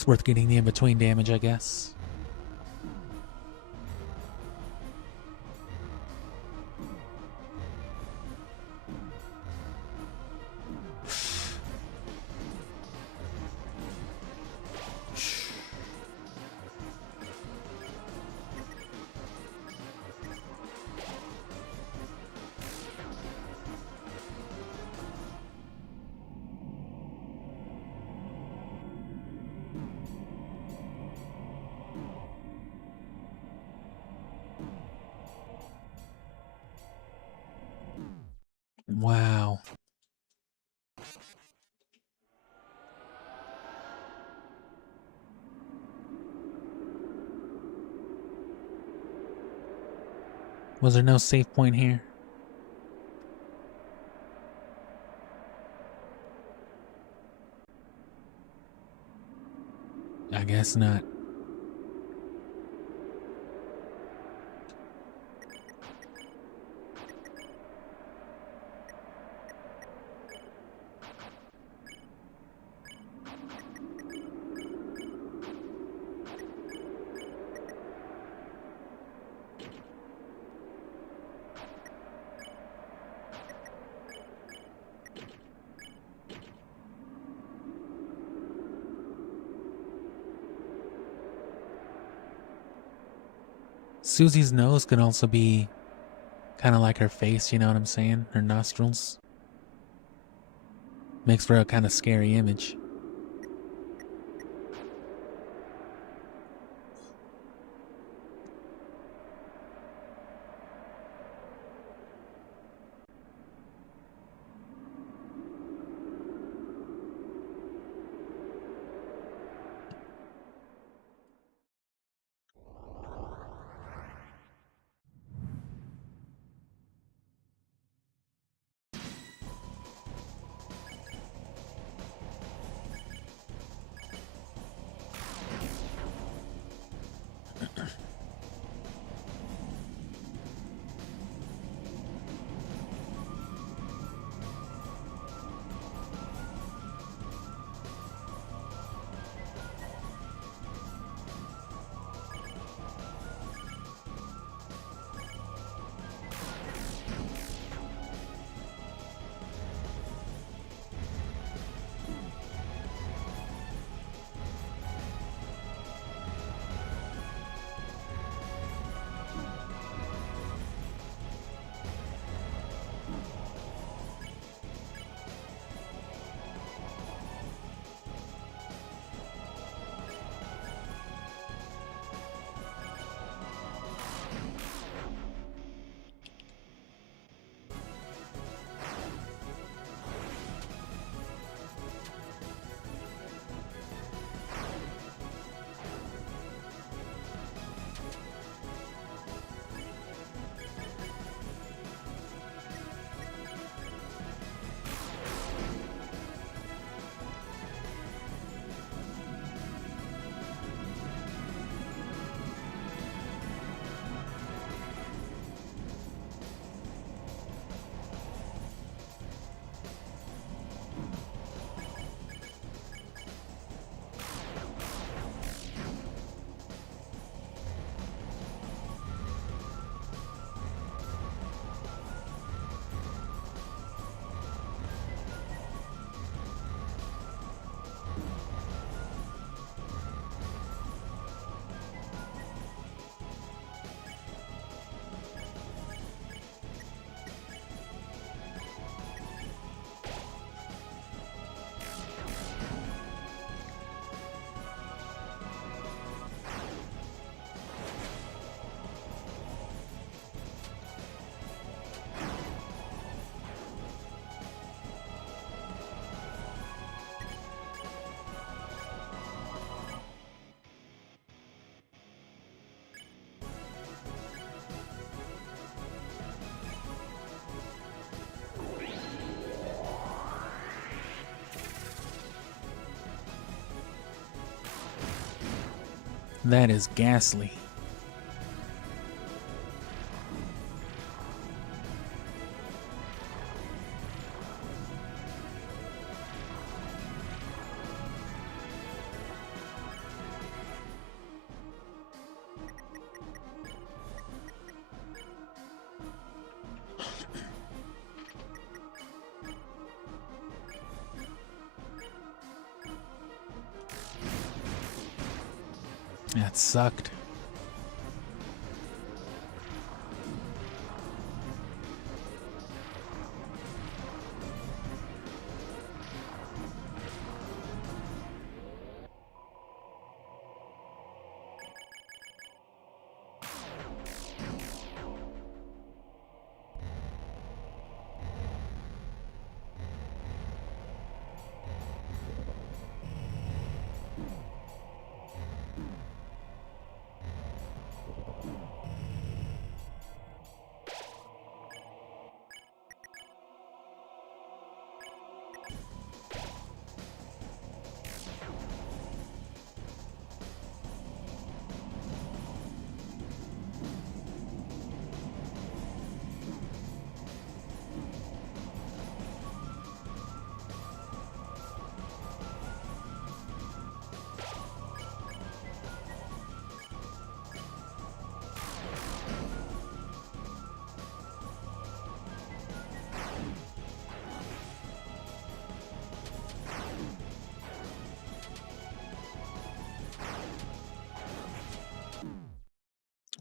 It's worth getting the in-between damage, I guess. Wow. Was there no save point here? I guess not. Susie's nose could also be kind of like her face, you know what I'm saying? Her nostrils. Makes for a kind of scary image. That is ghastly. That sucked.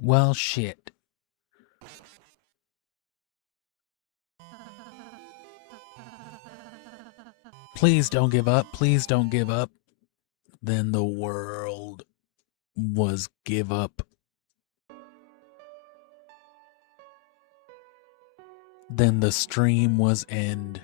Well, shit. Please don't give up. Please don't give up. Then the world was give up. Then the stream was end.